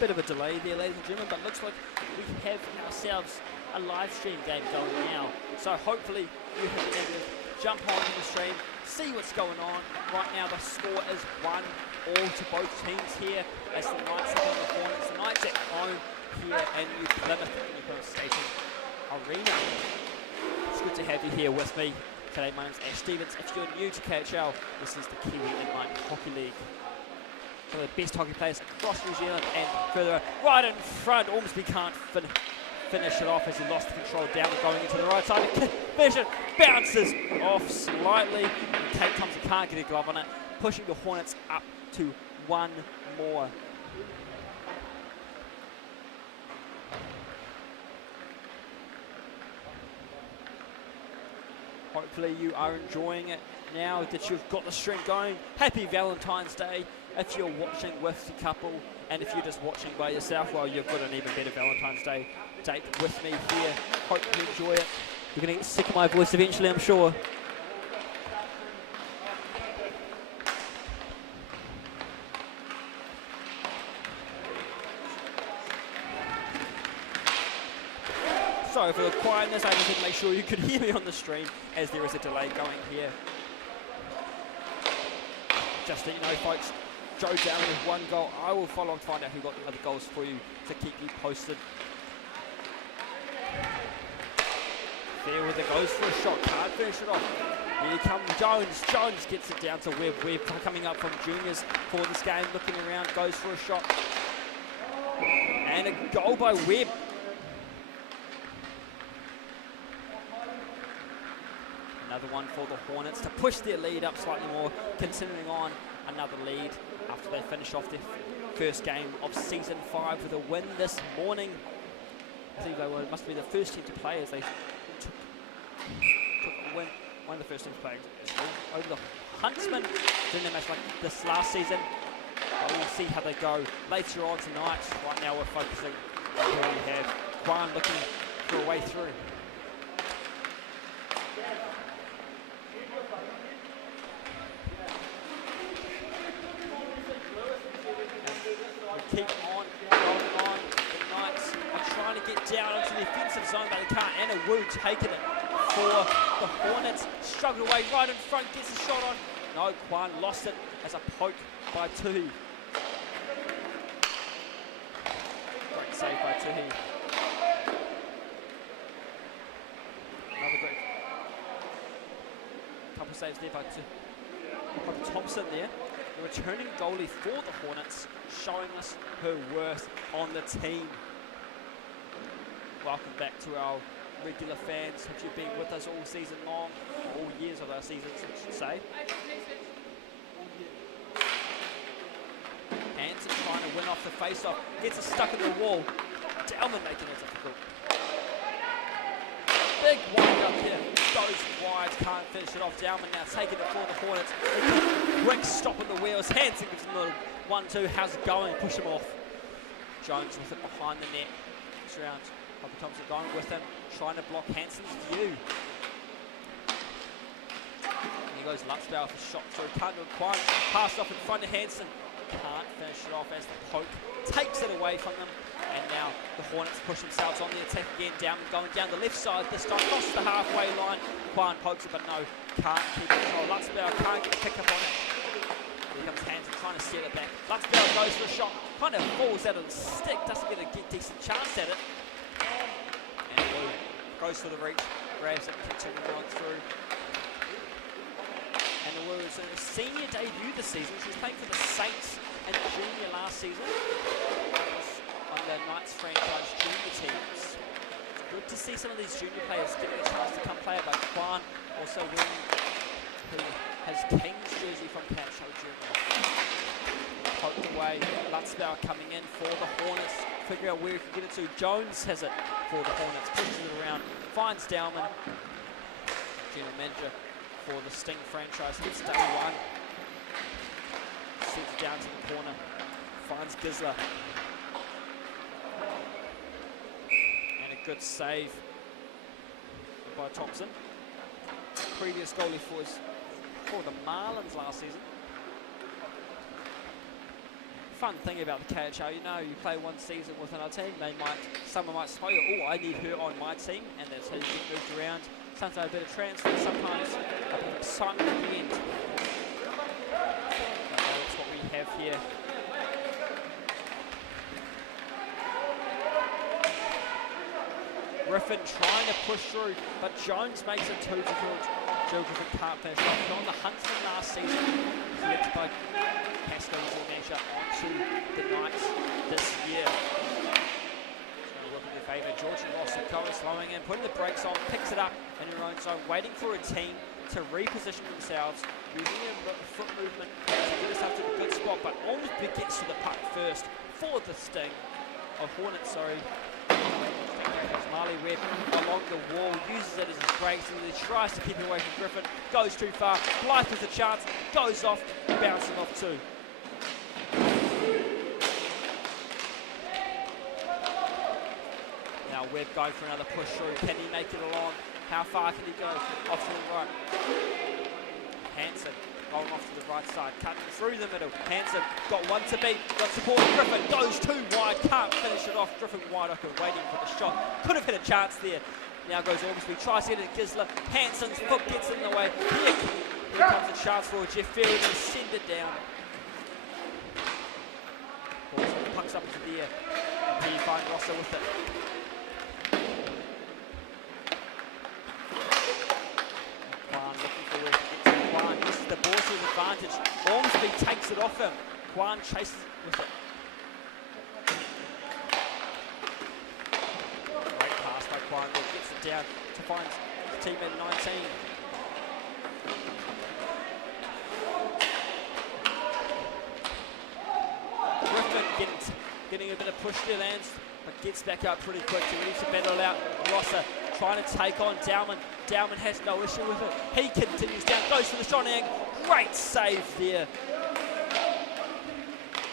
Bit of a delay there, ladies and gentlemen, but looks like we have ourselves a live stream game going now. So hopefully you have been able to jump onto the stream, see what's going on. Right now the score is 1-all to both teams here as the Knights are on the Hornets. The Knights at home here in New Plymouth Station Arena. It's good to have you here with me today. My name's Ash Stevens. If you're new to KIHL, this is the Kiwi Inline Hockey League. Some of the best hockey players across New Zealand and further right in front. Ormsby can't finish it off as he lost the control down going into the right side. Vision bounces off slightly. And Kate Thompson can't get a glove on it, pushing the Hornets up to one more. Hopefully you are enjoying it now that you've got the stream going. Happy Valentine's Day if you're watching with the couple, and if you're just watching by yourself, well, you've got an even better Valentine's Day date with me here. Hope you enjoy it. You're going to get sick of my voice eventually, I'm sure. Sorry for the quietness, I just need to make sure you could hear me on the stream as there is a delay going here. Just so you know, folks, Joe down with one goal. I will follow and find out who got the other goals for you to keep you posted. There with it, goes for a shot, can't finish it off. Here comes Jones. Jones gets it down to Webb. Webb coming up from juniors for this game, looking around, goes for a shot. And a goal by Webb. Another one for the Hornets to push their lead up slightly more, continuing on another lead after they finish off their first game of Season 5 with a win this morning. I think they were, must be the first team to play as they took a win. One of the first teams to play over the Huntsman during their match like this last season. But we'll see how they go later on tonight. Right now we're focusing on who we have. Kwan looking for a way through. Keep on, going on. The Knights are trying to get down into the offensive zone, but they can't. Anna Wu taking it for the Hornets. Struggled away right in front, gets a shot on. No, Kwan lost it as a poke by Tuhi. Great save by Tuhi. Another great couple saves there by Thompson there. The returning goalie for the Hornets, showing us her worth on the team. Welcome back to our regular fans. Have you been with us all season long? All years of our seasons, I should say. Hansen trying to win off the face-off. Gets it stuck in the wall. Delman making it difficult. Big wind up here. Goes wide, can't finish it off. Delman now taking it for the Hornets. Quick stop on the wheels. Hansen gives him a little 1-2. How's it going? Push him off. Jones with it behind the net. Next round. Papa Thompson going with him, trying to block Hansen's view. And he goes Lutzbauer for shot through. Can't do it quite. Pass off in front of Hansen. Can't finish it off as the poke takes it away from them. And now the Hornets push themselves on the attack again. Down, going down the left side this time, across the halfway line. Kwan pokes it, but no, can't keep control. Lutzbauer can't get a pick up on it. Here comes Hansen trying to steal it back. Lutzbauer goes for a shot, kind of falls out of the stick, doesn't get a decent chance at it. And Wu goes for the reach, grabs it, continuing on through. And Wu is in her senior debut this season. She was playing for the Saints and junior last season. On the Knights franchise junior teams. It's good to see some of these junior players getting a chance to come play it, but Kwan also winning, who has King's jersey from KIHL Junior. Poked away, Lutzbauer coming in for the Hornets. Figure out where he can get it to. Jones has it for the Hornets, pushes it around, finds Dowman, general manager for the Sting franchise. Hits day one, sets it down to the corner, finds Gisler. And a good save by Thompson. Previous goalie for the Marlins last season. fun thing about the KHL, you know, you play one season with another team, someone might spot you, oh, I need her on my team, and that's how you get moved around. Sometimes a bit of transfer, sometimes a bit of excitement at the end. That's what we have here. Griffin trying to push through, but Jones makes it too difficult. Joe Griffin can't finish off. On the Huntsman last season, flipped by Pascal's measure onto the Knights this year. It's going to look in their favour. George and Ross are slowing in, putting the brakes on, picks it up in your own zone, waiting for a team to reposition themselves, using their foot movement to get us up to a good spot, but almost gets to the puck first for the sting of Hornets, Marlin Webb along the wall, uses it as his brakes, and he tries to keep it away from Griffin, goes too far, Blythe has a chance, goes off, bouncing off too. Now Webb going for another push through, can he make it along? How far can he go? Off to the right. Hansen going off to the right side, cutting through the middle. Hansen got one to beat, got support. Griffin goes too wide, can't finish it off. Griffin wide open, waiting for the shot. Could have hit a chance there. Now goes Ormsby, tries to hit it Gisler. Hansen's foot gets in the way. Here comes a chance for Jeff Field to send it down. Pucks up into the air. Here you find Rosser with it. The ball to his advantage. Ormsby takes it off him. Kwan chases with it. Great pass by Kwan, but gets it down to find the team at 19. Griffin getting a bit of push there, lands, but gets back up pretty quick. He needs to battle it out. Rosser trying to take on Dowman. Dowman has no issue with it. He continues down, goes for the shot angle. Great save there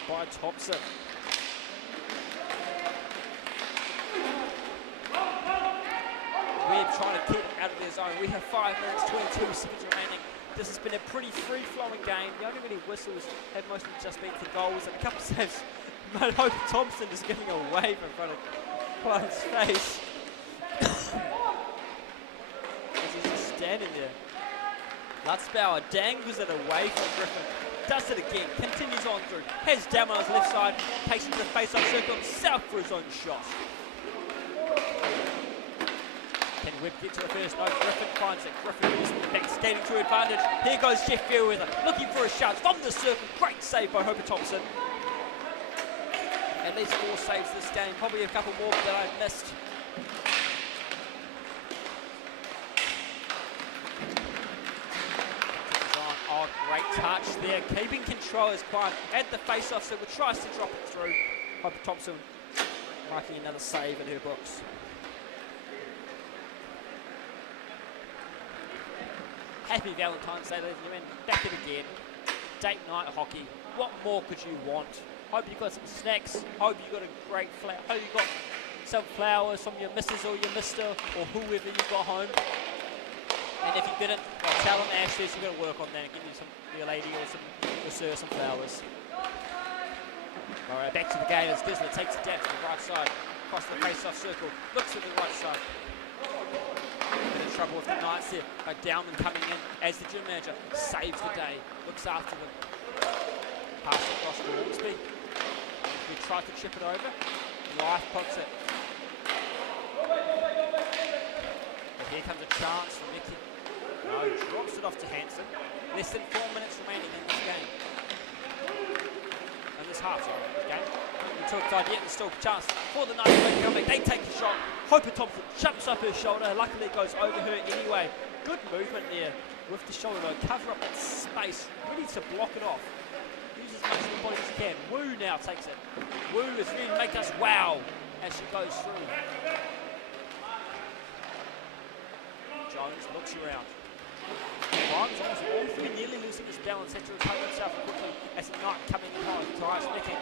by Thompson. We're trying to keep it out of their zone. We have 5 minutes, 22 seconds remaining. This has been a pretty free-flowing game. The only really whistles have mostly just been for goals and a couple of saves. But Hope Thompson is getting a wave in front of Klein's face. He's just standing there. Lutzbauer dangles it away from Griffin. Does it again. Continues on through. Has down on his left side. Takes it to the face-off circle himself for his own shot. Can Webb get to the first? No, Griffin finds it. Griffin is back skating to advantage. Here goes Jeff Fairweather looking for a shot from the circle. Great save by Hope Thompson. At least 4 saves this game. Probably a couple more that I missed. Oh, great touch there. Keeping control is Klein at the face-off circle. Tries to drop it through. Hope Thompson marking another save in her books. Happy Valentine's Day, ladies and gentlemen. Back it again. Date night hockey. What more could you want? Hope you got some snacks. Hope you got a great flower. Hope you got some flowers from your missus or your mister or whoever you got home. And if you didn't, well, tell them Ashley you've got to work on that and give you your lady or some flowers. All right, back to the game as Gisler takes it down to the right side, across the face-off circle, looks to the right side. Bit of trouble with the Knights here, but Dowman coming in as the gym manager, saves the day, looks after them. Pass across to Ormsby. We try to chip it over. Life pops it. But here comes a chance for Mickey. No, drops it off to Hansen. Less than 4 minutes remaining in this game. In this half, sorry, this game. Until it's yet, there's still a chance for the Knights to come back. They take the shot. Hope Thompson jumps up her shoulder. Luckily, it goes over her anyway. Good movement there with the shoulder, though. Cover up that space. Ready to block it off. Use as much of the body as you can. Wu now takes it. Wu is ready to make us wow as she goes through. Jones looks around. Grimes almost nearly losing his balance, had to recover himself quickly as the Knight coming behind. Tyres nicking.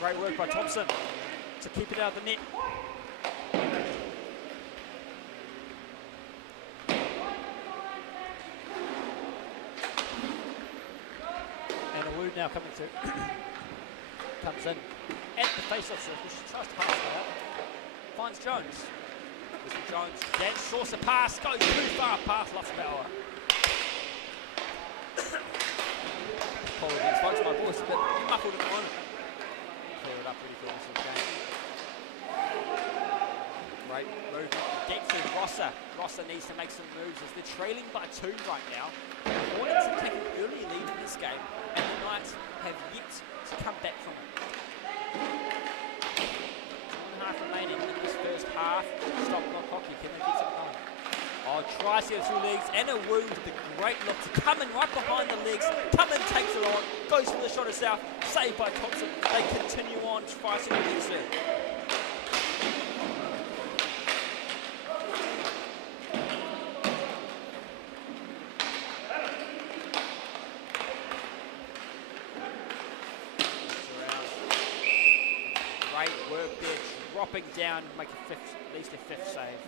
Great work by Thompson to keep it out of the net. And a Wu Mood now coming through. Comes in at the face-off circle. She tries to pass it out. Finds Jones. Mr. Jones then source a pass. Goes too far past Lutzbauer. Apologies, folks, my voice is a bit muffled at the moment. Clear it up ready for this game. Great move. Gets to Rosser. Rosser needs to make some moves as they're trailing by 2 right now. The Hornets have taken an early lead in this game, and the Knights have yet to come back from it. 2.5 remaining in this first half. Stop block hockey. Can they get some going? Oh, tries to go through legs and a woo with the great look to come in right behind the legs. Come in, takes it on, goes for the shot itself. Saved by Thompson. They continue on, tries to get it. Great work there, dropping down, make a at least a 5th save.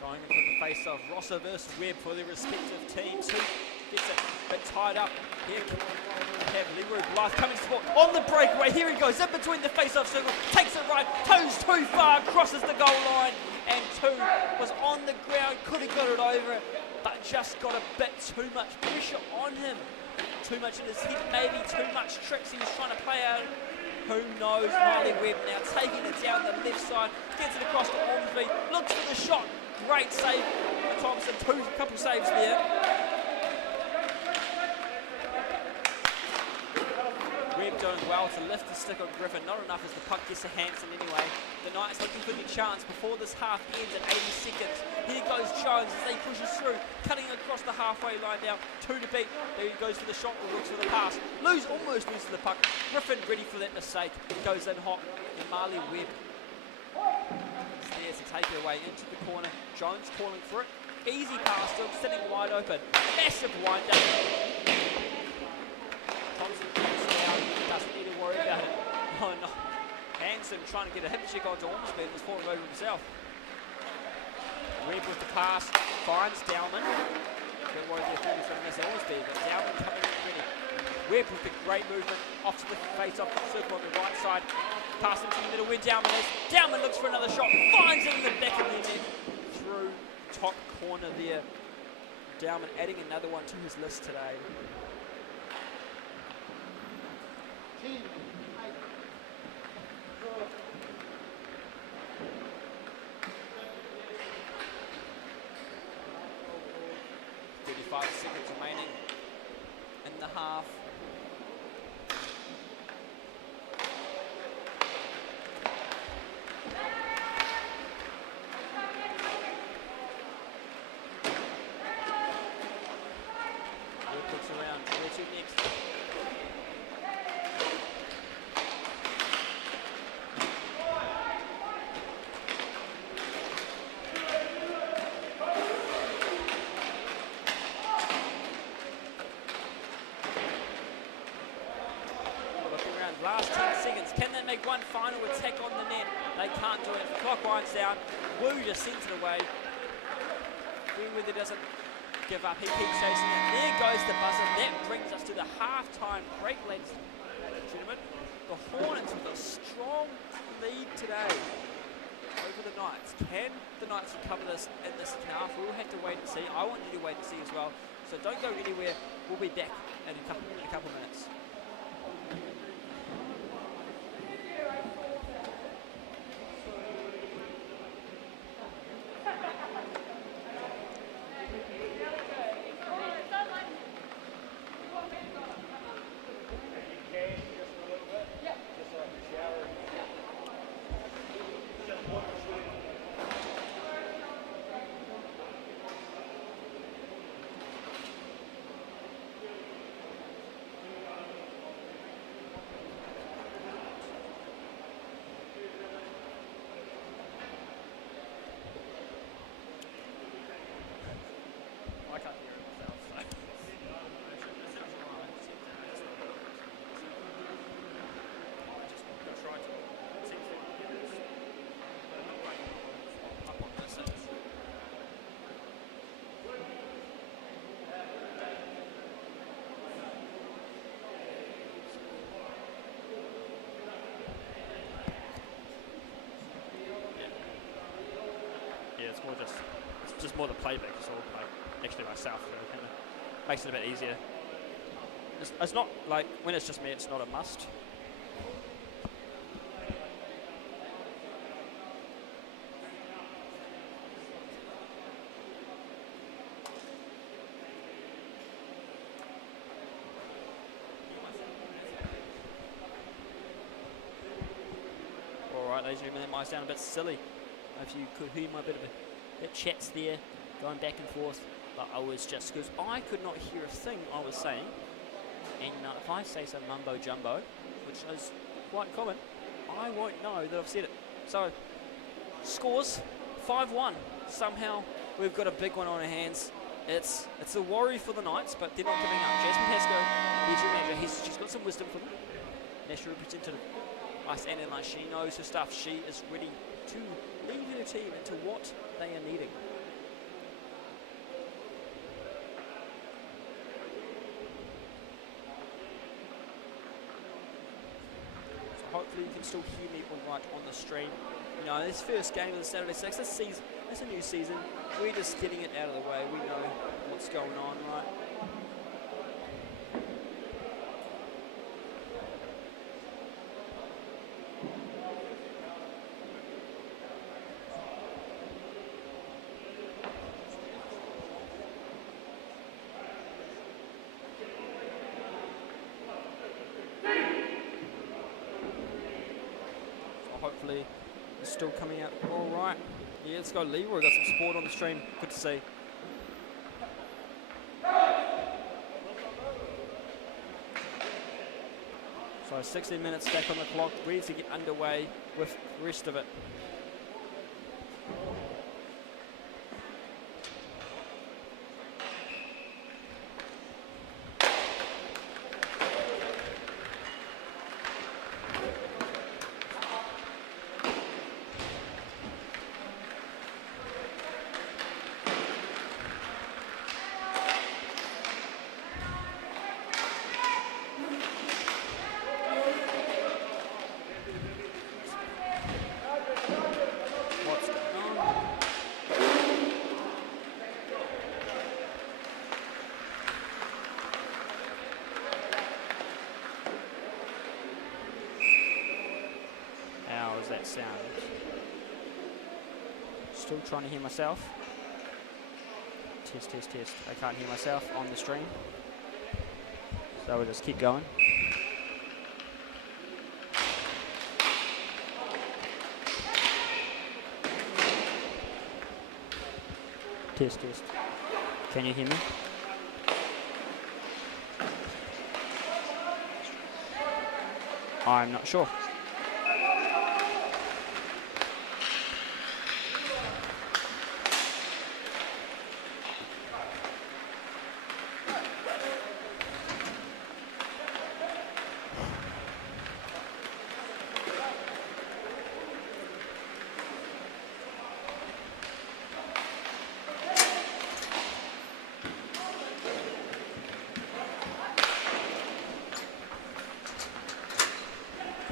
Going into the face-off, Rosser versus Webb for their respective teams. Who gets it a bit tied up? Here we have Leroy Blythe coming to support on the breakaway. Here he goes, in between the face-off circle, takes it right, toes too far, crosses the goal line, and 2 was on the ground, could have got it over it, but just got a bit too much pressure on him. Too much in his head, maybe too much tricks he was trying to play out. Who knows? Marlin Webb now taking it down the left side, gets it across to Ormsby, looks for the shot. Great save for Thompson, couple saves there. Webb doing well to lift the stick on Griffin, not enough as the puck gets to Hansen anyway. The Knights looking for the chance before this half ends at 80 seconds. Here goes Jones as he pushes through, cutting across the halfway line now, 2 to beat. There he goes for the shot, or looks for the pass. Almost loses the puck. Griffin ready for that mistake, goes in hot, and Marlin Webb is there to take it away into the corner. Jones calling for it. Easy pass to him, sitting wide open. Massive wind up. Thompson doesn't need to worry about it. Oh no. Hansen trying to get a hip check onto Ormsby and was falling over himself. Webb with the pass, finds Dowman. Don't worry if he's going to miss Ormsby, but Dowman coming in ready. Webb with the great movement, off to the face-off circle on the right side. Pass into the middle where Dowman is. Dowman looks for another shot, finds it in the back of the net. Through top corner there. Dowman adding another one to his list today. 35 seconds remaining in the half. Puts around. Where to next? Last 10 seconds. Can they make one final attack on the net? They can't do it. The clock winds down. Wu just sends it away. Greenweather doesn't give up. He keeps chasing it. There goes the buzzer. That brings us to the halftime break, ladies and gentlemen. The Hornets with a strong lead today over the Knights. Can the Knights recover this in the second half? We'll have to wait and see. I want you to wait and see as well. So don't go anywhere. We'll be back in a couple minutes. more the playback, so like actually myself really kind of makes it a bit easier. It's not like when it's just me, it's not a must. Alright, ladies and gentlemen, that might sound a bit silly. If you could hear my bit chats there, going back and forth, but I was just, because I could not hear a thing I was saying, and if I say some mumbo jumbo, which is quite common, I won't know that I've said it. So, scores, 5-1. Somehow, we've got a big one on our hands. It's a worry for the Knights, but they're not giving up. Jasmine Pascoe, the general manager, she's got some wisdom from them. National representative, us and Inline, she knows her stuff. She is ready to lead her team into what they are needing. So hopefully you can still hear me all right on the stream. You know, this first game of the Saturday 6, this season, it's a new season. We're just getting it out of the way. We know what's going on, right? Hopefully it's still coming out all right. Yeah, let's go Leroy, got some support on the stream, good to see. So 16 minutes back on the clock, ready to get underway with the rest of it. That sound. Still trying to hear myself. Test, test, test. I can't hear myself on the stream. So we'll just keep going. Test, test. Can you hear me? I'm not sure.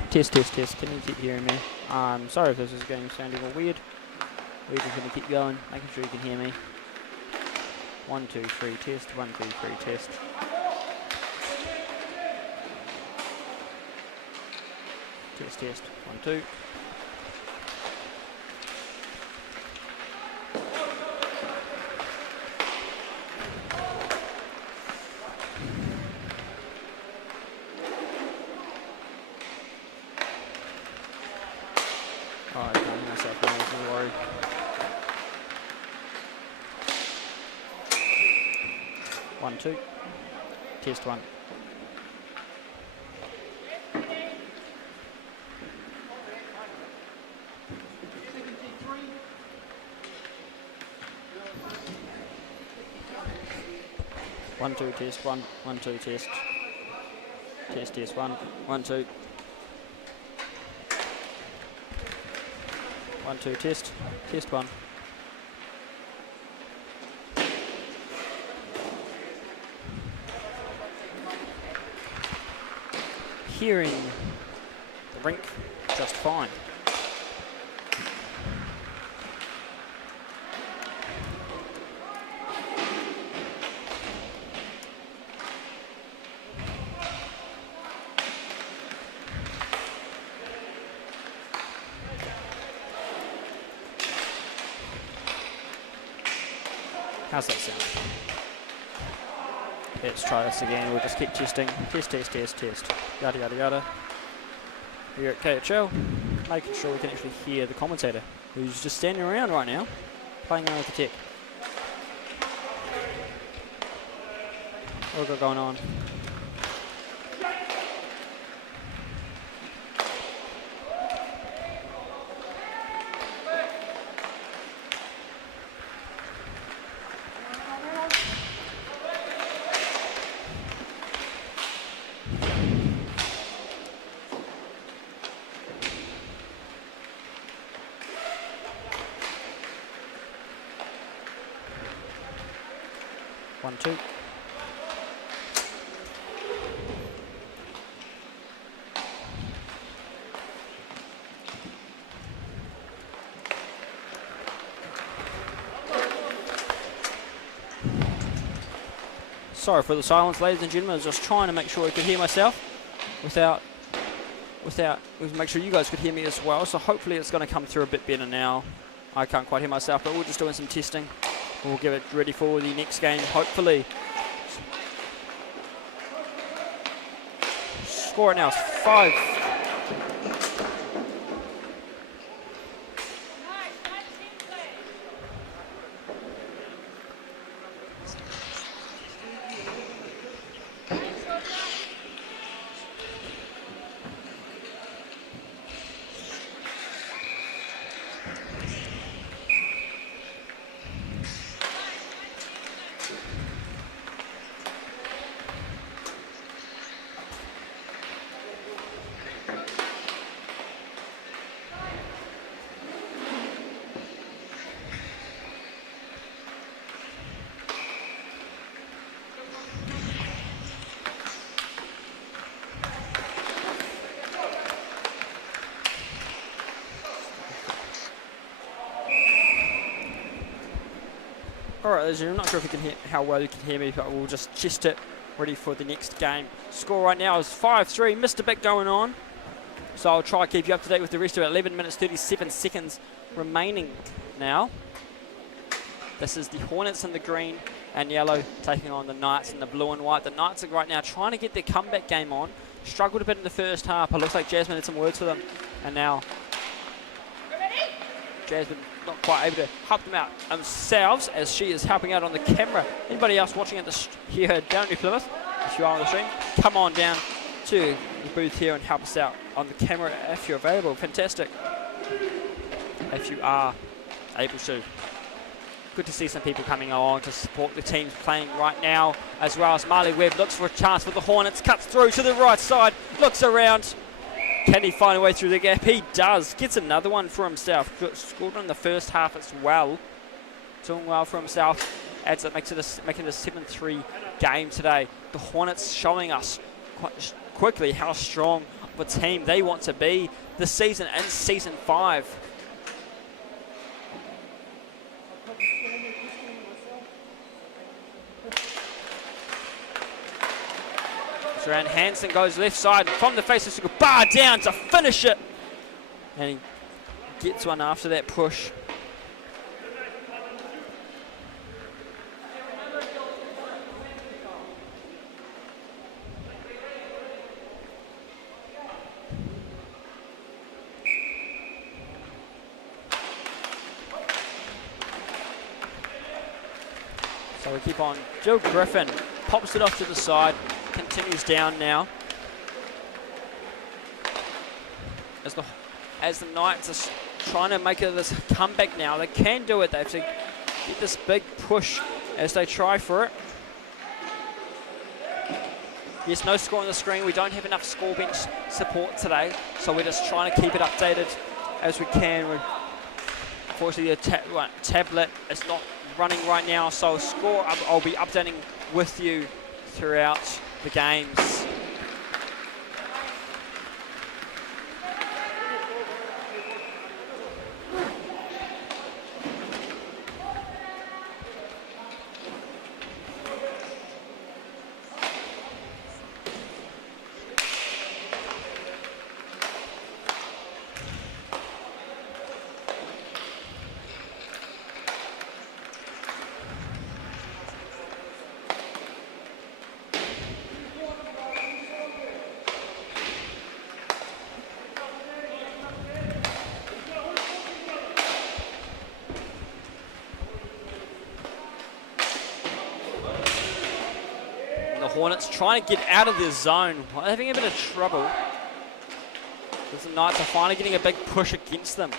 Test, test, test. Can you keep hearing me? I'm sorry if this is sounding all weird. We're just going to keep going, making sure you can hear me. 1, 2, 3, test. 1, 2, 3, test. Test, test. 1, 2. Two. Test 1. One, two, test 1. 1, 2, test. Test, test 1. 1, 2. 1, 2, test. Test 1. Hearing the rink just fine. How's that sound? Let's try this again. We'll just keep testing. Test, test, test, test. Yada, yada, yada. Here at KIHL, making sure we can actually hear the commentator, who's just standing around right now, playing around with the tech. What we got going on? One, two. Sorry for the silence, ladies and gentlemen. I was just trying to make sure I could hear myself without make sure you guys could hear me as well. So hopefully it's going to come through a bit better now. I can't quite hear myself, but we're just doing some testing. We'll get it ready for the next game, hopefully. Score right now is 5. Alright, I'm not sure if you can hear how well you can hear me, but we'll just test it, ready for the next game. Score right now is 5-3. Missed a bit going on, so I'll try to keep you up to date with the rest of it. 11 minutes 37 seconds remaining now. This is the Hornets in the green and yellow taking on the Knights in the blue and white. The Knights are right now trying to get their comeback game on. Struggled a bit in the first half. It looks like Jasmine had some words for them, and now Jasmine not quite able to help them out themselves, as she is helping out on the camera. Anybody else watching at the here down in Plymouth, if you are on the stream, come on down to the booth here and help us out on the camera if you're available. Fantastic. If you are able to. Good to see some people coming along to support the teams playing right now, as well as Marlin Webb looks for a chance for the Hornets, cuts through to the right side, looks around. Can he find a way through the gap? He does. Gets another one for himself. Scored in the first half as well. Doing well for himself. Adds up, making it a 7-3 game today. The Hornets showing us quite quickly how strong of a team they want to be this season and season 5. Around Hansen goes left side from the face of the bar down to finish it, and he gets one after that push. So we keep on. Jill Griffin pops it off to the side. Continues down now as the Knights are trying to make this comeback now. They can do it. They have to get this big push as they try for it. Yes, no score on the screen. We don't have enough score bench support today, so we're just trying to keep it updated as we can. Unfortunately, the tablet is not running right now, so score I'll be updating with you throughout the games. Hornets trying to get out of their zone. Having a bit of trouble. The Knights are finally getting a big push against them.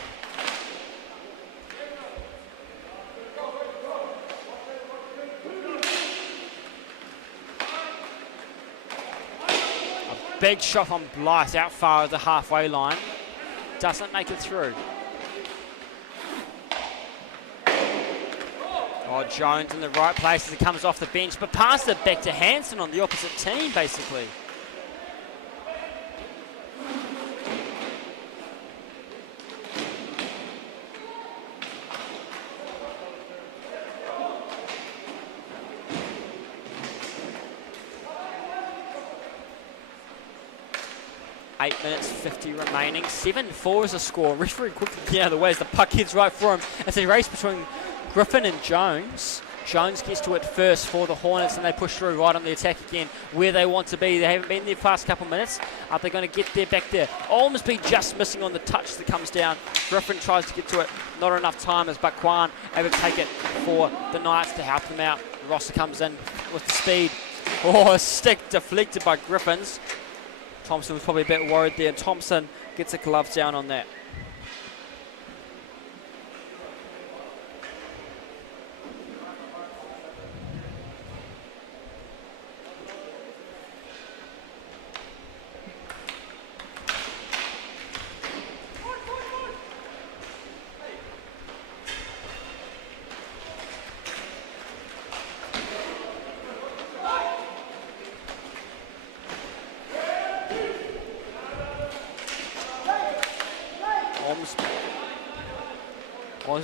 A big shot on Blythe out far of the halfway line. Doesn't make it through. Oh, Jones in the right place as it comes off the bench, but passes it back to Hansen on the opposite team, basically. Eight minutes 50 remaining. 7-4 is the score. Referee quickly get out of the way as the puck heads right for him. It's a race between Griffin and Jones. Jones gets to it first for the Hornets and they push through right on the attack again where they want to be. They haven't been there the past couple minutes. Are they going to get there back there? Ormsby just missing on the touch that comes down. Griffin tries to get to it. Not enough time as Bakwan able to take it for the Knights to help them out. Rosser comes in with the speed. Oh, a stick deflected by Griffins. Thompson was probably a bit worried there. Thompson gets a glove down on that.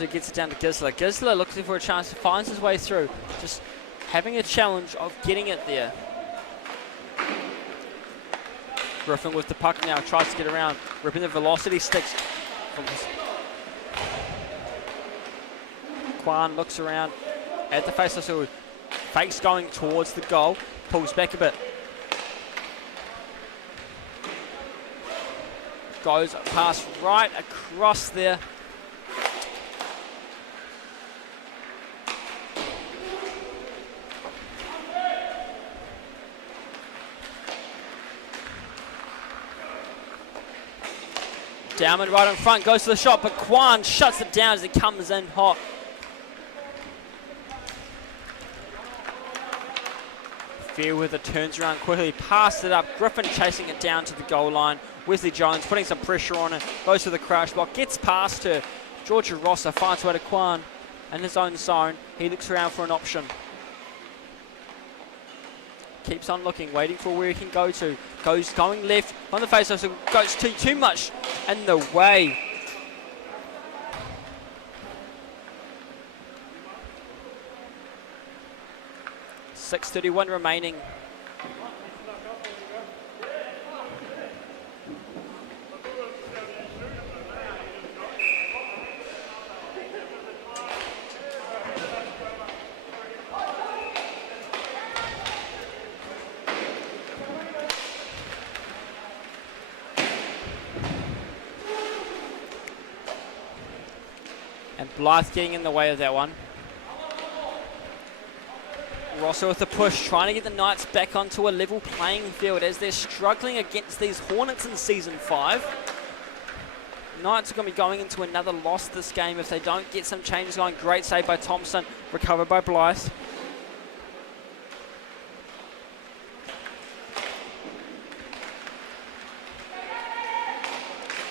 It gets it down to Gisler. Gisler looking for a chance to find his way through. Just having a challenge of getting it there. Griffin with the puck now. Tries to get around. Ripping the velocity sticks. Kwan looks around at the face of Seward. Fakes going towards the goal. Pulls back a bit. Goes past right across there. Dowman right in front, goes to the shot, but Kwan shuts it down as he comes in hot. Fairweather turns around quickly, passes it up. Griffin chasing it down to the goal line. Wesley Jones putting some pressure on it, goes to the crash block, gets past her. Georgia Rosser finds way to Kwan in his own zone. He looks around for an option. Keeps on looking, waiting for where he can go to. Going left on the face, so goes too much in the way. .6:31 remaining. And Blythe getting in the way of that one. Rosser with the push, trying to get the Knights back onto a level playing field as they're struggling against these Hornets in Season 5. Knights are going to be going into another loss this game if they don't get some changes going. Great save by Thompson, recovered by Blythe.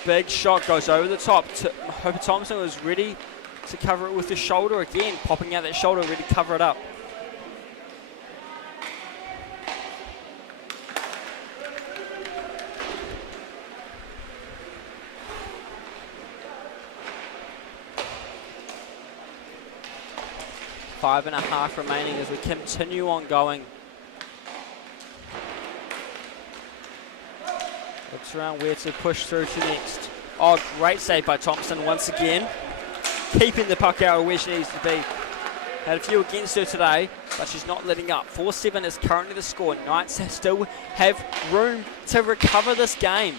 Big shot goes over the top. Hooper Thompson was ready to cover it with his shoulder again, popping out that shoulder, ready to cover it up. Five and a half remaining as we continue on going. Looks around where to push through to next. Oh, great save by Thompson once again. Keeping the puck out where she needs to be. Had a few against her today, but she's not letting up. 4-7 is currently the score. Knights still have room to recover this game.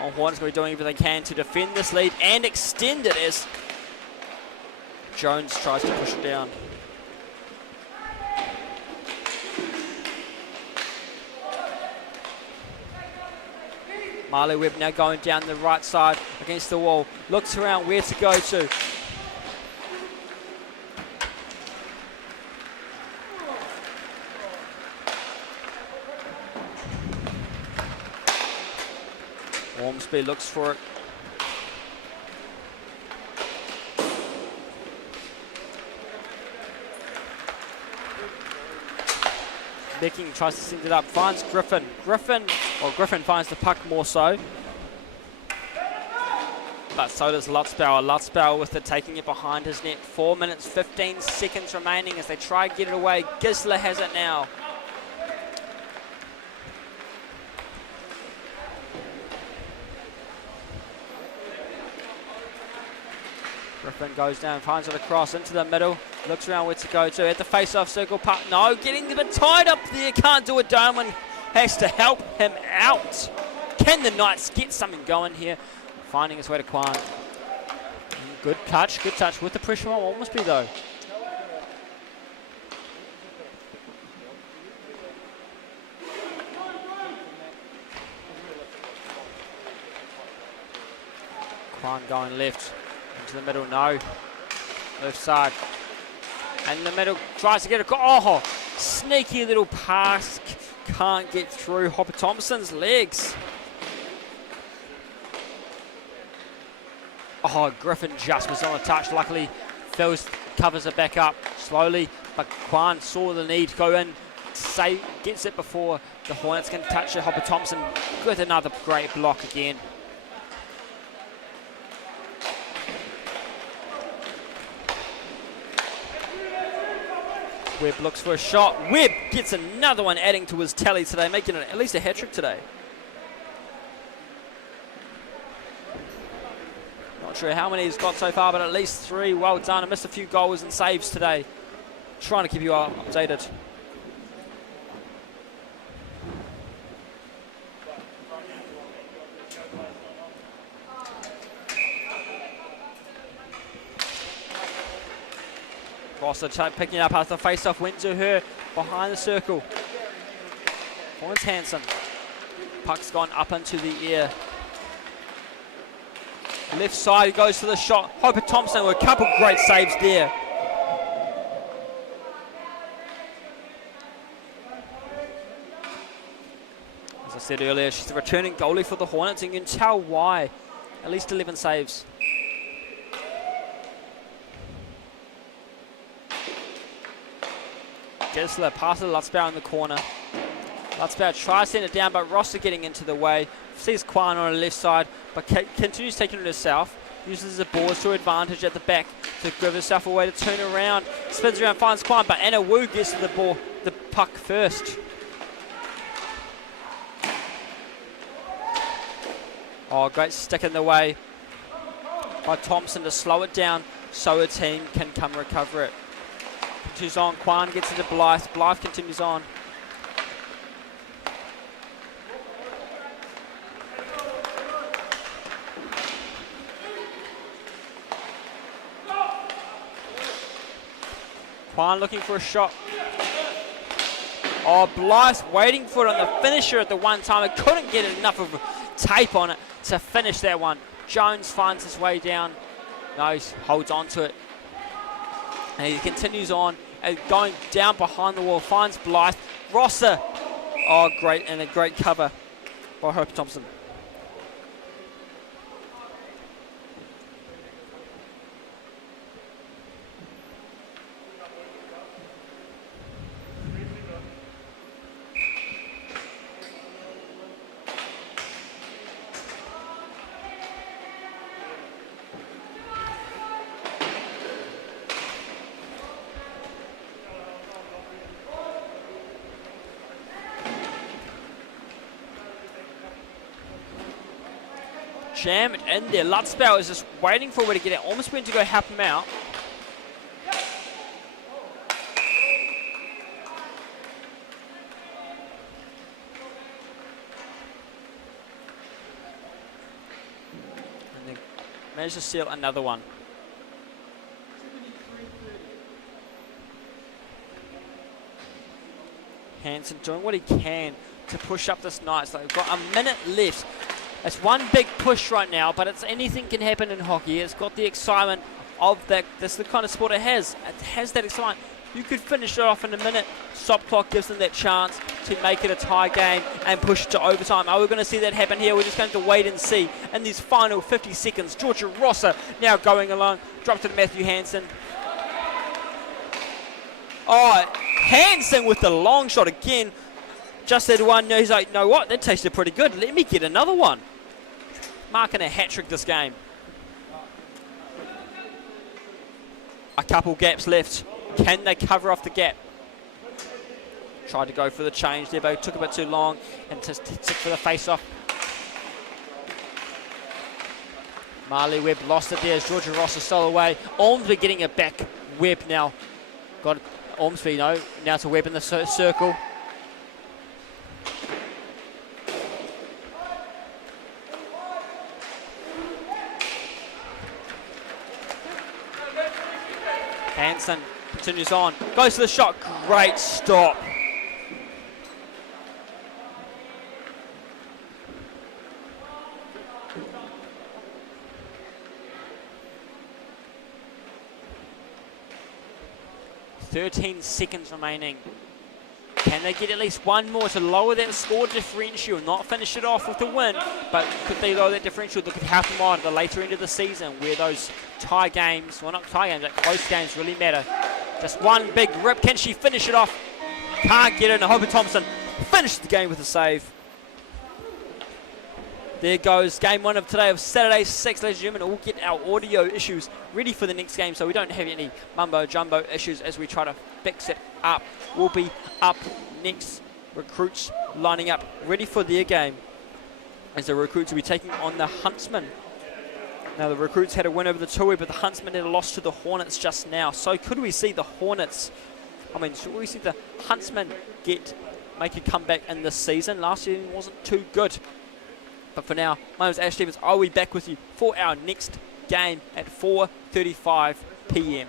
Oh, Hornets going to be doing everything they can to defend this lead and extend it as Jones tries to push it down. Marlin Webb now going down the right side against the wall. Looks around where to go to. Ormsby looks for it. Becking tries to send it up, finds Griffin. Griffin finds the puck more so. But so does Lutzbauer. Lutzbauer with it, taking it behind his net. 4 minutes, 15 seconds remaining as they try to get it away. Gisler has it now. Griffin goes down, finds it across into the middle. Looks around where to go to. At the face-off circle, puck. No, getting a bit tied up there. Can't do it. Darwin has to help him out. Can the Knights get something going here? Finding his way to Kwan. Good touch with the pressure on Ormsby though. Kwan going left. Into the middle, no. Left side. And in the middle, tries to get a goal. Oh, sneaky little pass. Can't get through Hopper Thompson's legs. Oh, Griffin just was on a touch. Luckily, Phils covers it back up slowly. But Kwan saw the need to go in. Gets it before the Hornets can touch it. Hopper Thompson with another great block again. Webb looks for a shot. Webb gets another one, adding to his tally today, making it at least a hat-trick today. Not sure how many he's got so far, but at least 3. Well done. I missed a few goals and saves today. Trying to keep you updated. Rosser picking up after the face-off, went to her behind the circle. Finds Hansen. Puck's gone up into the air. Left side, he goes for the shot. Hopper Thompson with a couple great saves there. As I said earlier, she's the returning goalie for the Hornets, and you can tell why. At least 11 saves. Gisler passes Lutzbauer in the corner. Lutzbauer tries to send it down, but Rosser getting into the way. Sees Kwan on the left side, but continues taking it herself. Uses the boards to advantage at the back to give herself a way to turn around. Spins around, finds Kwan, but Anna Wu gets to the puck first. Oh, great stick in the way by Thompson to slow it down so her team can come recover it. Continues on, Kwan gets into Blythe. Blythe continues on. Kwan looking for a shot. Oh, Blythe waiting for it on the finisher at the one time. It couldn't get enough of tape on it to finish that one. Jones finds his way down. No, he holds on to it. And he continues on and going down behind the wall. Finds Blythe. Rosser. Oh, great. And a great cover by Hope Thompson. Jam it in there. Lutzbauer is just waiting for where to get it. Almost went to go help him out. And then managed to seal another one. Hansen doing what he can to push up this Knights. They've got a minute left. It's one big push right now, but it's anything can happen in hockey. It's got the excitement of that. That's the kind of sport it has. It has that excitement. You could finish it off in a minute. Stop clock gives them that chance to make it a tie game and push it to overtime. Are we going to see that happen here? We're just going to wait and see. In these final 50 seconds, Georgia Rosser now going along. Drops to Matthew Hansen. Oh, Hansen with the long shot again. Just had one. He's like, you know what? That tasted pretty good. Let me get another one. Marking a hat trick this game. A couple gaps left. Can they cover off the gap? Tried to go for the change there, but took a bit too long and just for the face-off. Marley Webb lost it there as Georgia Ross is still away. Ormsby getting it back. Webb now. Got Ormsby, no. Now to Webb in the circle. Hansen continues on, goes to the shot, great stop. "13 seconds remaining. Can they get at least one more to lower that score differential, not finish it off with the win, but could they lower that differential that could help them on at the later end of the season where those tie games, well not tie games, but close games really matter. Just one big rip. Can she finish it off? Can't get it. And Hope Thompson finished the game with a save. There goes game one of today of Saturday 6, ladies and gentlemen. We'll get our audio issues ready for the next game so we don't have any mumbo-jumbo issues as we try to fix it up. We'll be up next. Recruits lining up, ready for their game as the Recruits will be taking on the Huntsman. Now the Recruits had a win over the Kiwi, but the Huntsman had a loss to the Hornets just now. So could we see the Hornets, should we see the Huntsman make a comeback in this season? Last season wasn't too good. But for now, my name is Ash Stevens. I'll be back with you for our next game at 4:35 p.m.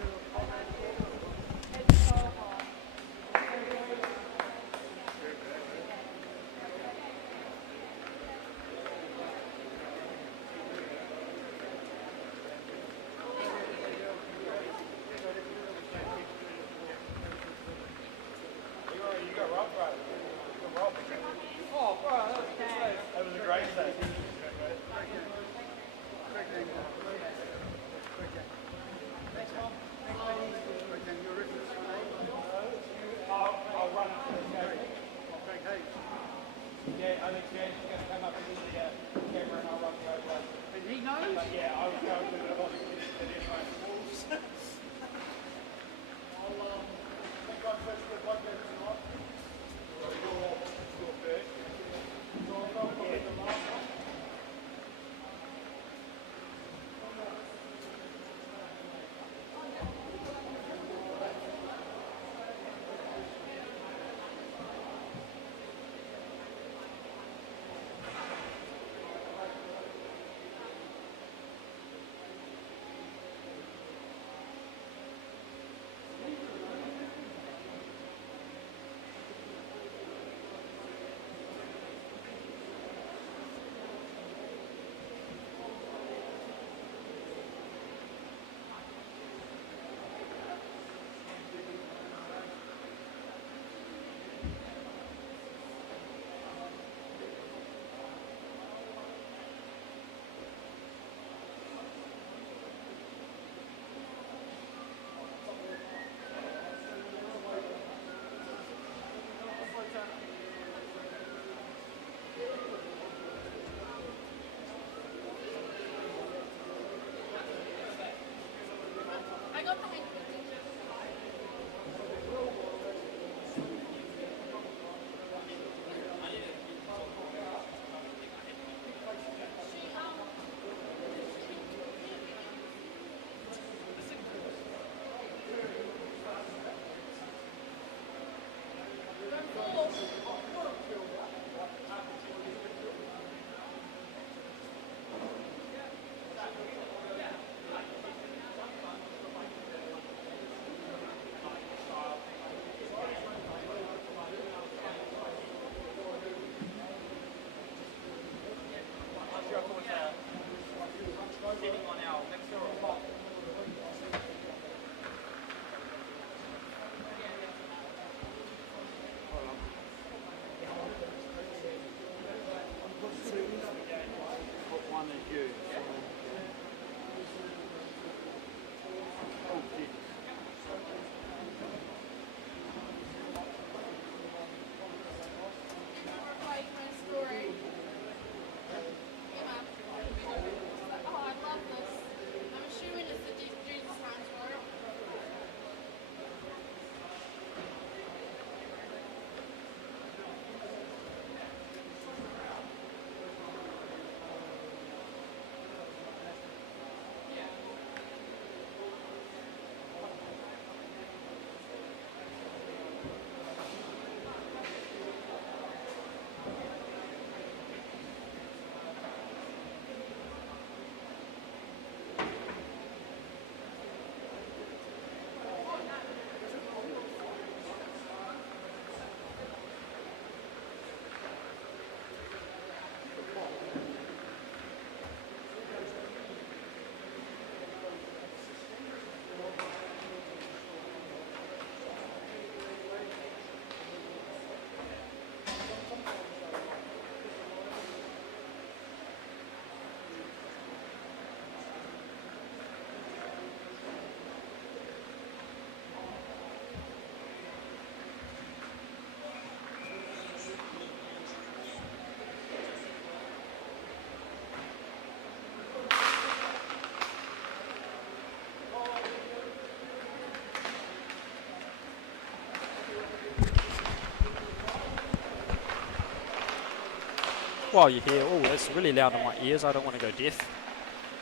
while you're here, oh, that's really loud in my ears. I don't want to go deaf.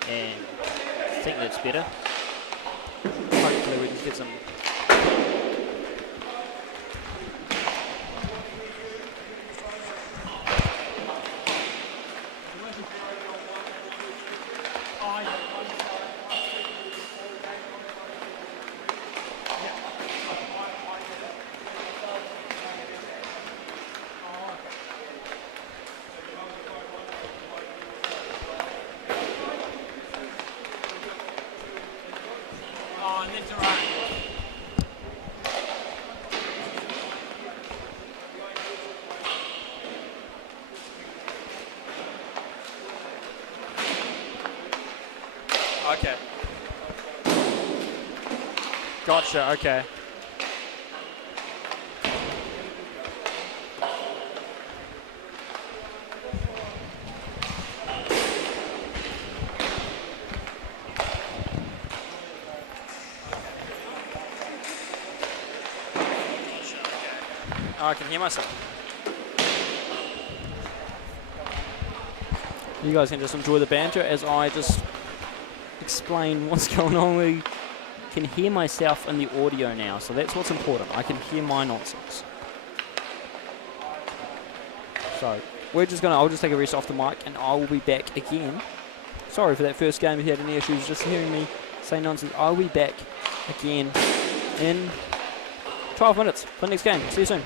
And I think that's better. Hopefully we can get some. Okay. Gotcha, okay. Oh, I can hear myself. You guys can just enjoy the banter as I just explain what's going on. We can hear myself in the audio now, so that's what's important. I can hear my nonsense. So I'll just take a rest off the mic and I will be back again. Sorry for that first game if you had any issues just hearing me say nonsense. I'll be back again in 12 minutes for the next game. See you soon.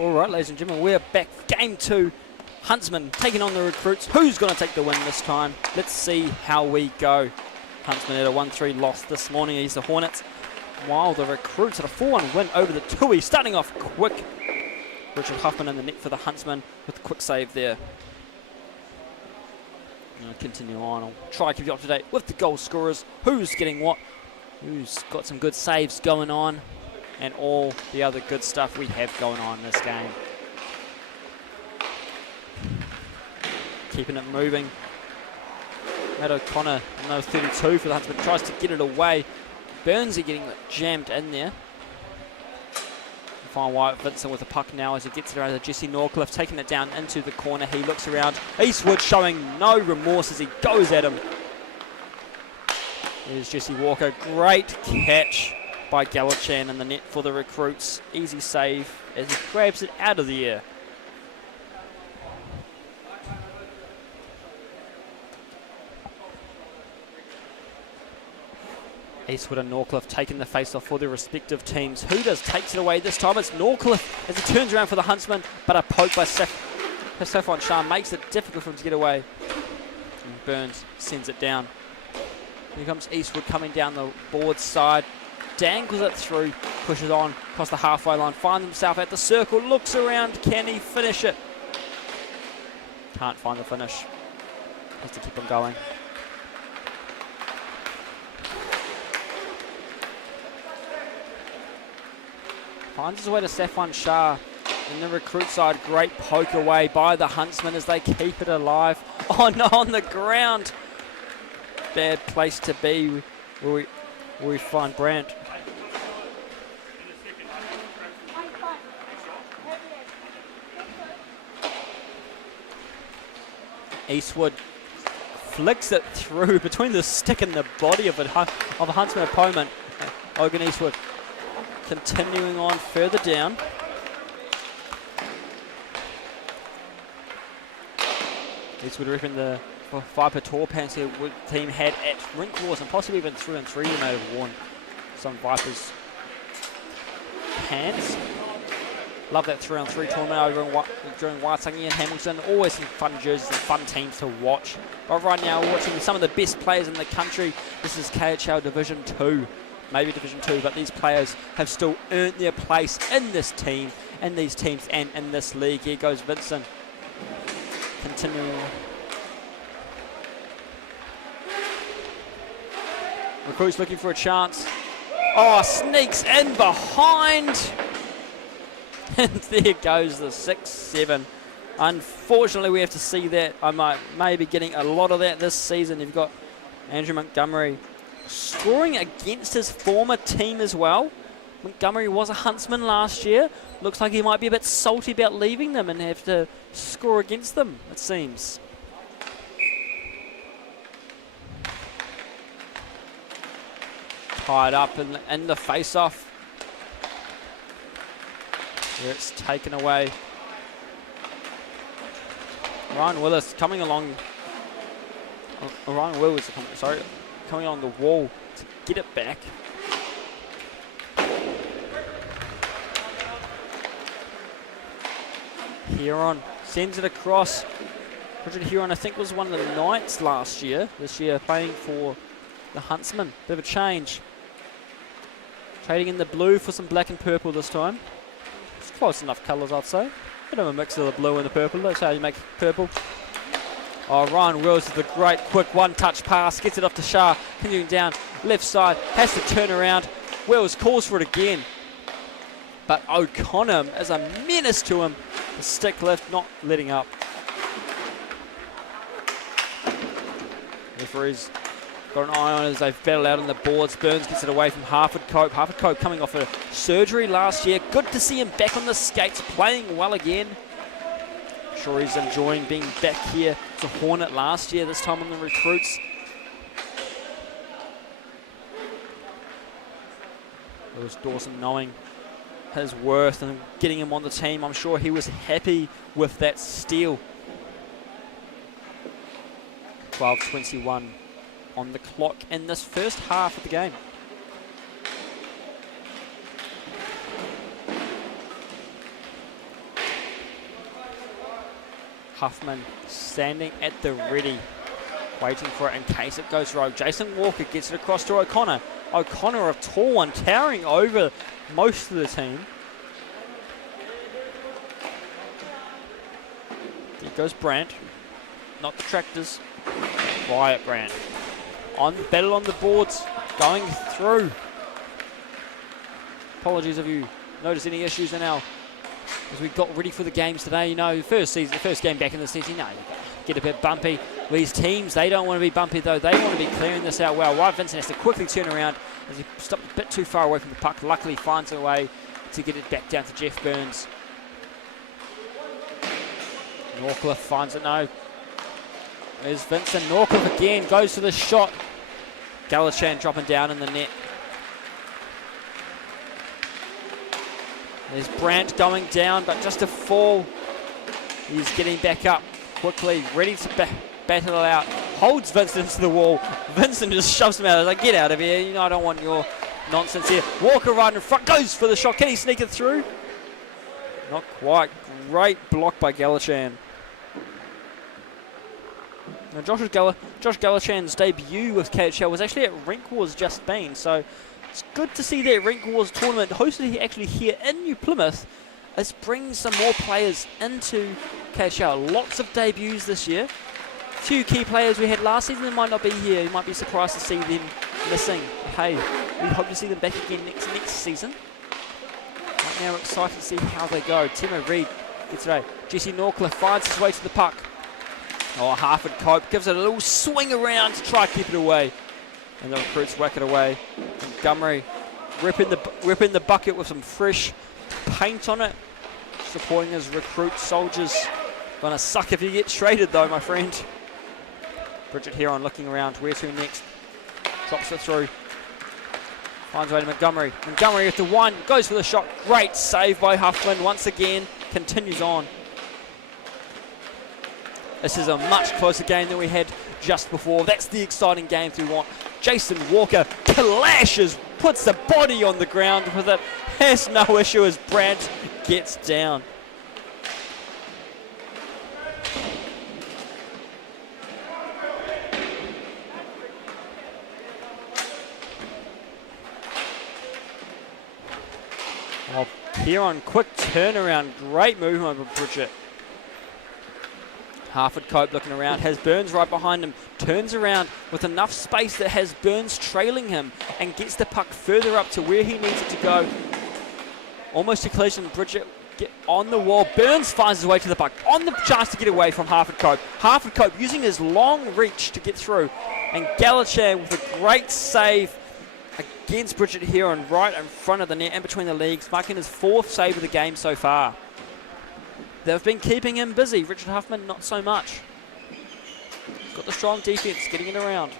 All right, ladies and gentlemen, we're back. Game 2. Huntsman taking on the Recruits. Who's going to take the win this time? Let's see how we go. Huntsman had a 1-3 loss this morning against the Hornets, while the Recruits had a 4-1 win over the Kiwi. Starting off quick. Richard Huffman in the net for the Huntsman with a quick save there. Continue on. I'll try to keep you up to date with the goal scorers. Who's getting what? Who's got some good saves going on? And all the other good stuff we have going on in this game. Keeping it moving. Matt O'Connor, no 32 for the Huntsman, tries to get it away. Burnsy getting jammed in there. Fine Wyatt Vincent with the puck now as he gets it around to Jesse Norcliffe, taking it down into the corner. He looks around. Eastwood showing no remorse as he goes at him. There's Jesse Walker. Great catch by Gallichan in the net for the Recruits. Easy save as he grabs it out of the air. Eastwood and Norcliffe taking the face-off for their respective teams. Who takes it away this time? It's Norcliffe as he turns around for the Huntsman, but a poke by Saffron Shah makes it difficult for him to get away. And Burns sends it down. Here comes Eastwood coming down the board side. Dangles it through, pushes on across the halfway line, finds himself at the circle, looks around, can he finish it? Can't find the finish. Has to keep on going. Finds his way to Saffron Shah in the Recruit side. Great poke away by the Huntsman as they keep it alive. Oh no, on the ground. Bad place to be where we find Brandt. Eastwood flicks it through between the stick and the body of a Huntsman opponent. Logan Eastwood continuing on further down. Eastwood ripping the Viper Tour pants here team had at rink wars, and possibly even 3-on-3 they may have worn some Vipers pants. Love that 3-on-3 tournament over during Waitangi and Hamilton. Always some fun jerseys and fun teams to watch. But right now, we're watching some of the best players in the country. This is KHL Division 2, maybe Division 2, but these players have still earned their place in this team, in these teams, and in this league. Here goes Vincent. Continuing. Recruits looking for a chance. Oh, sneaks in behind. And there goes the 6-7. Unfortunately, we have to see that. I may be getting a lot of that this season. You've got Andrew Montgomery scoring against his former team as well. Montgomery was a Huntsman last year. Looks like he might be a bit salty about leaving them and have to score against them, it seems. Tied up in the face-off. It's taken away. Ryan Willis coming along. Ryan Willis, sorry, coming along the wall to get it back. Huron sends it across. Richard Huron, I think, was one of the Knights last year. This year playing for the Huntsman. Bit of a change. Trading in the blue for some black and purple this time. It's close enough colours, I'd say. Bit of a mix of the blue and the purple. That's how you make purple. Oh, Ryan Wills with a great quick one-touch pass. Gets it off to Shah. Continuing down. Left side. Has to turn around. Wills calls for it again. But O'Connor is a menace to him. The stick lift not letting up. Referees got an eye on as they battle out on the boards. Burns gets it away from Harford Cope. Harford Cope coming off a surgery last year. Good to see him back on the skates, playing well again. Sure he's enjoying being back here to Hornet last year, this time on the recruits. It was Dawson knowing his worth and getting him on the team. I'm sure he was happy with that steal. 12:21 on the clock in this first half of the game. Huffman standing at the ready, waiting for it in case it goes rogue. Jason Walker gets it across to O'Connor. O'Connor, a tall one, towering over most of the team. There goes Brandt, not the Tractors. Wyatt Brandt. Battle on the boards, going through. Apologies if you notice any issues in our, as we got ready for the games today. You know, first game back in the season, you know, get a bit bumpy. These teams, they don't want to be bumpy though. They want to be clearing this out well. Wyatt Vincent has to quickly turn around as he stopped a bit too far away from the puck. Luckily finds a way to get it back down to Jeff Burns. Norcliffe finds it now. There's Vincent. Norcliffe again goes for the shot. Galichan dropping down in the net. There's Brandt going down, but just a fall. He's getting back up quickly, ready to battle it out. Holds Vincent to the wall. Vincent just shoves him out. He's like, get out of here. You know, I don't want your nonsense here. Walker right in front, goes for the shot. Can he sneak it through? Not quite. Great block by Galichan. Now, Josh Galichan's debut with KHL was actually at Rink Wars just been, so it's good to see that Rink Wars tournament hosted actually here in New Plymouth. This brings some more players into KHL. Lots of debuts this year. Few key players we had last season that might not be here. You might be surprised to see them missing. Hey, we hope to see them back again next season. Right now we're excited to see how they go. Timo Reid gets it out. Jesse Norcliffe finds his way to the puck. Oh, Harford Cope gives it a little swing around to try to keep it away. And the recruits whack it away. Montgomery ripping the bucket with some fresh paint on it. Supporting his recruit soldiers. Gonna suck if you get traded though, my friend. Bridget Heron looking around. Where to next? Drops it through. Finds way to Montgomery. Montgomery with the one. Goes for the shot. Great save by Huffman once again. Continues on. This is a much closer game than we had just before. That's the exciting games we want. Jason Walker clashes, puts the body on the ground with it. Has no issue as Brandt gets down. Oh, here on quick turnaround, great movement by Bridget. Harford Cope looking around, has Burns right behind him, turns around with enough space that has Burns trailing him and gets the puck further up to where he needs it to go. Almost a collision, Bridget get on the wall. Burns finds his way to the puck, on the chance to get away from Harford Cope. Harford Cope using his long reach to get through, and Galichan with a great save against Bridget here on right in front of the net and between the legs, marking his 4th save of the game so far. They've been keeping him busy. Richard Huffman, not so much. Got the strong defense, getting it around.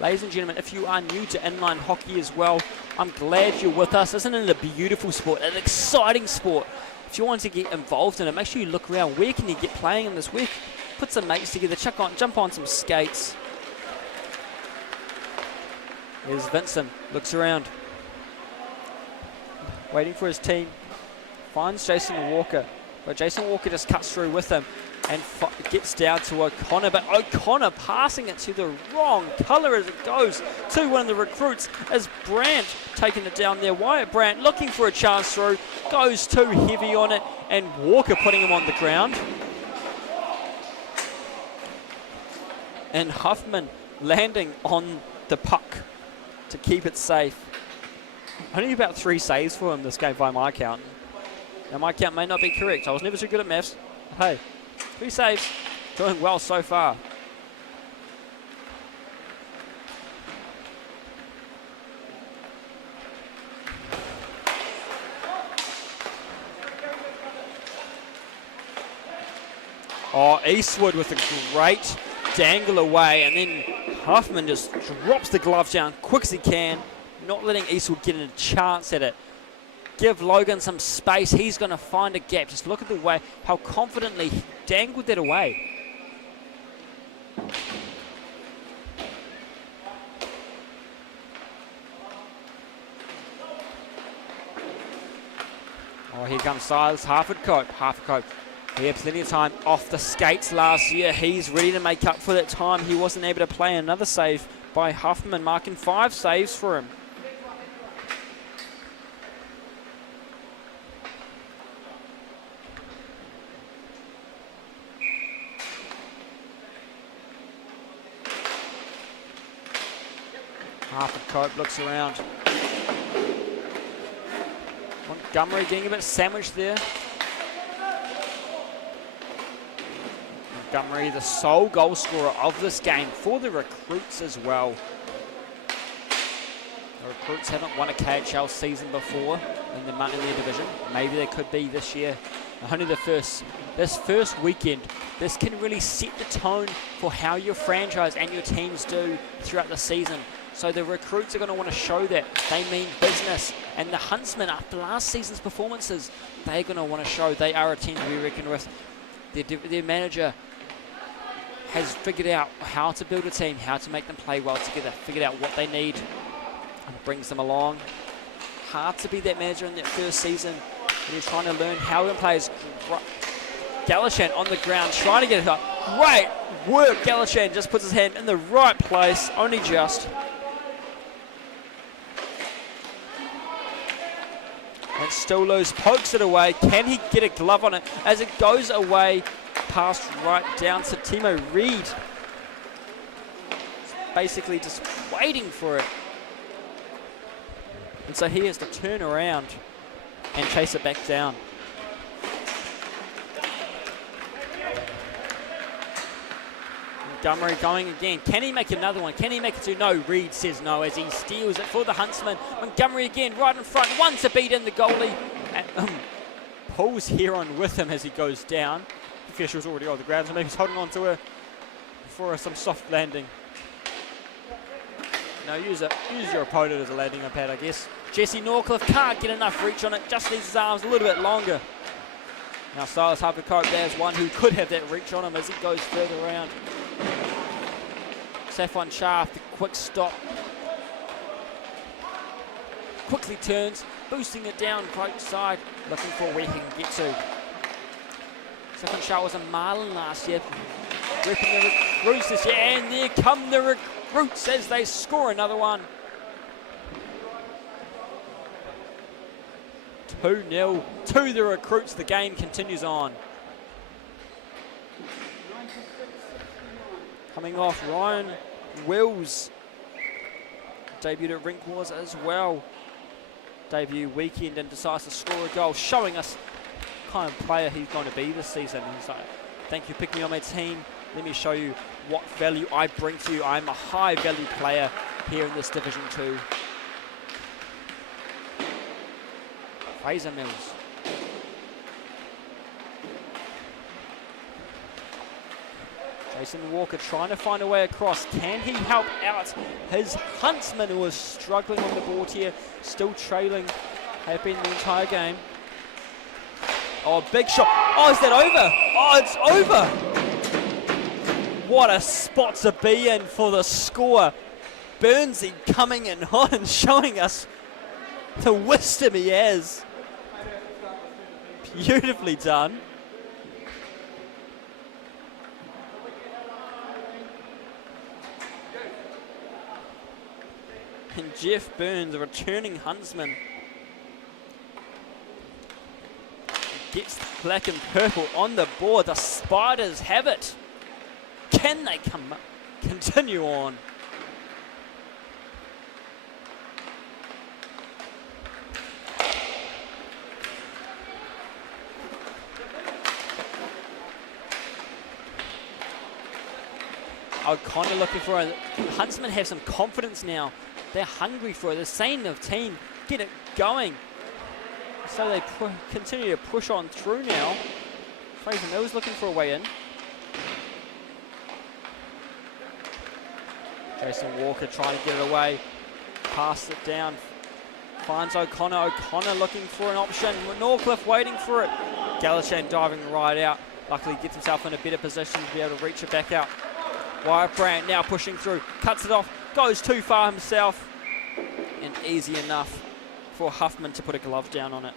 Ladies and gentlemen, if you are new to inline hockey as well, I'm glad you're with us. Isn't it a beautiful sport, an exciting sport? If you want to get involved in it, make sure you look around. Where can you get playing in this week? Put some mates together, jump on some skates. Here's Vincent, looks around, waiting for his team, finds Jason Walker, but Jason Walker just cuts through with him and gets down to O'Connor, but O'Connor passing it to the wrong colour as it goes to one of the recruits as Brandt taking it down there. Wyatt Brandt looking for a chance through, goes too heavy on it, and Walker putting him on the ground. And Huffman landing on the puck to keep it safe. Only about 3 saves for him this game by my count. Now my count may not be correct. I was never so good at maths. Hey, 3 saves. Doing well so far. Oh, Eastwood with a great dangle away, and then Huffman just drops the glove down quick as he can, not letting Eastwood get a chance at it. Give Logan some space. He's going to find a gap. Just look at the way, how confidently he dangled that away. Oh, here comes Silas. Harford Cope. He had plenty of time off the skates last year. He's ready to make up for that time. He wasn't able to play. Another save by Huffman, marking 5 saves for him. Harford Cope looks around. Montgomery getting a bit sandwiched there. Montgomery, the sole goal scorer of this game for the recruits as well. The recruits haven't won a KHL season before in their division. Maybe they could be this year. Only this first weekend, this can really set the tone for how your franchise and your teams do throughout the season. So the recruits are going to want to show that they mean business. And the Huntsman, after last season's performances, they're going to want to show they are a team to be reckoned with. Their manager has figured out how to build a team, how to make them play well together, figured out what they need, and brings them along. Hard to be that manager in that first season when you're trying to learn how to play. Galichan on the ground, trying to get it up. Great work, Galichan just puts his hand in the right place, only just. And Stolos pokes it away. Can he get a glove on it as it goes away? Passed right down to Timo Reed. Basically just waiting for it. And so he has to turn around and chase it back down. Montgomery going again. Can he make another one? Can he make it two? No, Reed says no as he steals it for the Huntsman. Montgomery again right in front. One to beat in the goalie. And, pulls Heron with him as he goes down. The official's already on the ground, so maybe he's holding on to her for some soft landing. No, use your opponent as a landing pad, I guess. Jesse Norcliffe can't get enough reach on it. Just needs his arms a little bit longer. Now Silas Harper-Cope, there's one who could have that reach on him as he goes further around. Saffron Shaft, the quick stop. Quickly turns, boosting it down right side, looking for where he can get to. Saffron Shaft was a Marlin last year, repping the recruits this year, and there come the recruits as they score another one. 2-0 to the recruits. The game continues on. Coming off, Ryan Wills debuted at Rink Wars as well. Debut weekend and decides to score a goal, showing us the kind of player he's going to be this season. He's like, thank you for picking me on my team. Let me show you what value I bring to you. I'm a high value player here in this Division 2. Fraser Mills. Jason Walker trying to find a way across. Can he help out his Huntsman, who is struggling on the board here, still trailing, have been the entire game. Oh, big shot. Oh, is that over? Oh, it's over. What a spot to be in for the score. Burnsy coming in hot and showing us the wisdom he has. Beautifully done. And Jeff Burns, a returning Huntsman, gets the black and purple on the board. The Spiders have it. Can they continue on? O'Connor looking for a... Huntsman have some confidence now. They're hungry for it. The same of team. Get it going. So they continue to push on through now. Fraser Mills looking for a way in. Jason Walker trying to get it away. Pass it down. Finds O'Connor. O'Connor looking for an option. Norcliffe waiting for it. Galichan diving right out. Luckily gets himself in a better position to be able to reach it back out. Wyatt Brandt now pushing through. Cuts it off. Goes too far himself. And easy enough for Huffman to put a glove down on it.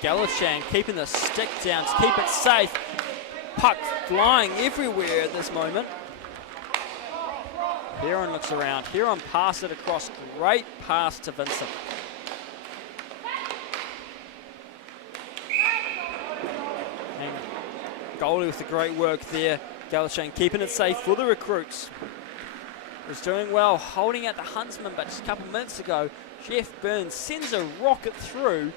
Galichan keeping the stick down to keep it safe. Puck flying everywhere at this moment. Heron looks around. Heron passes it across. Great pass to Vincent. And goalie with the great work there. Galichan keeping it safe for the recruits. Was doing well, holding out the Huntsman, but just a couple minutes ago, Jeff Burns sends a rocket through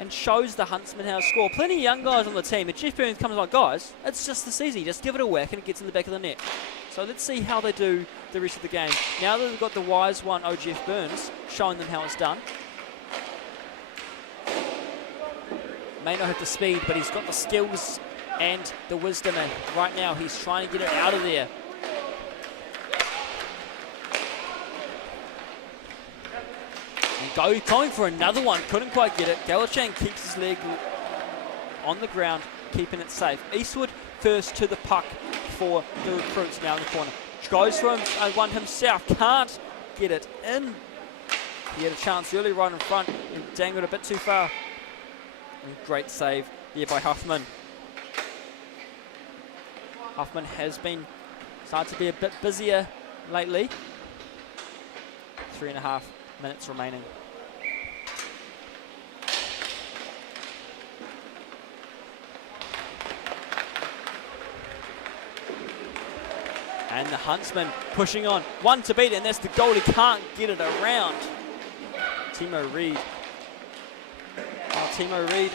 and shows the Huntsman how to score. Plenty of young guys on the team, and Jeff Burns comes like, guys, it's just this easy. Just give it a whack and it gets in the back of the net. So let's see how they do the rest of the game. Now that they've got the wise one, Jeff Burns, showing them how it's done. May not have the speed, but he's got the skills and the wisdom, and right now he's trying to get it out of there. Going for another one, couldn't quite get it. Galichan keeps his leg on the ground, keeping it safe. Eastwood first to the puck for the recruits now in the corner. Goes for one himself, can't get it in. He had a chance really right in front and dangled a bit too far. And great save there by Huffman. Huffman has been started to be a bit busier lately. 3.5 minutes remaining. And the Huntsman pushing on. One to beat, and that's the goal. He can't get it around. Timo Reed. Oh, Timo Reed,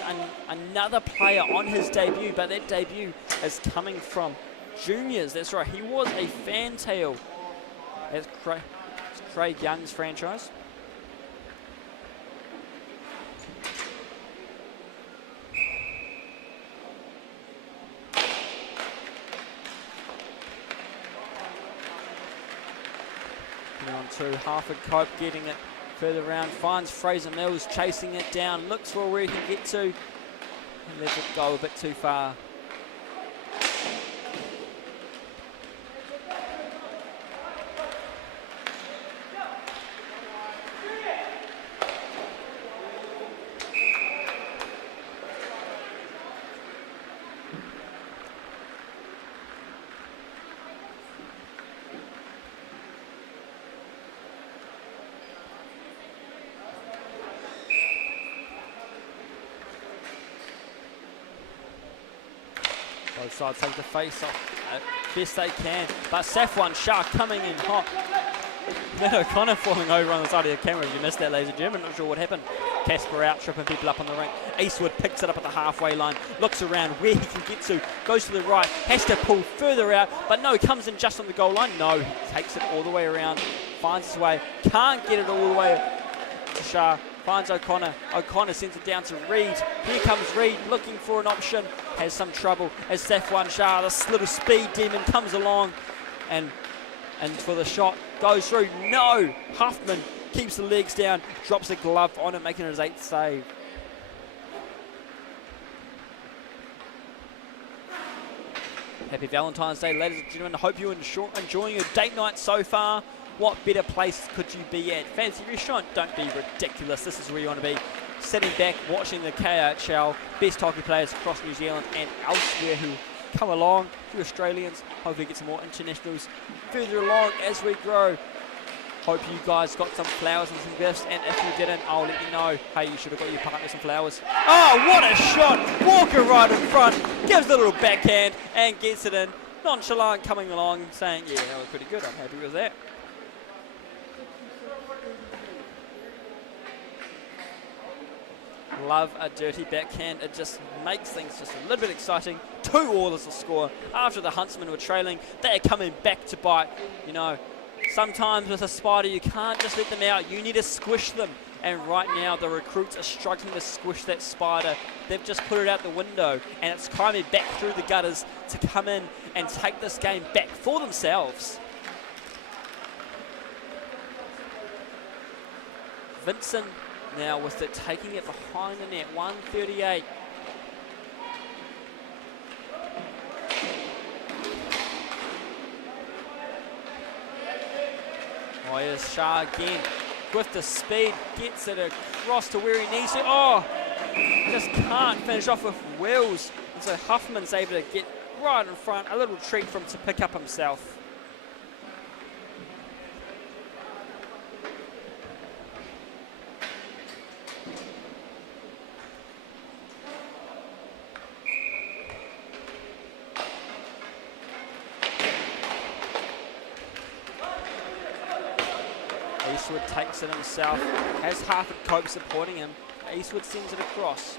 another player on his debut, but that debut is coming from juniors. That's right, he was a fantail. That's Craig Young's franchise. On to Harford Cope, getting it further around, finds Fraser Mills, chasing it down, looks for where he can get to, and lets it go a bit too far. Both sides take the face off best they can, but Safwan Shah coming in hot. Then O'Connor falling over on the side of the camera. If you missed that, ladies and gentlemen, not sure what happened. Casper out, tripping people up on the rink. Eastwood picks it up at the halfway line, looks around where he can get to, goes to the right, has to pull further out, but no, comes in just on the goal line. No, he takes it all the way around, finds his way, can't get it all the way to Shah. Finds O'Connor. O'Connor sends it down to Reed. Here comes Reed looking for an option. Has some trouble as Safwan Shah, this little speed demon, comes along and for the shot. Goes through. No! Huffman keeps the legs down. Drops a glove on it, making it his 8th save. Happy Valentine's Day, ladies and gentlemen. I hope you're enjoying your date night so far. What better place could you be at? Fancy restaurant? Don't be ridiculous. This is where you want to be. Sitting back, watching the KIHL, best hockey players across New Zealand and elsewhere who come along. A few Australians, hopefully get some more internationals further along as we grow. Hope you guys got some flowers and some gifts, and if you didn't, I'll let you know. Hey, you should have got your partner some flowers. Oh, what a shot! Walker right in front, gives a little backhand and gets it in. Nonchalant coming along and saying, yeah, that was pretty good. I'm happy with that. Love a dirty backhand. It just makes things just a little bit exciting. 2-2 is the score. After the Huntsman were trailing, they're coming back to bite. You know, sometimes with a spider, you can't just let them out. You need to squish them. And right now, the recruits are struggling to squish that spider. They've just put it out the window, and it's climbing back through the gutters to come in and take this game back for themselves. Vincent now with it, taking it behind the net, 138. Oh, here's Shah again with the speed, gets it across to where he needs it. Oh, just can't finish off with wheels. And so Huffman's able to get right in front, a little treat for him to pick up himself. Eastwood takes it himself, has Harford Cope supporting him. Eastwood sends it across.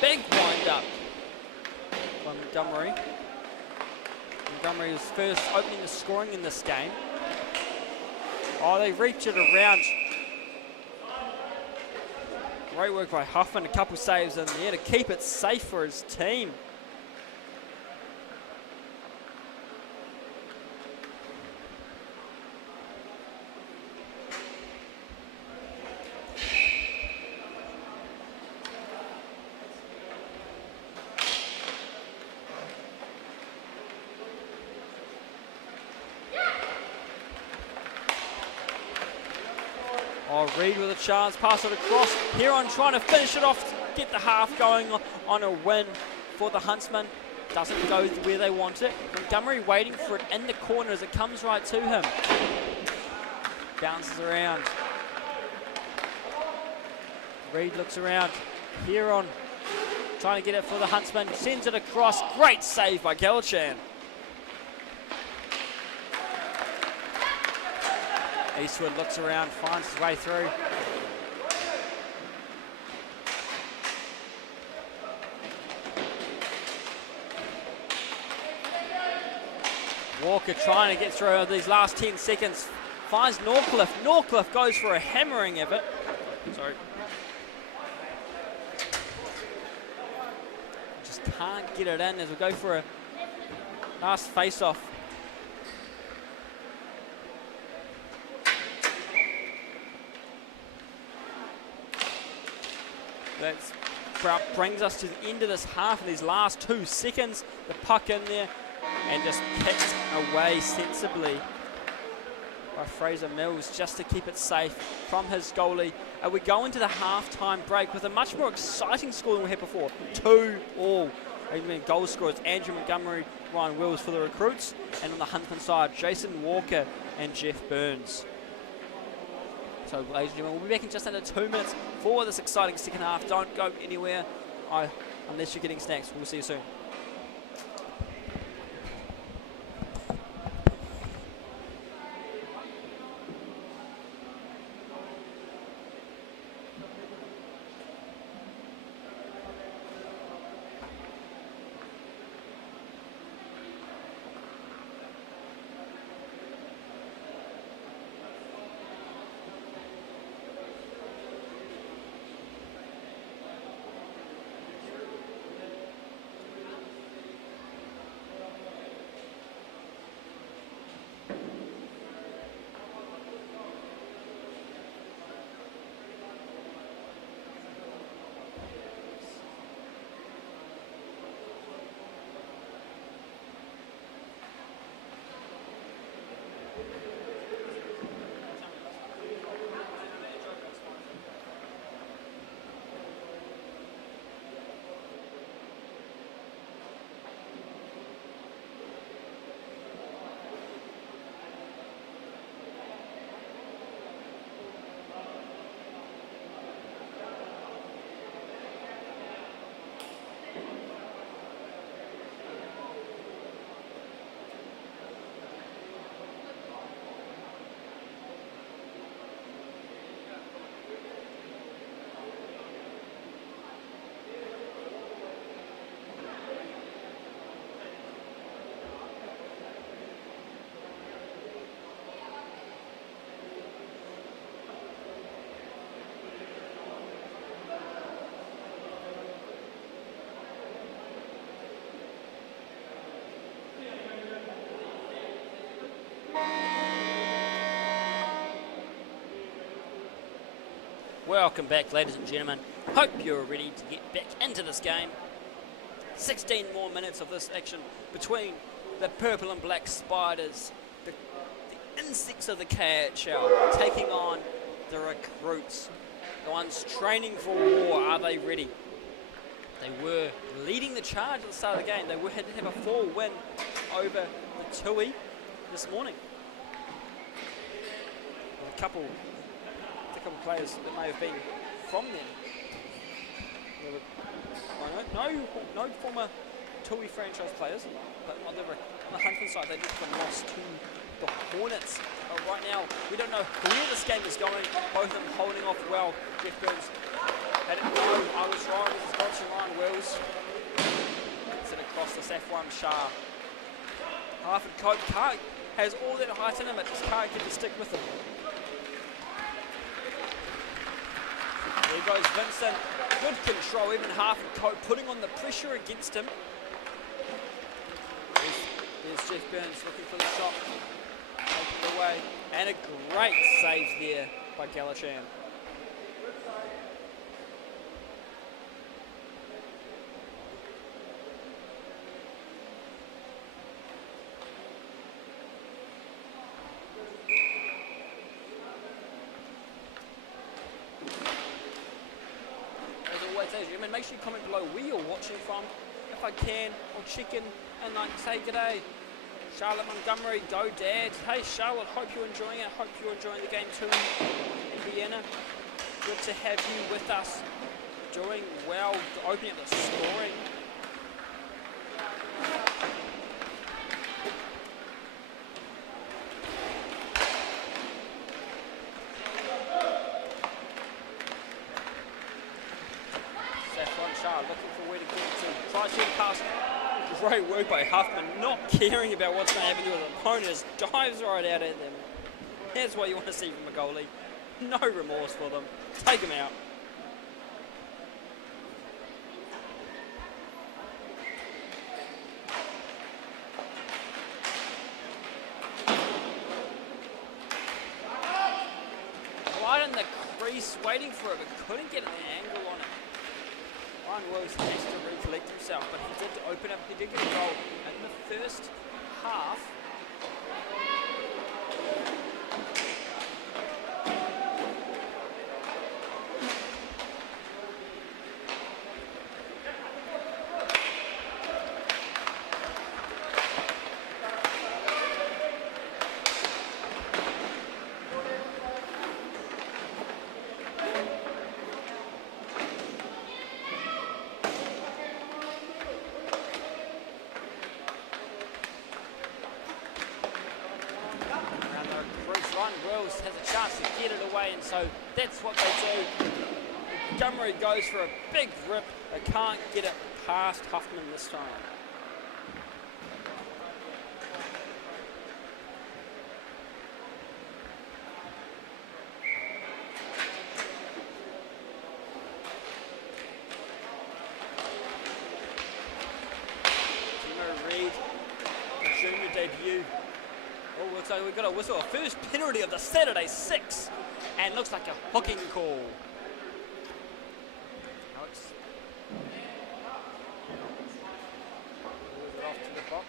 Big wind up from Montgomery. Montgomery is first opening the scoring in this game. Oh, they reach it around. Great work by Huffman, a couple saves in there to keep it safe for his team. Oh, Reed with a chance, pass it across. Heron trying to finish it off, get the half going on a win for the Huntsman. Doesn't go where they want it. Montgomery waiting for it in the corner as it comes right to him. Bounces around. Reed looks around. Heron trying to get it for the Huntsman. Sends it across. Great save by Galchan. Eastwood looks around, finds his way through. Walker trying to get through these last 10 seconds. Finds Norcliffe. Norcliffe goes for a hammering of it. Sorry. Just can't get it in as we go for a last face-off. That brings us to the end of this half in these last 2 seconds. The puck in there and just kicked away sensibly by Fraser Mills just to keep it safe from his goalie. We go into the half-time break with a much more exciting score than we had before. 2-2. Goal scorers Andrew Montgomery, Ryan Wills for the Recruits, and on the Huntsman side, Jason Walker and Jeff Burns. So, ladies and gentlemen, we'll be back in just under 2 minutes for this exciting second half. Don't go anywhere unless you're getting snacks. We'll see you soon. Welcome back, ladies and gentlemen. Hope you're ready to get back into this game. 16 more minutes of this action between the purple and black Spiders, the insects of the KIHL, taking on the Recruits, the ones training for war. Are they ready? They were leading the charge at the start of the game. They had to have a 4 win over the Tui this morning. A couple players that may have been from them. No former Tui franchise players, but on the Huntsman side, they just lost to the Hornets. But right now, we don't know where this game is going. Both of them holding off well. Jeff Burns had it. No, I was wrong. This is Godson Ryan Wills. Gets it across the Safwan Shah. Harford Cope has all that height in him, but just can't get the stick with him. There goes Vincent. Good control, even Harford Cope putting on the pressure against him. There's Jeff Burns looking for the shot. Taking it away. And a great save there by Galachan. Make sure you comment below where you're watching from, if I can, or check in and say g'day. Charlotte Montgomery, go Dad. Hey Charlotte, hope you're enjoying it. Hope you're enjoying the game too in Vienna. Good to have you with us. Doing well, opening up the scoring. Looking for where to get to. Try to pass. Great work by Huffman, not caring about what's going to happen to his opponent, just dives right out at them. That's what you want to see from a goalie. No remorse for them. Take him out. Right in the crease, waiting for it, but couldn't get an angle on it. Ryan Williams has to recollect himself, but he did get a goal in the first half. Has a chance to get it away, and so that's what they do. Montgomery goes for a big rip. They can't get it past Huffman this time. Timo Reid, the junior debut. Oh, looks like we've got a whistle. A first penalty of the Saturday 6. And looks like a hooking call. Alex. Move it off to the box.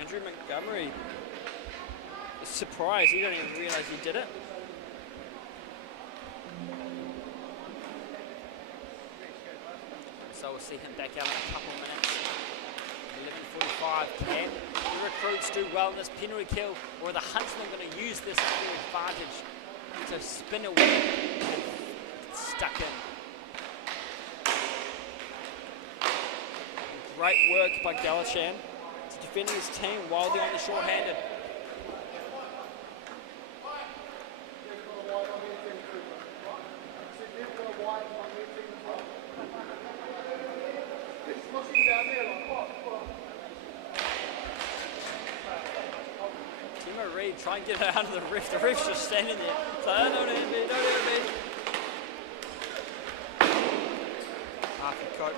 Andrew Montgomery is surprised. He didn't even realise he did it. So we'll see him back out in a couple of minutes. 11:45. Can the recruits do well in this penalty kill, or are the Huntsmen going to use this advantage to spin away and stuck in? Great work by Galachan to defend his team while they're on the short-handed. Timo Reid try and get it out of the ref. The ref's just standing there. So don't hit me, don't hit me. Half a coat.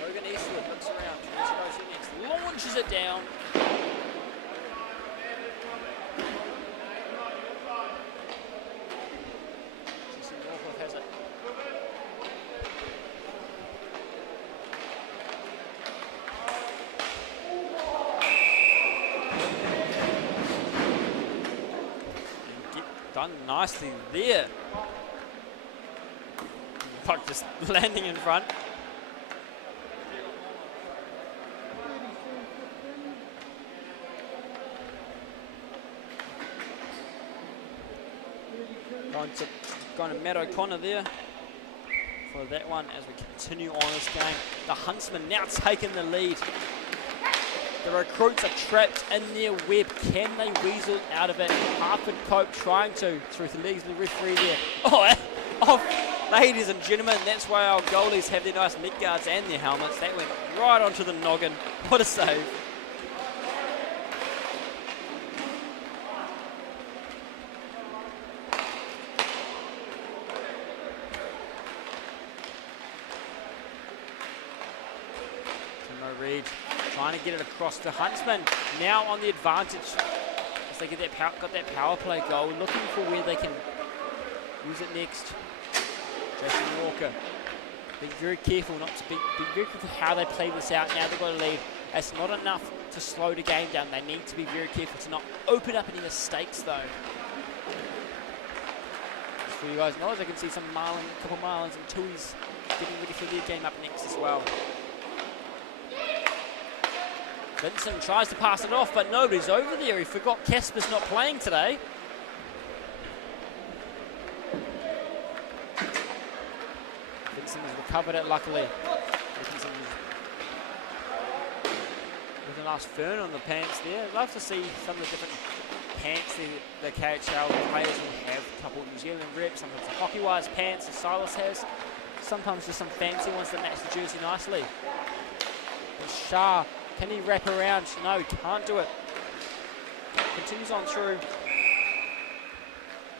Logan Eastwood looks around. Next. Launches it down. Has it. Done nicely there. Puck just landing in front. Going to Matt O'Connor there for that one as we continue on this game. The Huntsmen now taking the lead. The recruits are trapped in their web. Can they weasel out of it? Harford Cope trying to, through the legs of the referee there. Oh, ladies and gentlemen, that's why our goalies have their nice neck guards and their helmets. That went right onto the noggin. What a save. Reid trying to get it across to Huntsman. Now on the advantage as they get that got that power play goal. Looking for where they can use it next. Jason Walker. Be very careful not to be very careful how they play this out. Now they've got a lead. That's not enough to slow the game down. They need to be very careful to not open up any mistakes though. Just for you guys know, I can see some Marlin, a couple Marlins and Tuis getting ready for their game up next as well. Vincent tries to pass it off, but nobody's over there. He forgot Casper's not playing today. Vincent has recovered it, luckily. With a nice fern on the pants there. I'd love to see some of the different pants the KHL players will have. A couple of New Zealand reps, sometimes the hockey-wise pants that Silas has. Sometimes just some fancy ones that match the jersey nicely. And Shah. Can he wrap around? No, he can't do it. Continues on through.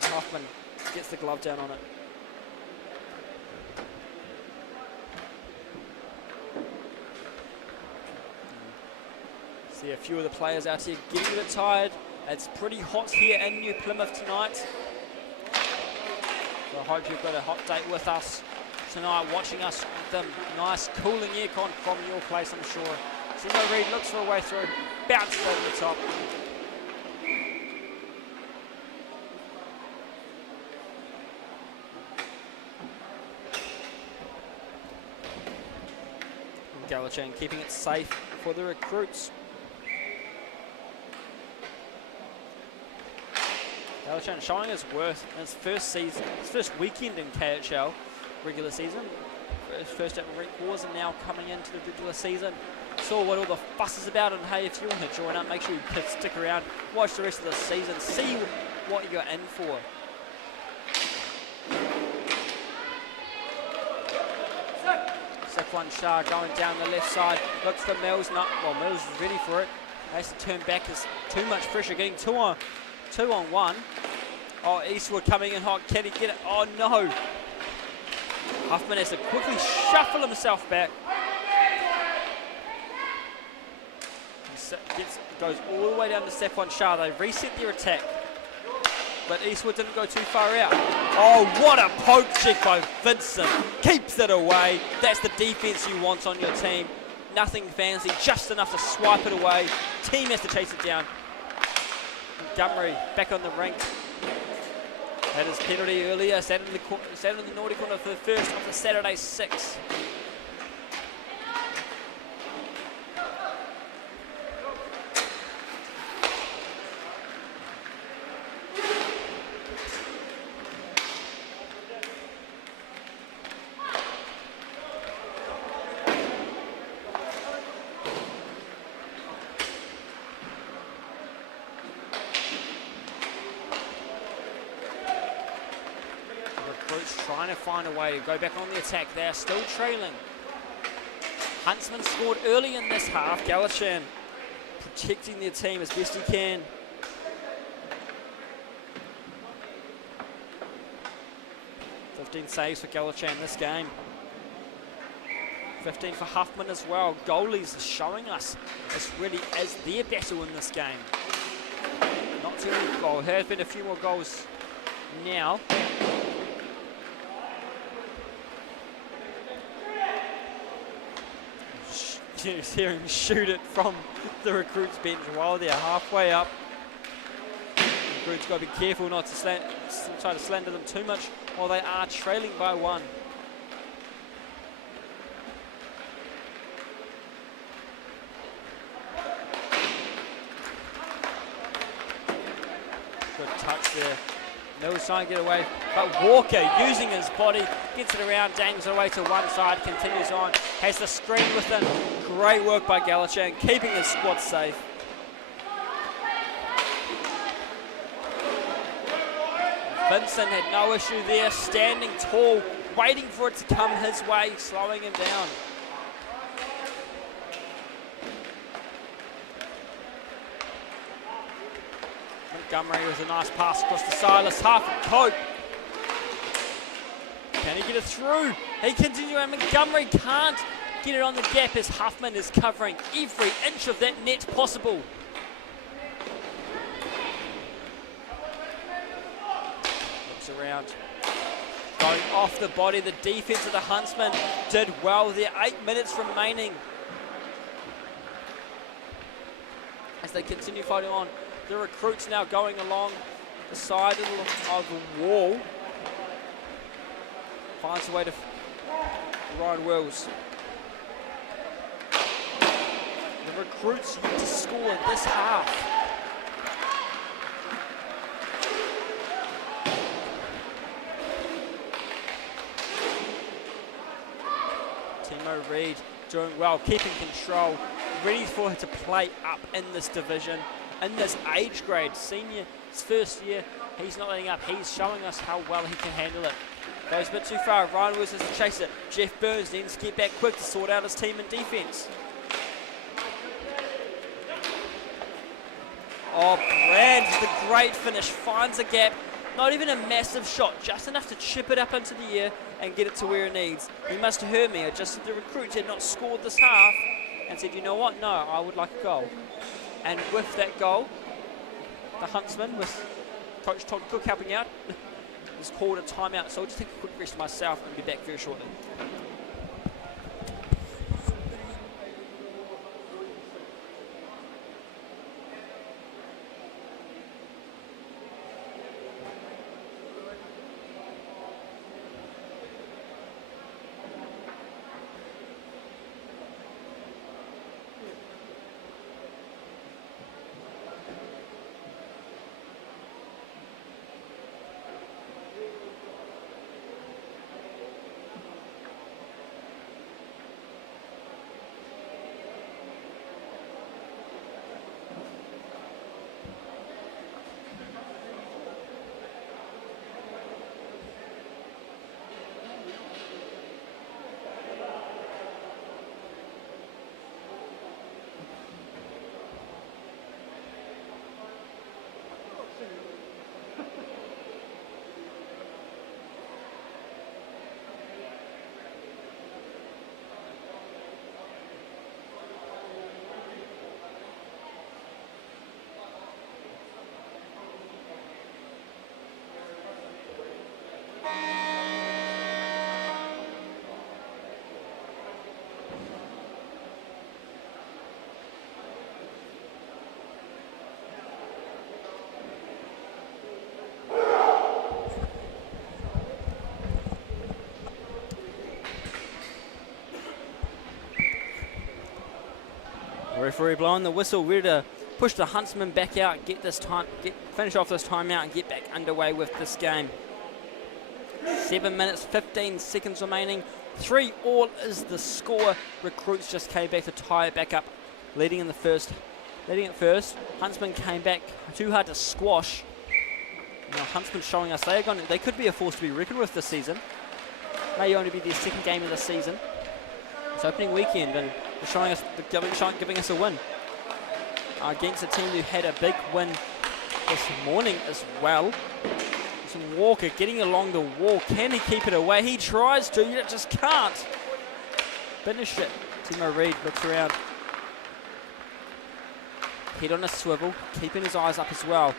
Hoffman gets the glove down on it. See a few of the players out here getting a bit tired. It's pretty hot here in New Plymouth tonight. So I hope you've got a hot date with us tonight, watching us with the nice cooling aircon from your place, I'm sure. Timo Reid looks for a way through, bounces over the top. Galichan keeping it safe for the recruits. Galichan showing his worth in his first season, his first weekend in KHL regular season. First at Rink Wars and now coming into the regular season. Saw what all the fuss is about, and hey, if you want to join up, make sure you stick around, watch the rest of the season, see what you're in for. Saquon Shah going down the left side, looks for Mills. Mills is ready for it. Has to turn back, there's too much pressure, getting two on one. Oh, Eastwood coming in hot, can he get it? Oh no! Huffman has to quickly shuffle himself back. Goes all the way down to Saquon Shah. They reset their attack, but Eastwood didn't go too far out. Oh, what a poke check by Vincent. Keeps it away. That's the defense you want on your team. Nothing fancy, just enough to swipe it away. Team has to chase it down. Montgomery back on the rink. Had his penalty earlier, sat in the naughty corner for the first of the Saturday 6. Trying to find a way to go back on the attack. They are still trailing. Huntsman scored early in this half. Galichan protecting their team as best he can. "15 saves for Galichan this game. 15 for Huffman as well. Goalies are showing us this really is their battle in this game. Not too many goals. There has been a few more goals now. Hearing shoot it from the recruits bench while they're halfway up. Recruits got to be careful not to try to slander them too much while they are trailing by 1. Good touch there. Mills trying to get away, but Walker using his body, gets it around, dangles it away to one side, continues on, has the screen within. Great work by Galichan, keeping his squad safe. Vincent had no issue there, standing tall, waiting for it to come his way, slowing him down. Montgomery with a nice pass across to Silas. Half a cope. Can he get it through? He continues, and Montgomery can't get it on the gap as Huffman is covering every inch of that net possible. Looks around. Going off the body, the defense of the Huntsman did well there. 8 minutes remaining as they continue fighting on. The recruits now going along the side of the wall. Finds a way to Ryan Wills. The recruits need to score this half. Timo Reid doing well, keeping control, ready for her to play up in this division. In this age grade, senior, his first year, he's not letting up. He's showing us how well he can handle it. Goes a bit too far. Ryan Wills has to chase it. Jeff Burns needs to get back quick to sort out his team in defense. Oh, Brand, the great finish, finds a gap. Not even a massive shot, just enough to chip it up into the air and get it to where it needs. He must have heard me, just the recruits had not scored this half. and said, you know what, no, I would like a goal. And with that goal, the Huntsman, with Coach Todd Cook helping out, has called a timeout. So I'll just take a quick rest myself and be back very shortly. Referee blowing the whistle, ready to push the Huntsman back out, finish off this timeout and get back underway with this game. 7 minutes, 15 seconds remaining. 3-all is the score. Recruits just came back to tie it back up, leading it first. Huntsman came back too hard to squash. Now Huntsman showing us they could be a force to be reckoned with this season. May only be their second game of the season. It's opening weekend and they're showing us, giving us a win against a team who had a big win this morning as well. Some Walker getting along the wall. Can he keep it away? He tries to, yet just can't finish it. Timo Reid looks around. Head on a swivel, keeping his eyes up as well.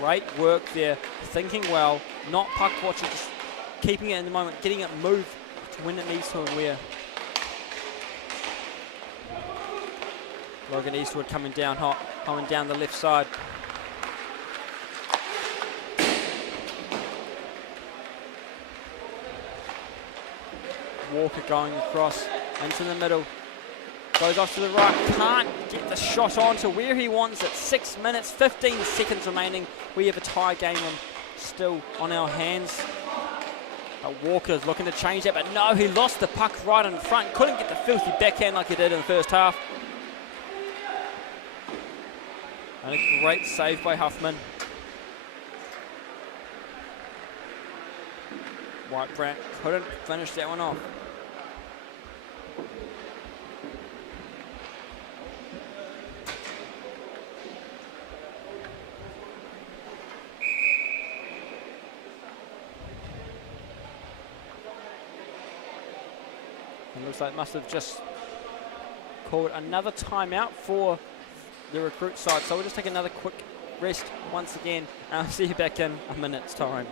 Great work there, thinking well, not puck watching, just keeping it in the moment, getting it moved to when it needs to and where. Logan Eastwood coming down hot, coming down the left side. Walker going across into the middle. Goes off to the right, can't get the shot on to where he wants it. 6 minutes, 15 seconds remaining. We have a tie game still on our hands. But Walker's looking to change that, but no, he lost the puck right in front. Couldn't get the filthy backhand like he did in the first half. And a great save by Huffman. White Brant couldn't finish that one off. It looks like must have just called another timeout for the recruit side. So we'll just take another quick rest once again. And I'll see you back in a minute's time.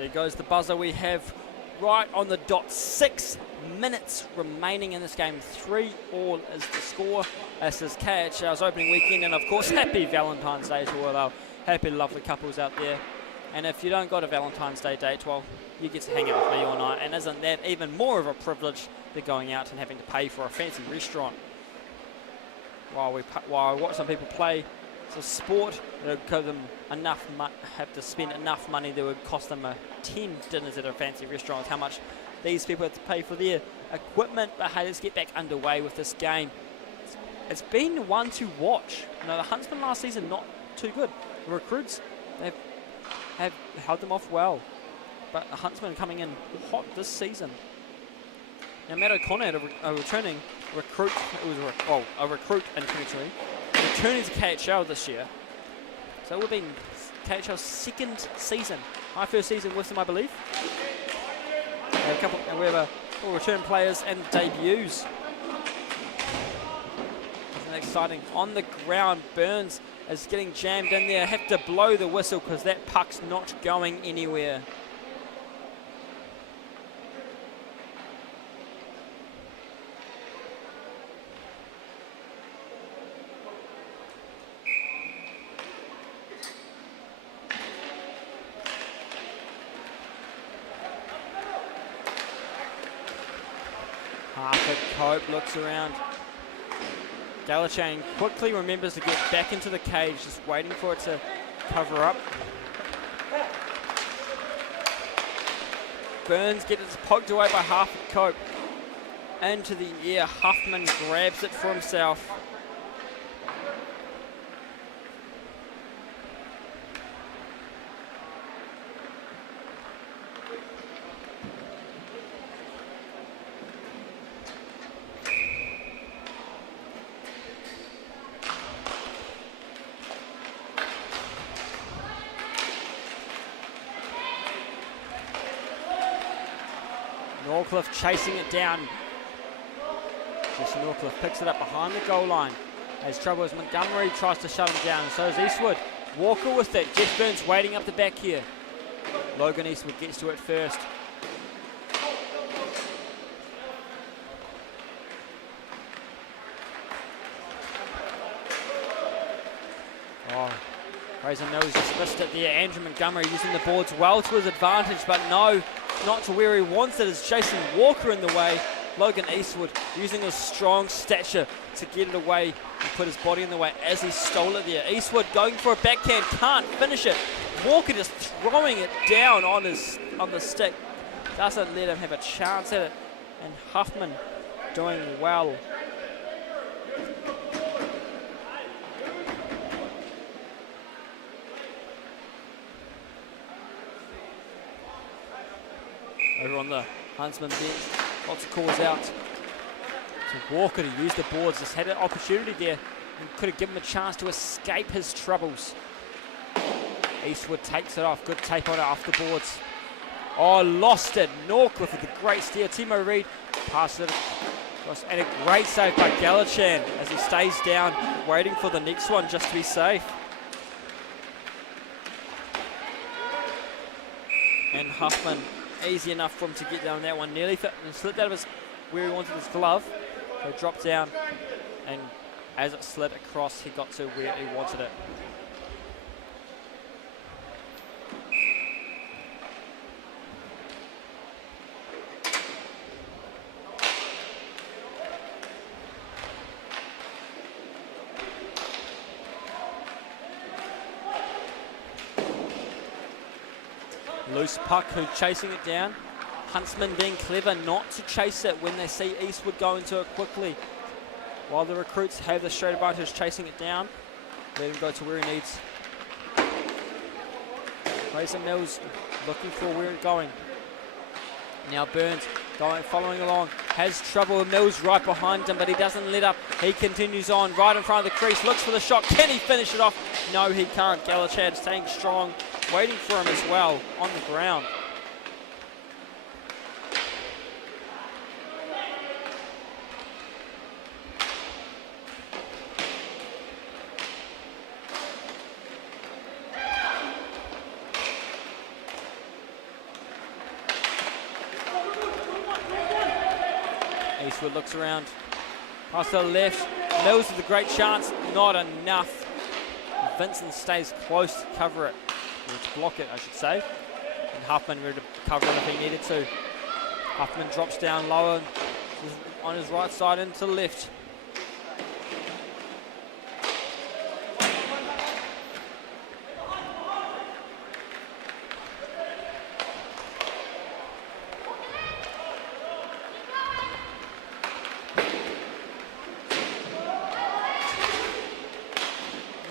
There goes the buzzer. We have right on the dot 6 minutes remaining in this game. 3-3 is the score. This is KIHL's opening weekend, and of course, happy Valentine's Day to all our happy, lovely couples out there. And if you don't got a Valentine's Day date, well, you get to hang out with me all night. And isn't that even more of a privilege than going out and having to pay for a fancy restaurant? While I watch some people play some sport, it would cost them enough have to spend enough money that would cost them 10 dinners at a fancy restaurant. How much these people have to pay for their equipment. But hey, let's get back underway with this game. It's been one to watch. You know, the Huntsman last season not too good. The recruits have held them off well, but the Huntsman coming in hot this season. Now Matt O'Connor had a returning recruit. It was a recruit in 2020, returning to KHL this year. So it would have been KHL's second season. My first season with them, I believe. We have a couple return players and debuts. Isn't that exciting? On the ground, Burns is getting jammed in there. Have to blow the whistle because that puck's not going anywhere. Harford Cope looks around. Galachane quickly remembers to get back into the cage, just waiting for it to cover up. Burns gets poked away by Harford Cope. Into the air, Huffman grabs it for himself. Norcliffe chasing it down. Jesse Norcliffe picks it up behind the goal line. As trouble as Montgomery tries to shut him down, so is Eastwood. Walker with it. Jeff Burns waiting up the back here. Logan Eastwood gets to it first. Oh, Fraser Mills just missed it there. Andrew Montgomery using the boards well to his advantage, but no, not to where he wants it, as Jason Walker in the way. Logan Eastwood using his strong stature to get it away and put his body in the way as he stole it there. Eastwood going for a backhand, can't finish it. Walker just throwing it down on the stick. Doesn't let him have a chance at it. And Huffman doing well. Over on the Huntsman bench, lots of calls out to Walker to use the boards. Just had an opportunity there and could have given him a chance to escape his troubles. Eastwood takes it off. Good tape on it off the boards. Oh, lost it. Norcliffe with a great steer. Timo Reid passed it across. And a great save by Galachan as he stays down, waiting for the next one just to be safe. And Huffman, easy enough for him to get down that one. Nearly fit and slipped out of where he wanted his glove. So dropped down, and as it slid across, he got to where he wanted it. Loose puck, who's chasing it down. Huntsman being clever not to chase it when they see Eastwood go into it quickly. While the recruits have the straight advantage chasing it down, let him go to where he needs. Fraser Mills looking for where it's going. Now Burns following along, has trouble with Mills right behind him, but he doesn't let up. He continues on right in front of the crease, looks for the shot. Can he finish it off? No, he can't. Galachad staying strong, waiting for him as well on the ground. Westwood looks around. Pass to the left. Mills with a great chance. Not enough. Vincent stays close to cover it. Or to block it, I should say. And Huffman ready to cover it if he needed to. Huffman drops down lower on his right side into the left.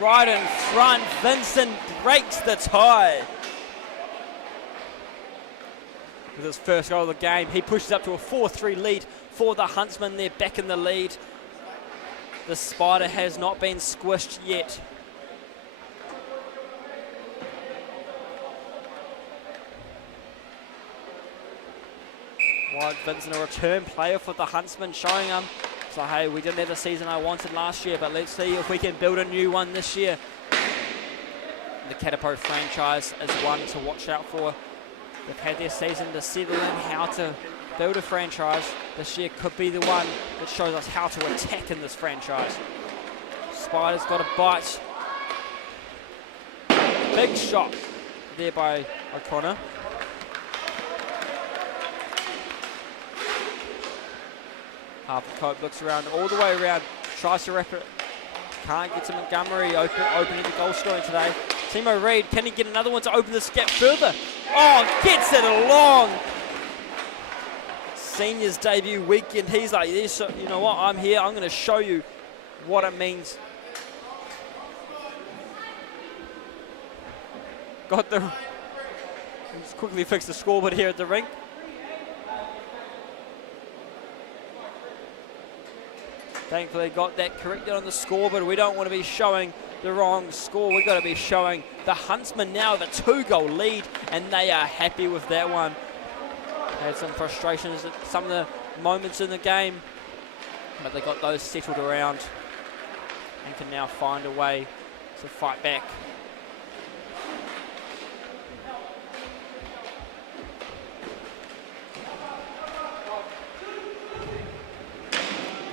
Right in front, Vincent breaks the tie. With his first goal of the game, he pushes up to a 4-3 lead for the Huntsman. They're back in the lead. The Spider has not been squished yet. Wyatt Vincent, a return player for the Huntsman, showing them. So, hey, we didn't have the season I wanted last year, but let's see if we can build a new one this year. The Katipo franchise is one to watch out for. They've had their season to settle in how to build a franchise. This year could be the one that shows us how to attack in this franchise. Spider's got a bite. Big shot there by O'Connor. Harper looks around all the way around, tries to wrap it. Can't get to Montgomery opening the goal scoring today. Timo Reid, can he get another one to open this gap further? Oh, gets it along. Senior's debut weekend, he's like, yes, you know what, I'm here, I'm going to show you what it means. Just quickly fix the scoreboard here at the rink. Thankfully got that corrected on the score, but we don't want to be showing the wrong score. We've got to be showing the Huntsman now with a 2-goal lead, and they are happy with that one. Had some frustrations at some of the moments in the game, but they got those settled around and can now find a way to fight back.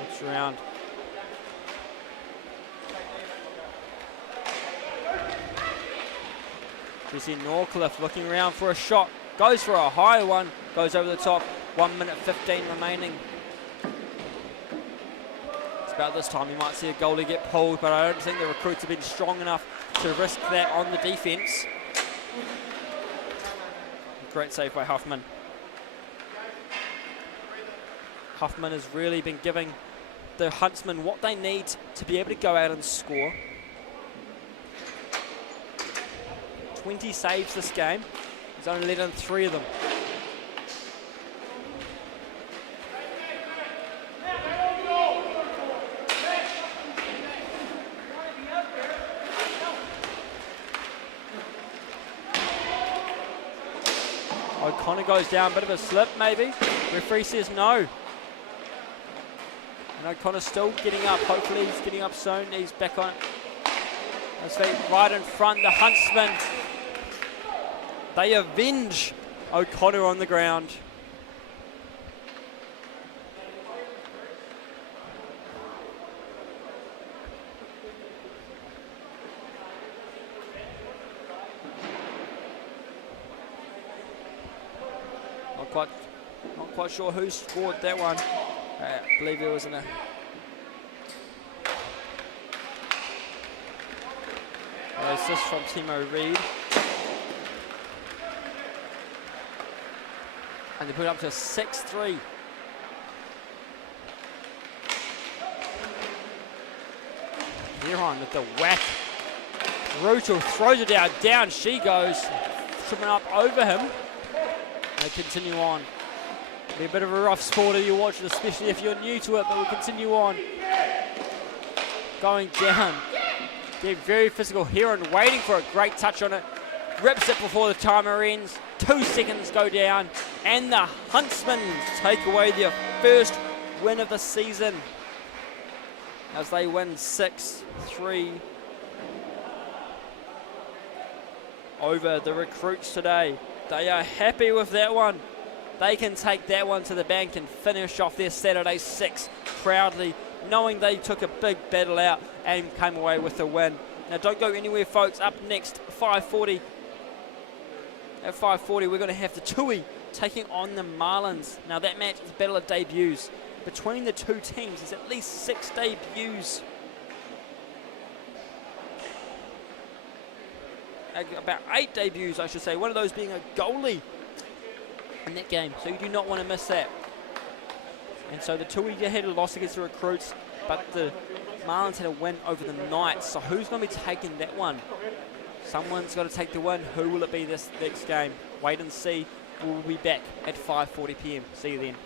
Looks around. Jesse Norcliffe looking around for a shot, goes for a high one, goes over the top, 1 minute 15 remaining. It's about this time you might see a goalie get pulled, but I don't think the recruits have been strong enough to risk that on the defence. Great save by Huffman. Huffman has really been giving the Huntsmen what they need to be able to go out and score. 20 saves this game. He's only let in 3 of them. O'Connor goes down, bit of a slip maybe. Referee says no. And O'Connor's still getting up. Hopefully he's getting up soon. He's back on his feet right in front. The Huntsmen, they avenge O'Connor on the ground. Not quite sure who scored that one. I believe it was in a... assist from Timo Reid. And they put it up to 6-3. Huron with the whack. Brutal, throws it down she goes. Tripping up over him. They continue on. Be a bit of a rough sport if you watch it, especially if you're new to it, but we'll continue on. Going down. They're very physical. Huron waiting for a great touch on it. Rips it before the timer ends. 2 seconds go down. And the Huntsmen take away their first win of the season as they win 6-3 over the Recruits today. They are happy with that one. they can take that one to the bank and finish off their Saturday 6 proudly, knowing they took a big battle out and came away with the win. Now don't go anywhere, folks. Up next, 5:40. At 5:40, we're going to have the Kiwi taking on the Marlins. Now that match is a battle of debuts. Between the two teams, there's at least 6 debuts. About 8 debuts, I should say. One of those being a goalie in that game. So you do not want to miss that. And so the Kiwi had a loss against the Recruits, but the Marlins had a win over the Knights. So who's going to be taking that one? Someone's got to take the win. Who will it be this next game? Wait and see. We'll be back at 5:40 p.m. See you then.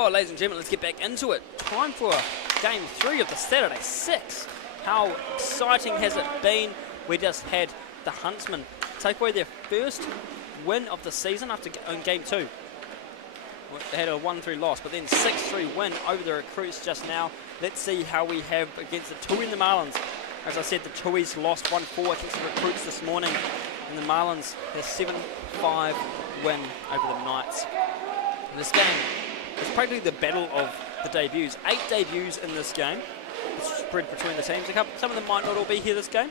Oh, ladies and gentlemen, let's get back into it. Time for game 3 of the Saturday 6. How exciting has it been? We just had the Huntsman take away their first win of the season after in game 2. They had a 1-3 loss, but then 6-3 win over the Recruits just now. Let's see how we have against the Tui and the Marlins. As I said, the Tui's lost 1-4 against the Recruits this morning, and the Marlins had a 7-5 win over the Knights. This game is practically the battle of the debuts. 8 debuts in this game. It's spread between the teams. Some of them might not all be here this game,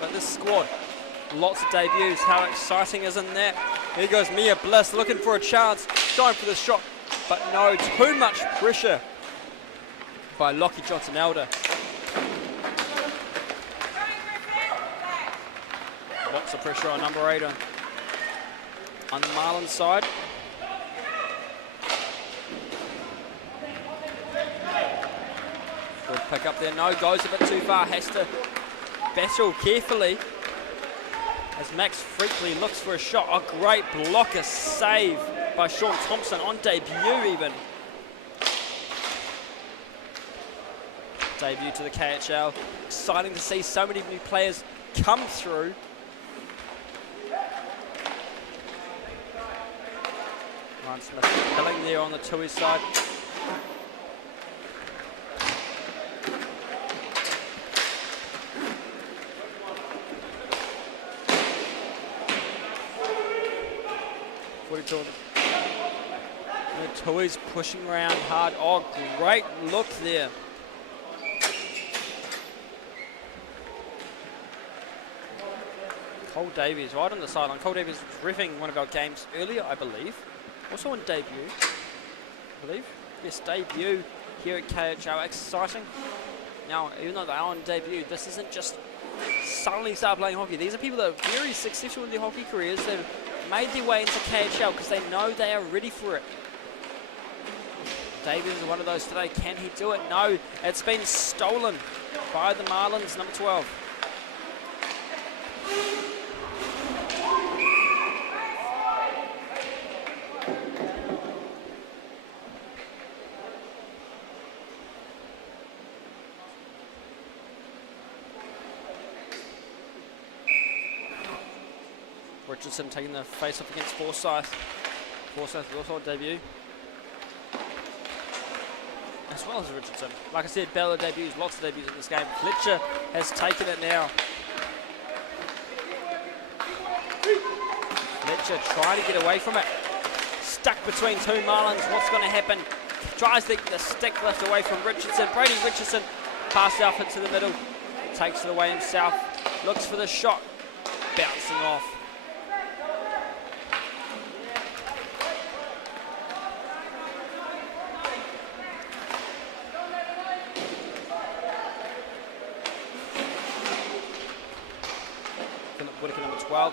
but this squad, lots of debuts. How exciting isn't that? Here goes Mia Bliss looking for a chance, going for the shot, but no, too much pressure by Lockie Johnson-Elder. Lots of pressure on number 8 on the Marlin side. Good pick up there. No, goes a bit too far. Has to battle carefully as Max Freakley looks for a shot. A great blocker save by Sean Thompson on debut even. Debut to the KHL. Exciting to see so many new players come through. Ryan Smith killing there on the Tui side. The Tui's pushing around hard. Oh, great look there. Cole Davies right on the sideline. Cole Davies was reffing one of our games earlier, I believe. Also on debut, I believe. Yes, debut here at KHL. Exciting. Now, even though they are on debut, this isn't just suddenly start playing hockey. These are people that are very successful in their hockey careers. They've made their way into KHL because they know they are ready for it. Davies is one of those today. Can he do it? No. It's been stolen by the Marlins, number 12. Richardson taking the face-off against Forsyth. Forsyth is also on debut. As well as Richardson. Like I said, Bella debuts, lots of debuts in this game. Fletcher has taken it now. Fletcher trying to get away from it. Stuck between 2 Marlins. What's going to happen? Tries to get the stick lift away from Richardson. Brady Richardson passes off into the middle. Takes it away himself. Looks for the shot. Bouncing off.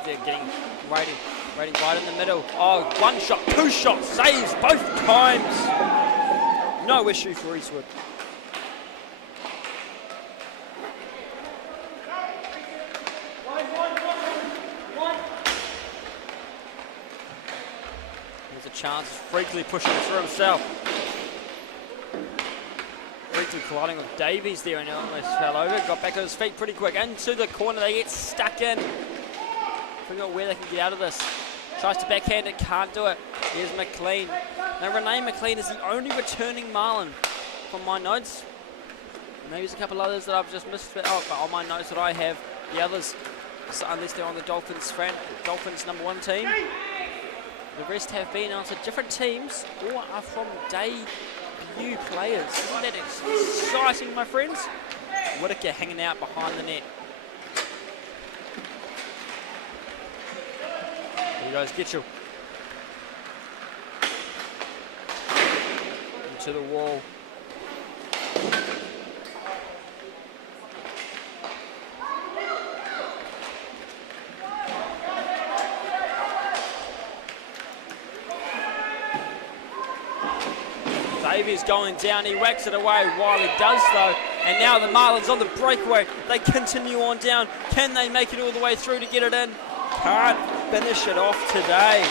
They're getting rating right in the middle. Oh, 1 shot, 2 shots, saves both times. No issue for Eastwood. There's a chance. Freakley pushing it through himself. Freakley colliding with Davies there and almost fell over. Got back on his feet pretty quick. Into the corner, they get stuck in. Figure out where they can get out of this. Tries to backhand it, can't do it. Here's McLean. Now Renee McLean is the only returning Marlin from my notes. Maybe there's a couple others that I've just missed. Oh, but on my notes that I have, the others, so unless they're on the Dolphins number 1 team, the rest have been onto different teams or are from debut players. Isn't that exciting, my friends? Whitaker hanging out behind the net. Here goes Gitchell. Into the wall. Davies going down, he whacks it away while he does though. And now the Marlins on the breakaway. They continue on down. Can they make it all the way through to get it in? Can't finish it off today.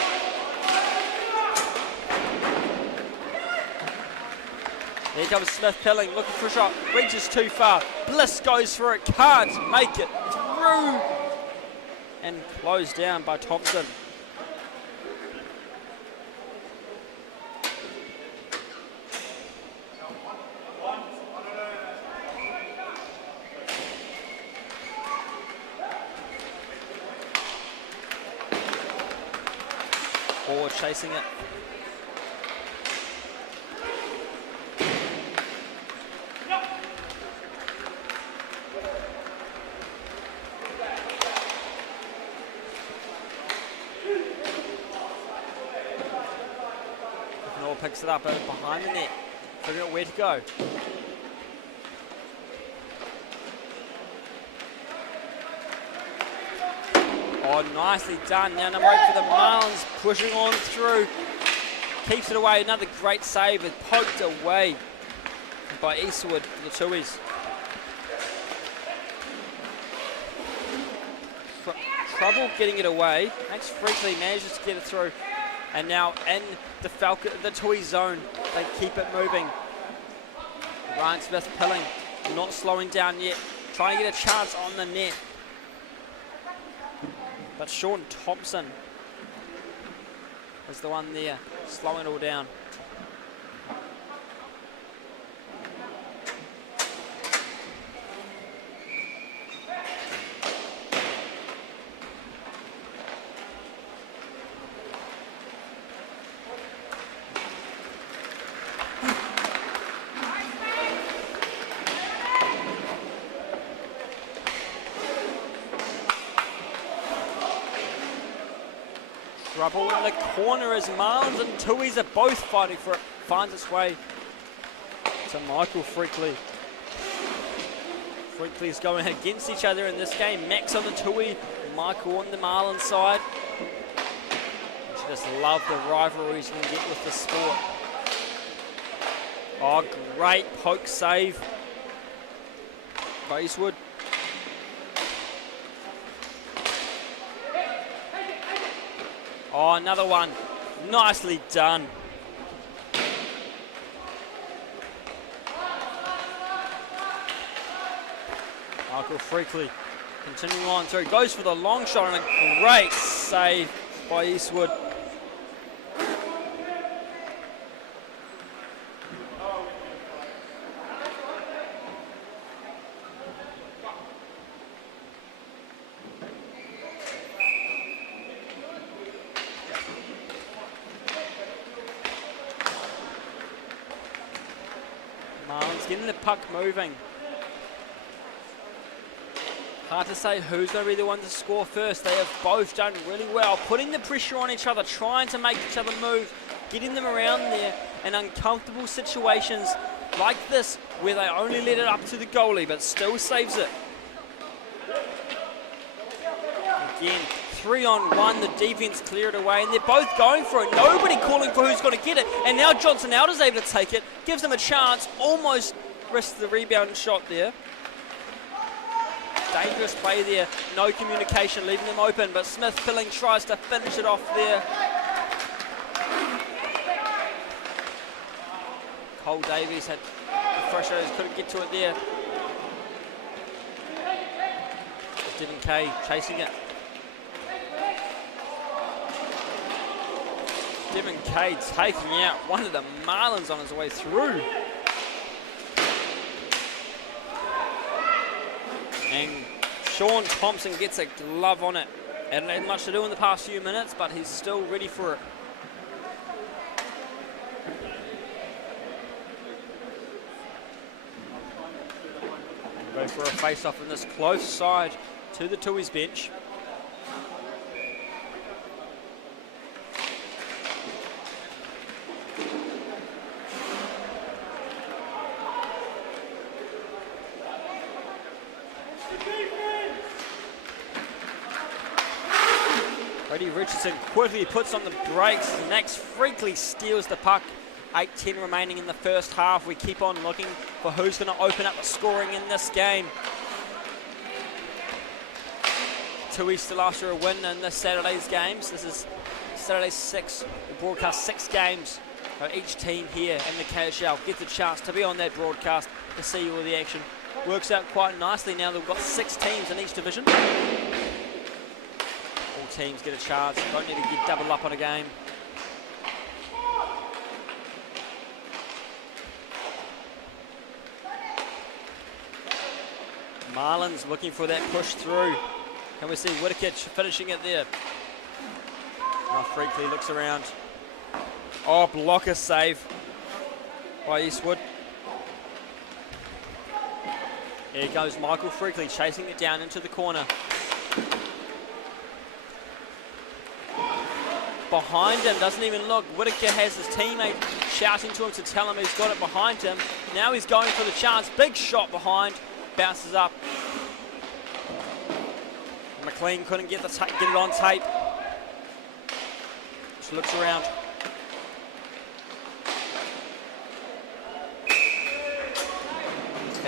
There comes Smith Pilling, looking for a shot, reaches too far. Bliss goes for it, can't make it through. And closed down by Thompson. Forward chasing it. Picks it up behind the net, figuring out where to go. Oh, nicely done. Now number 8 for the Marlins, pushing on through. Keeps it away, another great save. It's poked away by Eastwood, the Tuis. Trouble getting it away. Max Freakley manages to get it through. And now in the Tui zone, they keep it moving. Ryan Smith Pilling, not slowing down yet, trying to get a chance on the net. But Sean Thompson is the one there, slowing it all down. Trouble in the corner as Marlins and Tuis are both fighting for it. Finds its way to Michael Freakley. Freakley's going against each other in this game. Max on the Tui, Michael on the Marlins side. You just love the rivalries you can get with the sport. Oh, great poke save by Eastwood. Oh, another one. Nicely done. Michael Freakley continuing on through. Goes for the long shot and a great save by Eastwood. Getting the puck moving. Hard to say who's going to be the one to score first. They have both done really well, putting the pressure on each other, trying to make each other move, getting them around there in uncomfortable situations like this, where they only let it up to the goalie, but still saves it. Again, 3-on-1, the defense cleared away, and they're both going for it. Nobody calling for who's going to get it, and now Johnson out is able to take it, gives them a chance, almost risks the rebound shot there. Dangerous play there, no communication, leaving them open, but Smith Pilling tries to finish it off there. Cole Davies had the frustrations, couldn't get to it there. Devin Kay chasing it. Devin Kay taking out one of the Marlins on his way through. And Sean Thompson gets a glove on it. Hadn't had much to do in the past few minutes, but he's still ready for it. We'll go for a face-off in this close side to the Tui's bench. Richardson quickly puts on the brakes. Max Freakley steals the puck. 8:10 remaining in the first half. We keep on looking for who's going to open up the scoring in this game. Tui still after a win in this Saturday's games. This is Saturday 6. We broadcast 6 games Each team here in the KIHL gets a chance to be on that broadcast to see all the action. Works out quite nicely now that we've got 6 teams in each division. All teams get a chance, don't need to get double up on a game. Marlin's looking for that push through. Can we see Whitaker finishing it there? Now Freakley looks around. Oh, blocker save by Eastwood. Here goes Michael Freakley chasing it down into the corner. Behind him, doesn't even look. Whitaker has his teammate shouting to him to tell him he's got it behind him. Now he's going for the chance. Big shot behind. Bounces up. McLean couldn't get it on tape. Just looks around.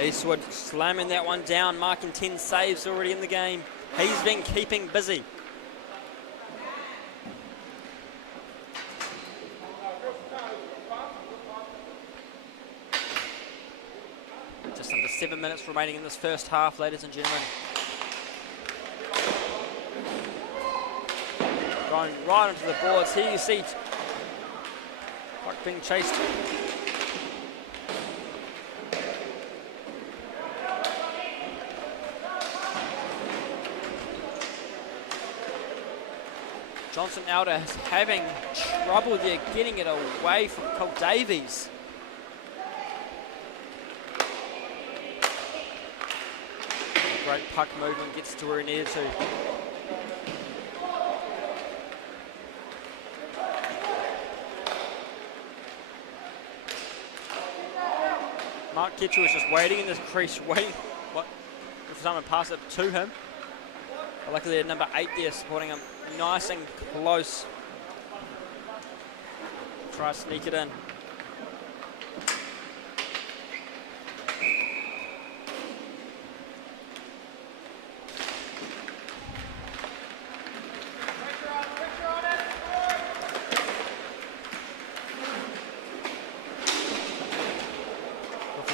Eastwood slamming that one down, marking 10 saves already in the game. He's been keeping busy. Just under 7 minutes remaining in this first half, ladies and gentlemen. Going right onto the boards. Here you see Puck being chased. Johnson Elder is having trouble there getting it away from Cole Davies. Great puck movement, gets to where he needed to. Mark Kitchell is just waiting in this crease, waiting for someone to pass it to him. But luckily, number 8 there supporting him nice and close. Try to sneak it in.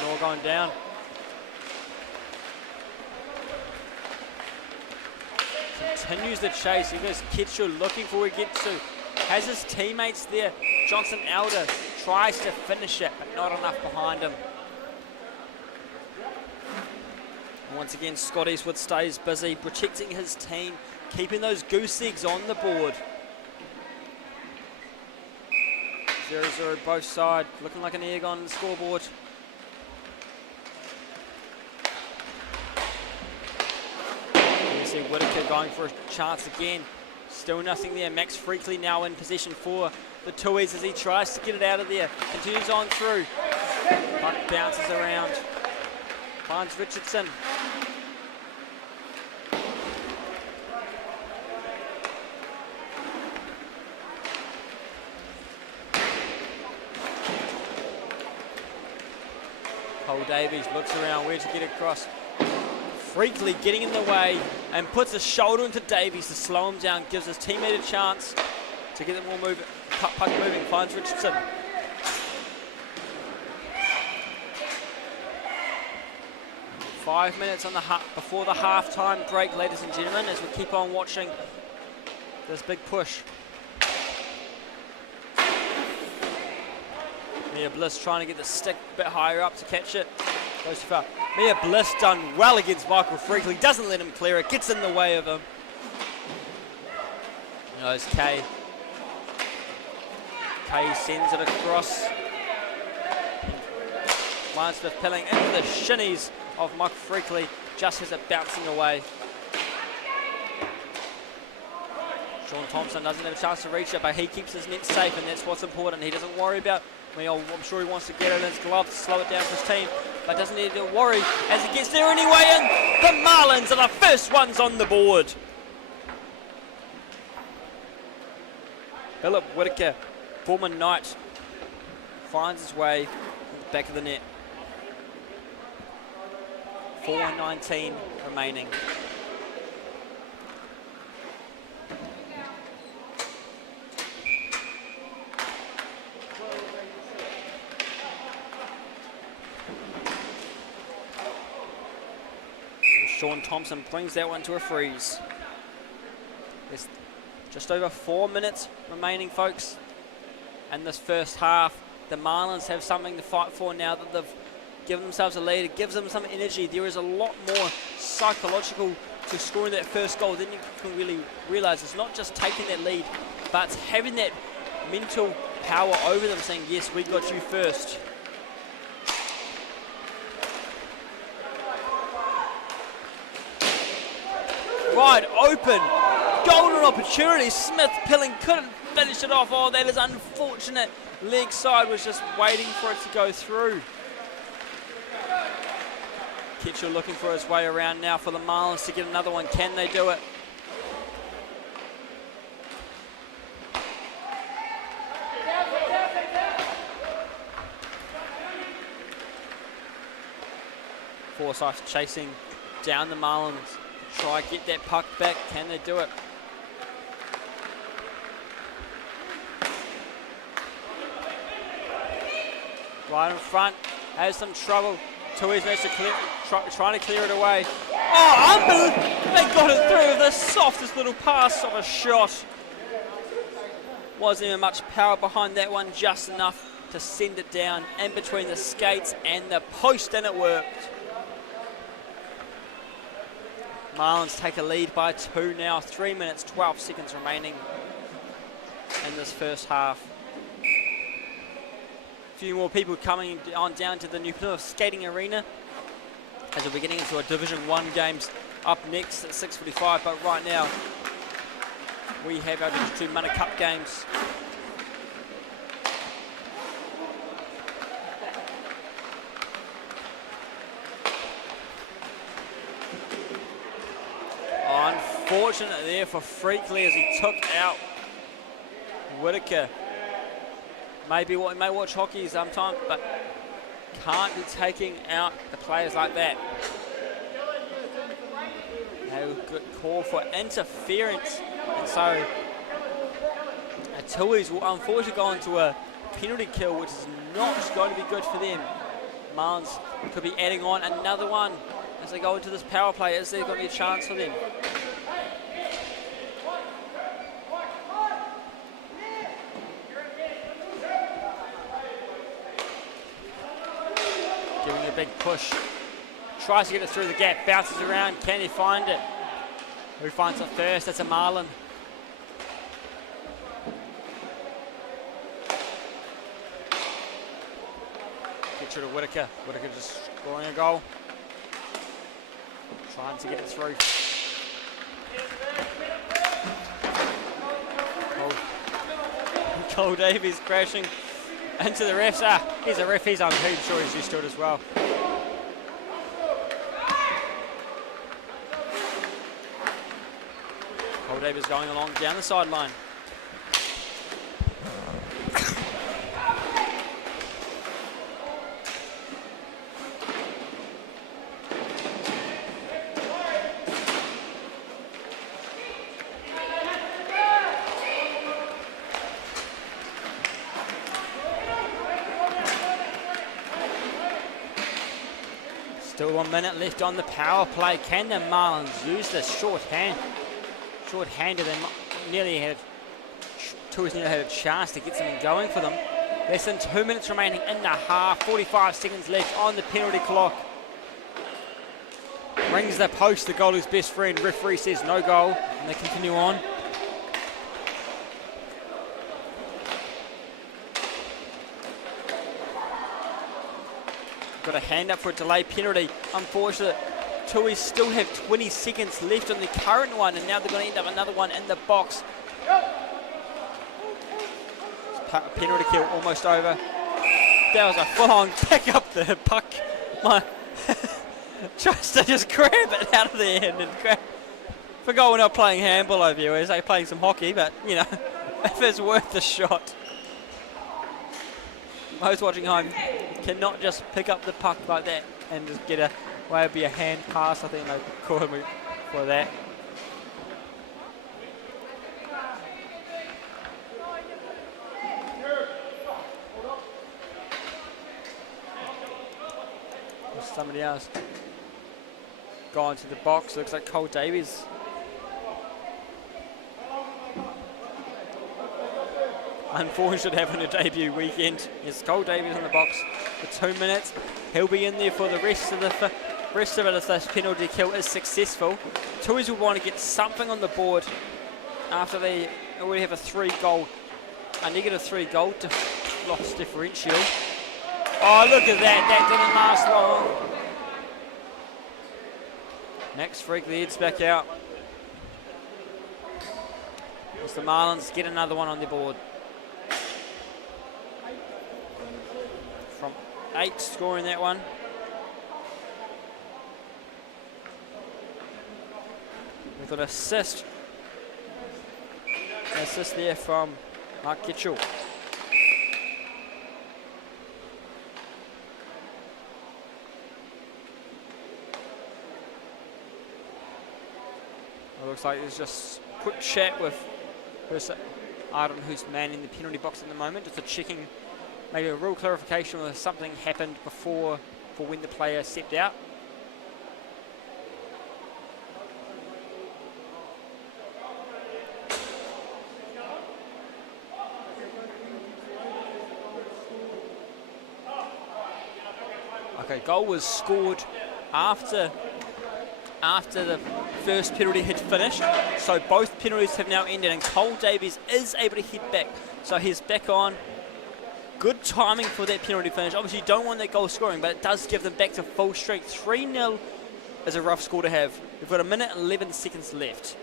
All going down. Continues the chase. He goes Kitchell looking for where he gets to. Has his teammates there. Johnson Elder tries to finish it, but not enough behind him. Once again, Scott Eastwood stays busy, protecting his team, keeping those goose eggs on the board. 0-0 both sides, looking like an egg on the scoreboard. Whitaker going for a chance again. Still nothing there. Max Freakley now in position for the Tuies as he tries to get it out of there. Continues on through. Puck bounces around. Finds Richardson. Cole Davies looks around where to get across. Freakley getting in the way and puts a shoulder into Davies to slow him down, gives his teammate a chance to get them all moving. Puck moving, finds Richardson. Five minutes on the before the half-time break, ladies and gentlemen, as we keep on watching this big push. Mia Bliss trying to get the stick a bit higher up to catch it. Goes too far. Mia Bliss done well against Michael Freakley. Doesn't let him clear it. Gets in the way of him. There's Kay. Kay sends it across. Smith pilling into the shinies of Michael Freakley. Just has it bouncing away. Sean Thompson doesn't have a chance to reach it, but he keeps his net safe, and that's what's important. He doesn't worry about, I'm sure he wants to get it in his glove to slow it down for his team, but doesn't need to worry as he gets there anyway, and the Marlins are the first ones on the board. Philip Whitaker, former Knight, finds his way to the back of the net. 4:19 remaining. Sean Thompson brings that one to a freeze. There's just over 4 minutes remaining, folks, in this first half. The Marlins have something to fight for now that they've given themselves a lead. It gives them some energy. There is a lot more psychological to scoring that first goal. Then you can really realise it's not just taking that lead, but it's having that mental power over them, saying, yes, we got you first. Wide open, golden opportunity. Smith Pilling couldn't finish it off. Oh, that is unfortunate. Leg side was just waiting for it to go through. KIHL looking for his way around now for the Marlins to get another one. Can they do it? Forsyth chasing down the Marlins. Try get that puck back. Can they do it? Right in front. Has some trouble. Tui's managed to clear, trying to clear it away. Oh, unbelievable! They got it through with the softest little pass of a shot. Wasn't even much power behind that one. Just enough to send it down in between the skates and the post, and it worked. Marlins take a lead by 2 now. 3 minutes, 12 seconds remaining in this first half. A few more people coming on down to the New Plymouth Skating Arena as we'll be getting into our Division 1 games up next at 6:45. But right now, we have our Division 2 Mana Cup games. Unfortunate there for Freakley as he took out Whitaker. Maybe what may watch hockey sometimes, but can't be taking out the players like that. They would call for interference, and so Tui's will unfortunately go into a penalty kill, which is not going to be good for them. Marlins could be adding on another one as they go into this power play. Is there going to be a chance for them? Giving it a big push. Tries to get it through the gap, bounces around. Can he find it? Who finds it first? That's a Marlin. Gets it to Whitaker. Whitaker just scoring a goal. Trying to get it through. Cole Davies crashing into the refs. He's a ref. He's sure he's used to it as well. Cole Davies going along down the sideline. Still 1 minute left on the power play. Can the Marlins use this short-handed? They nearly had a chance to get something going for them. Less than 2 minutes remaining in the half. 45 seconds left on the penalty clock. Rings the post, the goalie's best friend. Referee says no goal, and they continue on. Got a hand up for a delay penalty. Unfortunate. Tui still have 20 seconds left on the current one, and now they're going to end up another one in the box. Penalty kill almost over. That was a full-on kick up the puck. Tries to just grab it out of there and grab. Forgot we're not playing handball over here. We're playing some hockey, but you know, if it's worth the shot. Those watching home cannot just pick up the puck like that and just get a way to be a hand pass. I think they called me for that. Somebody else. gone to the box. Looks like Cole Davies. Unfortunate having a debut weekend. Yes, Cole Davies in the box for 2 minutes. He'll be in there for the rest of it if this penalty kill is successful. Tuis will want to get something on the board after they already have a negative 3 goal loss differential. Oh, look at that. That didn't last long. Max Freakley heads back out. As the Marlins get another one on the board. From 8 scoring that one. With an assist. An assist there from Mark Kitchell. It looks like there's just a quick chat with Arden, who's manning the penalty box at the moment, just a checking, maybe a rule clarification whether something happened before for when the player stepped out. Okay, goal was scored after the first penalty had finished, so both penalties have now ended, and Cole Davies is able to head back, so he's back on. Good timing for that penalty finish. Obviously you don't want that goal scoring, but it does give them back to full strength. 3-0 is a rough score to have. We've got 1 minute and 11 seconds left.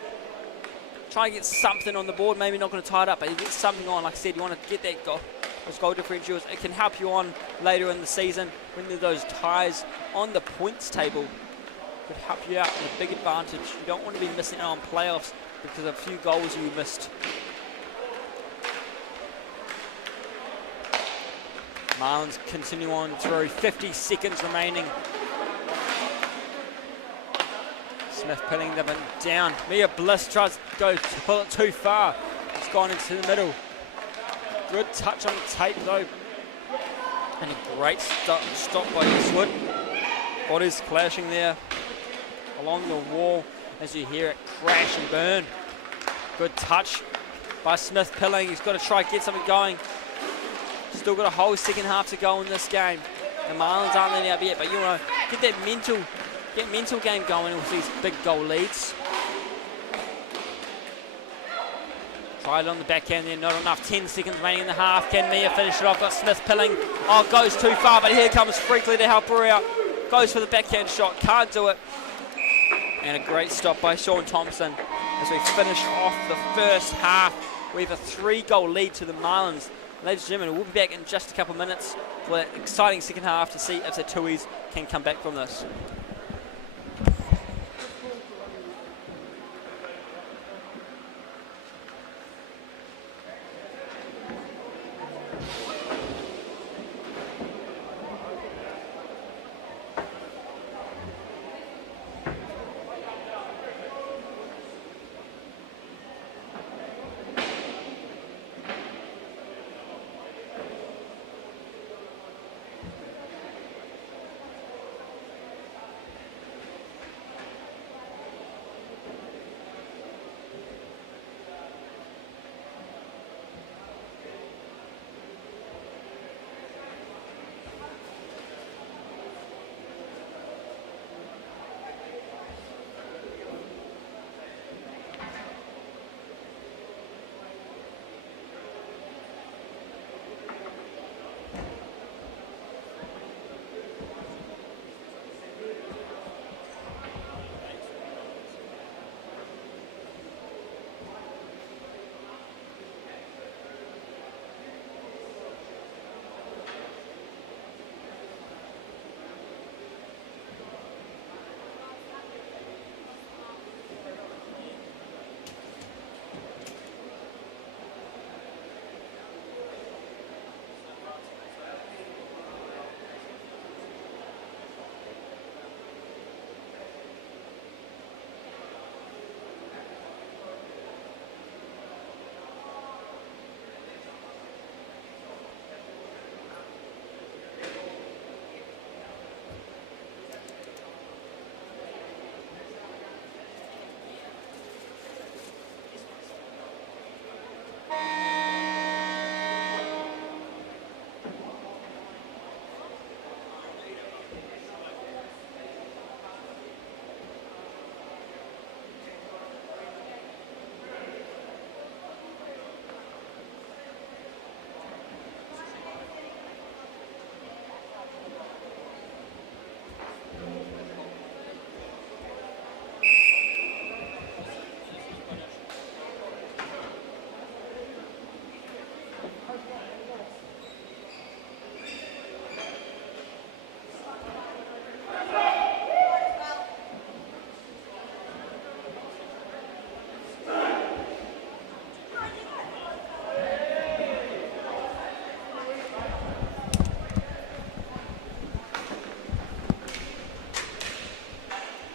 Try and get something on the board, maybe not going to tie it up, but you get something on. Like I said, you want to get that goal, those goal differentials. It can help you on later in the season when there are those ties on the points table. Could help you out with a big advantage. You don't want to be missing out on playoffs because of a few goals you missed. Marlins continue on through. 50 seconds remaining. Smith pinning them down. Mia Bliss tries to go to pull it too far. It's gone into the middle. Good touch on the tape though. And a great stop by Eastwood. Bodies clashing there along the wall as you hear it crash and burn. Good touch by Smith Pilling. He's got to try and get something going. Still got a whole second half to go in this game. The Marlins aren't letting out yet, but you want to get that mental game going with these big goal leads. Tried it on the backhand there, not enough. 10 seconds remaining in the half. Can Mia finish it off? Got Smith Pilling. Oh, goes too far, but here comes Freakley to help her out. Goes for the backhand shot, can't do it. And a great stop by Sean Thompson as we finish off the first half. We have a 3-goal lead to the Marlins. Ladies and gentlemen, we'll be back in just a couple of minutes for an exciting second half to see if the Tuis can come back from this.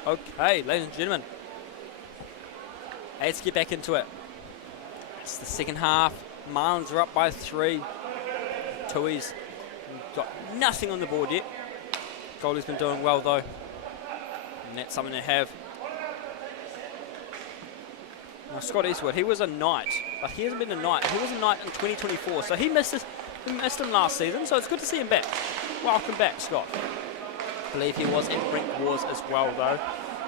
Okay, ladies and gentlemen, let's get back into it. It's the second half. Marlins are up by 3. Tui's got nothing on the board yet. Goldie's been doing well though, and that's something to have. Now Scott Eastwood, he was a knight, but he hasn't been a knight. He was a knight in 2024, so he missed him last season, so it's good to see him back. Welcome back, Scott. I believe he was in Brink Wars as well though.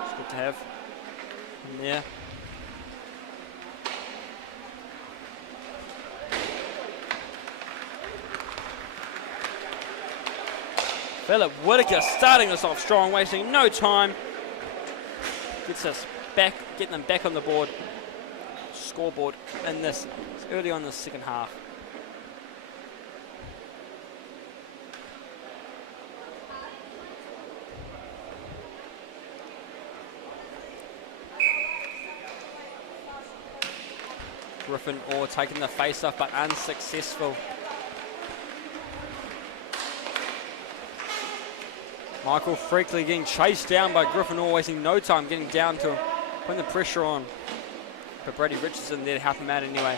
It's good to have him there. Philip Whitaker starting us off strong, wasting no time. Gets us back, getting them back on the board, scoreboard in this early on in the second half. Griffin Orr taking the face off, but unsuccessful. Michael Freakley getting chased down by Griffin Orr, wasting no time getting down to him, putting the pressure on. But Brady Richardson there to help him out anyway.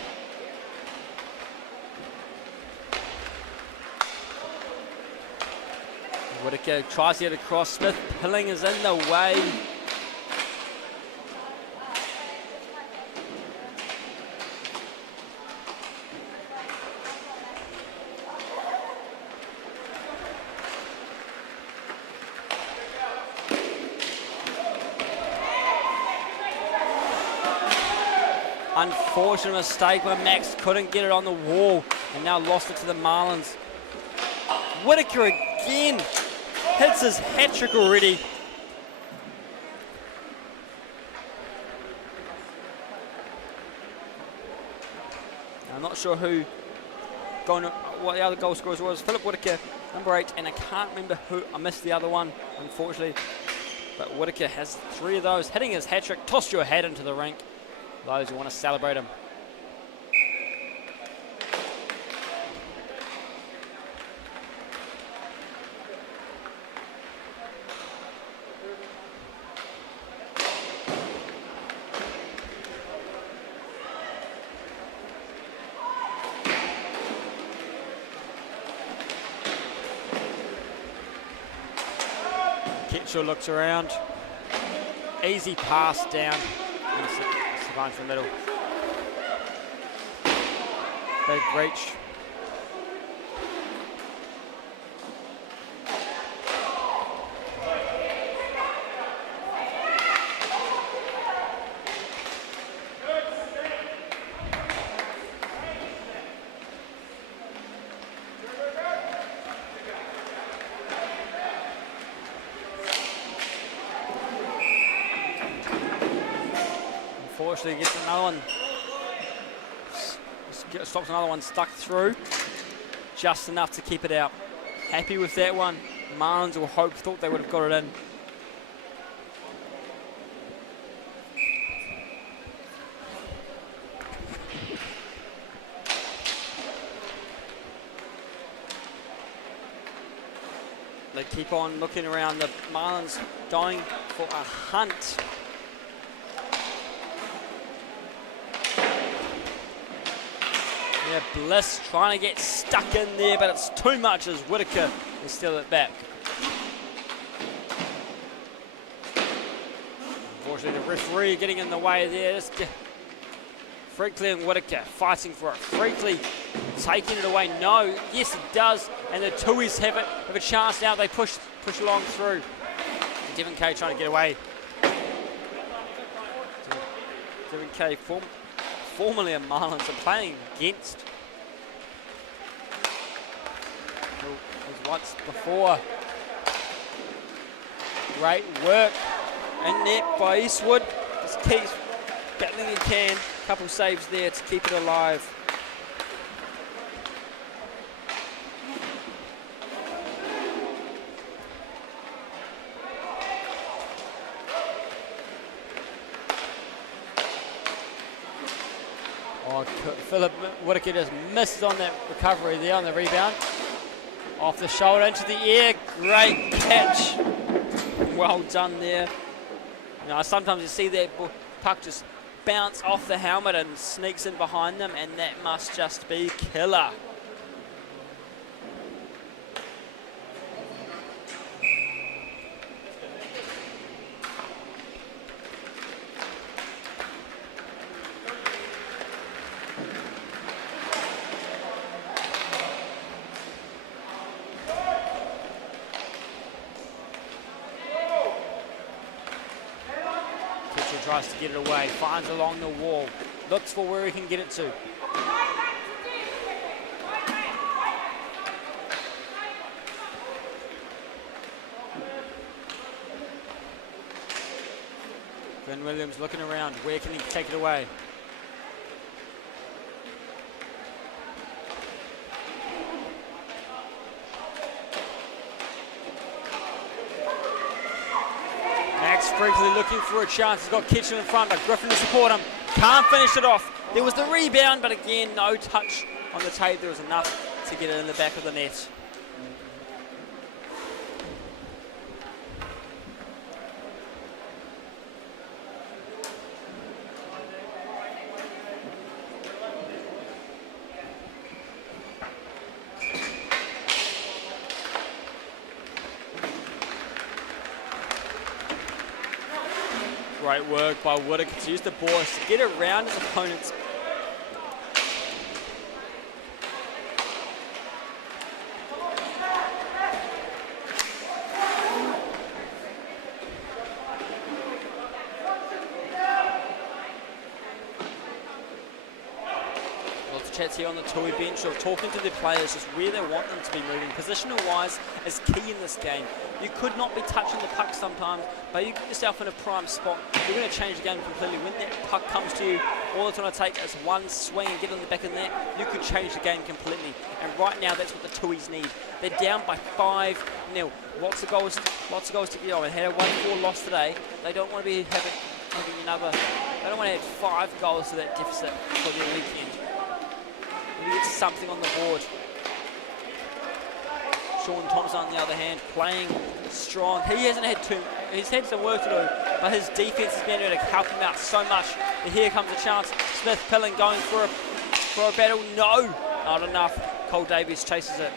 Whitaker tries to get across. Smith Pilling is in the way. Unfortunate mistake where Max couldn't get it on the wall and now lost it to the Marlins. Whitaker again hits his hat trick already. I'm not sure what the other goal scorers was. Philip Whitaker, number 8, and I can't remember who. I missed the other one, unfortunately. But Whitaker has 3 of those, hitting his hat trick. Toss your hat into the rink. Those who want to celebrate him. Kitchell looks around. Easy pass down. Finds the middle. Big reach. Unfortunately, gets another one. Stops another one stuck through. Just enough to keep it out. Happy with that one. Marlins will thought they would have got it in. They keep on looking around. The Marlins going for a hunt. Yeah, Bliss trying to get stuck in there, but it's too much as Whitaker is still at back. Unfortunately, the referee getting in the way there. Freakley and Whitaker fighting for it. Freakley taking it away. No, yes, it does. And the Tuis have a chance now. They push along through. Devin Kay trying to get away. Devin Kay formerly a Marlins are playing against. Was once before. Great work in net by Eastwood. Just keeps battling he can. Couple saves there to keep it alive. Philip Whitaker just misses on that recovery there on the rebound. Off the shoulder into the air. Great catch. Well done there. You know, sometimes you see that puck just bounce off the helmet and sneaks in behind them, and that must just be killer. Tries to get it away, finds along the wall, looks for where he can get it to. Ben Williams looking around, where can he take it away? Freakley looking for a chance. He's got Kitchen in front, but Griffin to support him. Can't finish it off. There was the rebound, but again, no touch on the tape. There was enough to get it in the back of the net. Great work by Whittaker to use the boards to get around his opponents. Lots of chats here on the Tui bench of talking to their players, just where they want them to be moving. Positional-wise is key in this game. You could not be touching the puck sometimes, but you get yourself in a prime spot, you're going to change the game completely. When that puck comes to you, all it's going to take is one swing and get in the back of the net. You could change the game completely. And right now, that's what the Tuis need. They're down by 5-0. Lots of goals to get on. They had a 1-4 loss today. They don't want to be having another. They don't want to add 5 goals to that deficit for their weekend. They need something on the board. Sean Thompson, on the other hand, playing strong. He hasn't had he's had some work to do, but his defense has been able to help him out so much. And here comes a chance. Smith Pilling going for a battle. No, not enough. Cole Davies chases it.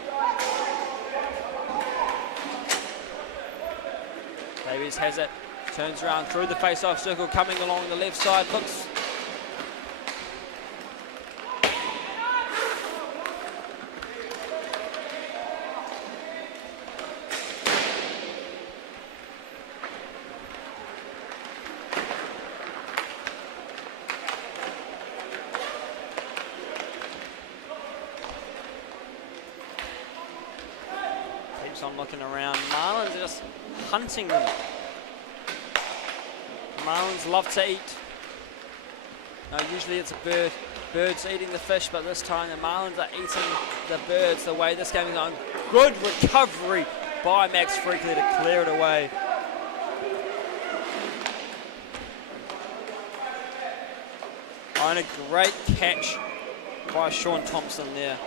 Davies has it, turns around through the face-off circle, coming along the left side. Looks. On looking around. Marlins are just hunting them. Marlins love to eat. Usually it's a bird. Birds eating the fish, but this time the Marlins are eating the birds the way this game is going. Good recovery by Max Freakley to clear it away. And a great catch by Sean Thompson there.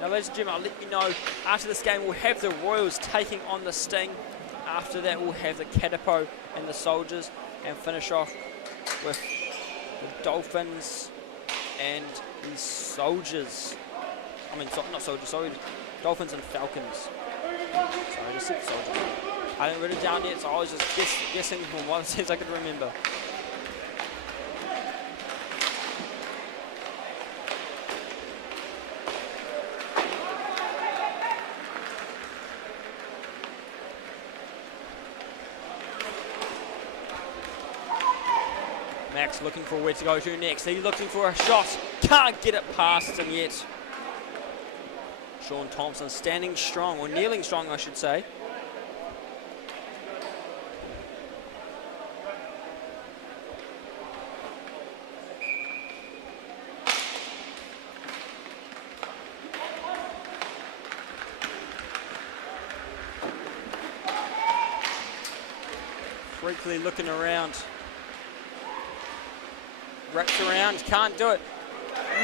Now, ladies and gentlemen, I'll let you know, after this game, we'll have the Royals taking on the Sting. After that, we'll have the Katipo and the Soldiers, and finish off with the Dolphins and the Soldiers. I mean, not Soldiers, sorry, Dolphins and Falcons. Sorry, I just said Soldiers. I didn't write it down yet, so I was just guessing from what it says I could remember. Max looking for where to go to next. He's looking for a shot. Can't get it past him yet. Sean Thompson standing strong, or kneeling strong, I should say. Freakley looking around. Wraps around, can't do it.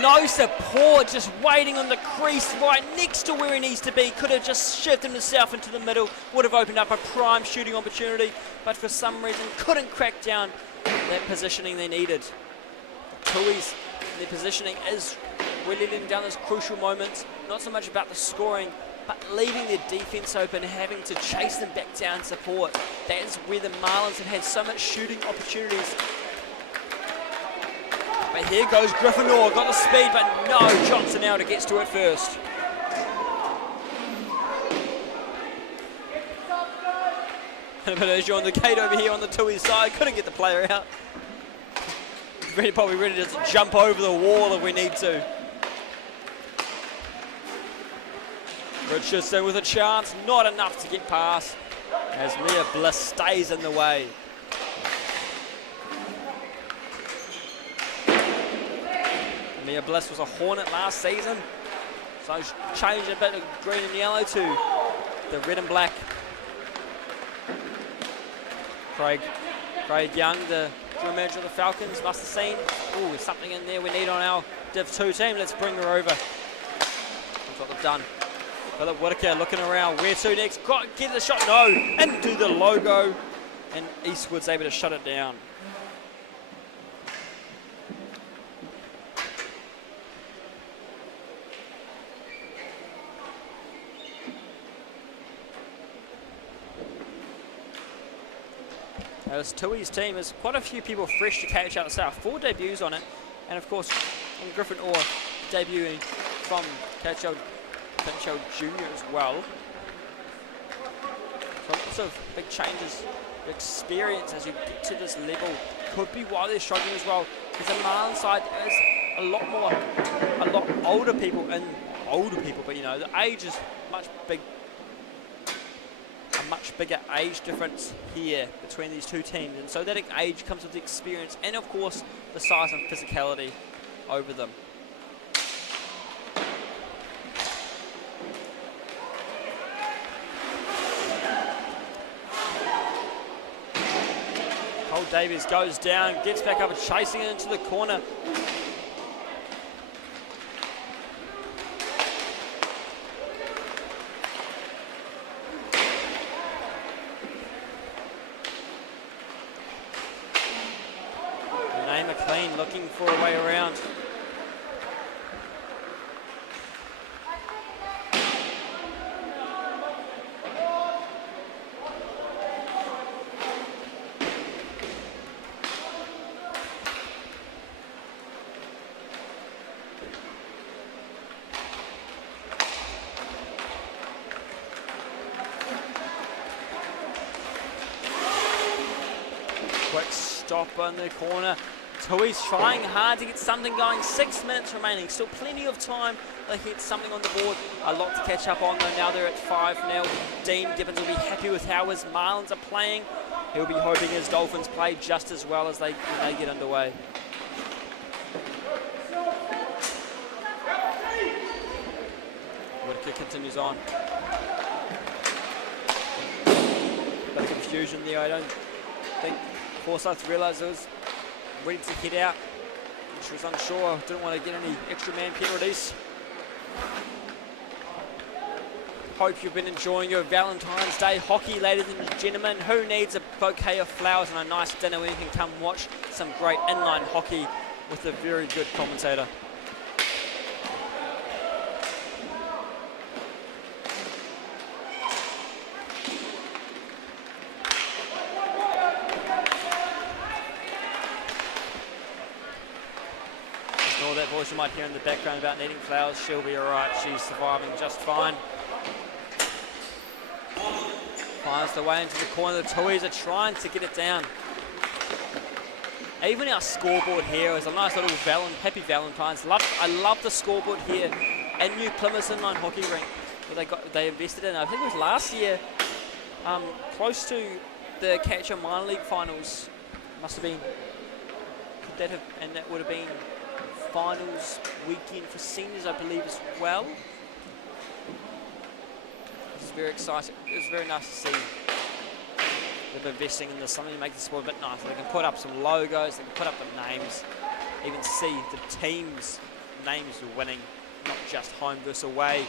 No support, just waiting on the crease right next to where he needs to be. Could have just shifted himself into the middle, would have opened up a prime shooting opportunity, but for some reason couldn't crack down that positioning they needed. Kiwis, their positioning is really letting down those crucial moments. Not so much about the scoring, but leaving their defense open, having to chase them back down support. That is where the Marlins have had so much shooting opportunities. But here goes Gryffindor, got the speed, but no, Johnson out gets to it first. And a bit of issue on the gate over here on the Tui side, couldn't get the player out. Probably ready to just jump over the wall if we need to. Richardson with a chance, not enough to get past, as Mia Bliss stays in the way. Mia Bliss was a Hornet last season, so changed a bit of green and yellow to the red and black. Craig Young, the general manager of the Falcons, must have seen, oh, there's something in there we need on our Div 2 team. Let's bring her over. That's what they've done. Philip Whitaker looking around. Where to next? Get the shot. No. Into the logo. And Eastwood's able to shut it down. As Tui's team is quite a few people fresh to KIHL itself. 4 debuts on it. And of course, in Gryffindor debuting from KIHL Junior as well. So lots of big changes, experience as you get to this level. Could be why they're struggling as well. Because the Marlin side is a lot older people, but you know, the age is a much bigger age difference here between these two teams. And so that age comes with the experience and of course the size and physicality over them. Cole Davies goes down, gets back up and chasing it into the corner. Looking for a way around. Quick stop on the corner. Tui's trying hard to get something going. 6 minutes remaining. Still plenty of time to get something on the board. A lot to catch up on though. Now they're at 5-0. Dean Gibbons will be happy with how his Marlins are playing. He'll be hoping his Dolphins play just as well as when they get underway. Whitaker continues on. Bit of confusion there. I don't think Forsyth realised it was ready to head out. She was unsure, didn't want to get any extra man penalties. Hope you've been enjoying your Valentine's Day hockey, ladies and gentlemen. Who needs a bouquet of flowers and a nice dinner when you can come watch some great inline hockey with a very good commentator? That voice you might hear in the background about needing flowers, she'll be alright. She's surviving just fine. Finds the way into the corner. The Tuis are trying to get it down. Even our scoreboard here is a nice little happy Valentine's. I love the scoreboard here at New Plymouth Inline Hockey Rink, where they invested in. I think it was last year, close to the KIHL Minor League finals. Must have been. Could that have? And that would have been finals weekend for seniors, I believe, as well. It's very exciting. It was very nice to see them investing in this, something to make the sport a bit nicer. They can put up some logos, they can put up the names, even see the teams names are winning, not just home versus away,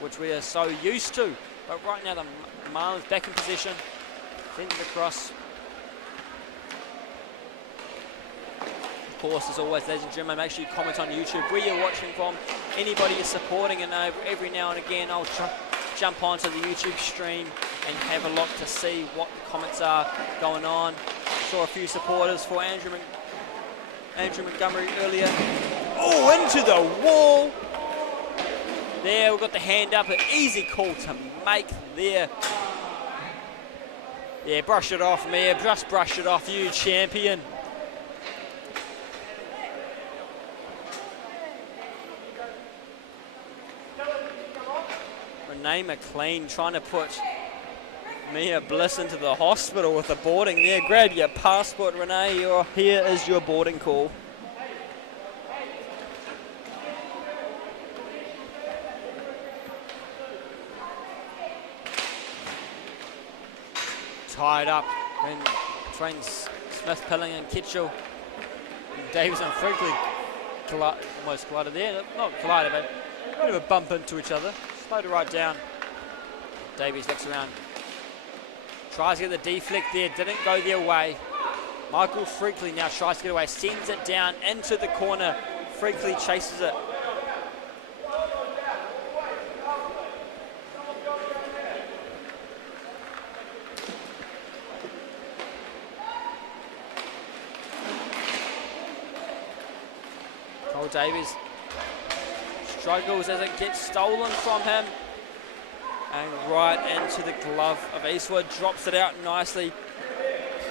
which we are so used to. But right now the Marlins back in position, sends it across. Of course, as always, ladies and gentlemen, make sure you comment on YouTube where you're watching from, anybody you're supporting, and every now and again I'll jump onto the YouTube stream and have a look to see what the comments are going on. Saw a few supporters for Andrew Montgomery earlier. Oh, into the wall. There, we've got the hand up, an easy call to make there. Yeah, brush it off, Mia, just brush it off, you champion. Renee McLean trying to put Mia Bliss into the hospital with the boarding there. Grab your passport, Renee, here is your boarding call. Tied up between Smith, Pilling and Kitchell. And Davis and Freakley almost collided there. Not collided, but a bit of a bump into each other. Slowed it right down. Davies looks around. Tries to get the deflect there. Didn't go their way. Michael Freakley now tries to get away. Sends it down into the corner. Freakley chases it. Cole Davies struggles as it gets stolen from him. And right into the glove of Eastwood. Drops it out nicely.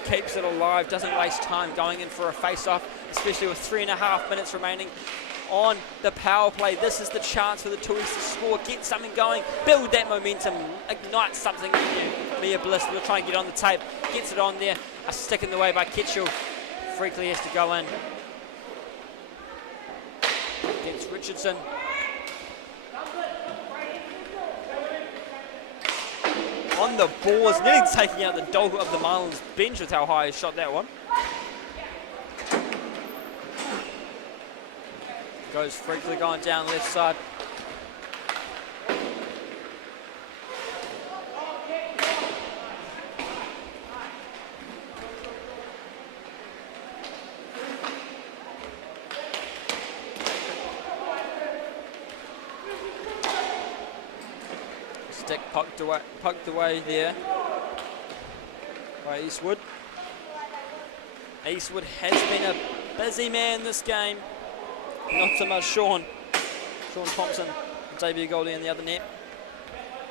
Keeps it alive. Doesn't waste time going in for a face-off, especially with 3.5 minutes remaining on the power play. This is the chance for the Tuis to score, get something going, build that momentum, ignite something new. Mia Bliss will try and get on the tape. Gets it on there. A stick in the way by Kitchell. Freakley has to go in. Against Richardson. On the boards, nearly taking out the dog of the Marlins bench with how high he shot that one. Goes Freakley going down left side. Stick poked away there by Eastwood. Eastwood has been a busy man this game. Not so much Sean Thompson, debut goalie in the other net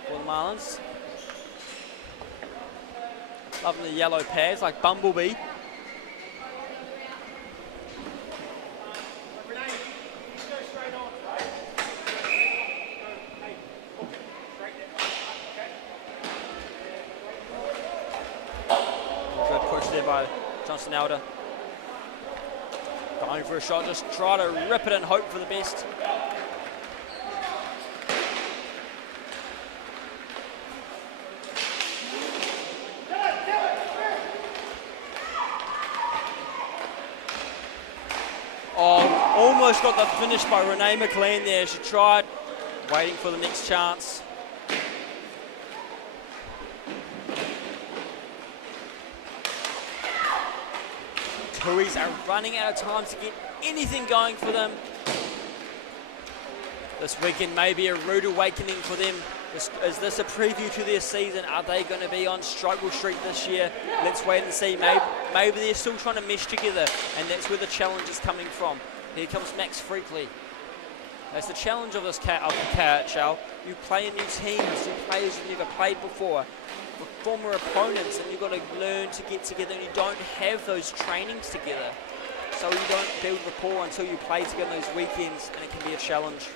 for the Marlins. Loving the yellow pads like Bumblebee. By Johnson Elder. Going for a shot, just try to rip it and hope for the best. Oh, almost got the finish by Renee McLean there. She tried, waiting for the next chance. Tuis are running out of time to get anything going for them. This weekend may be a rude awakening for them. Is this a preview to their season? Are they going to be on struggle street this year? Let's wait and see. Maybe they're still trying to mesh together, and that's where the challenge is coming from. Here comes Max Freakley. That's the challenge of this KIHL. You play in new teams, you players you've never played before, with former opponents, and you've got to learn to get together, and you don't have those trainings together. So you don't build rapport until you play together those weekends, and it can be a challenge.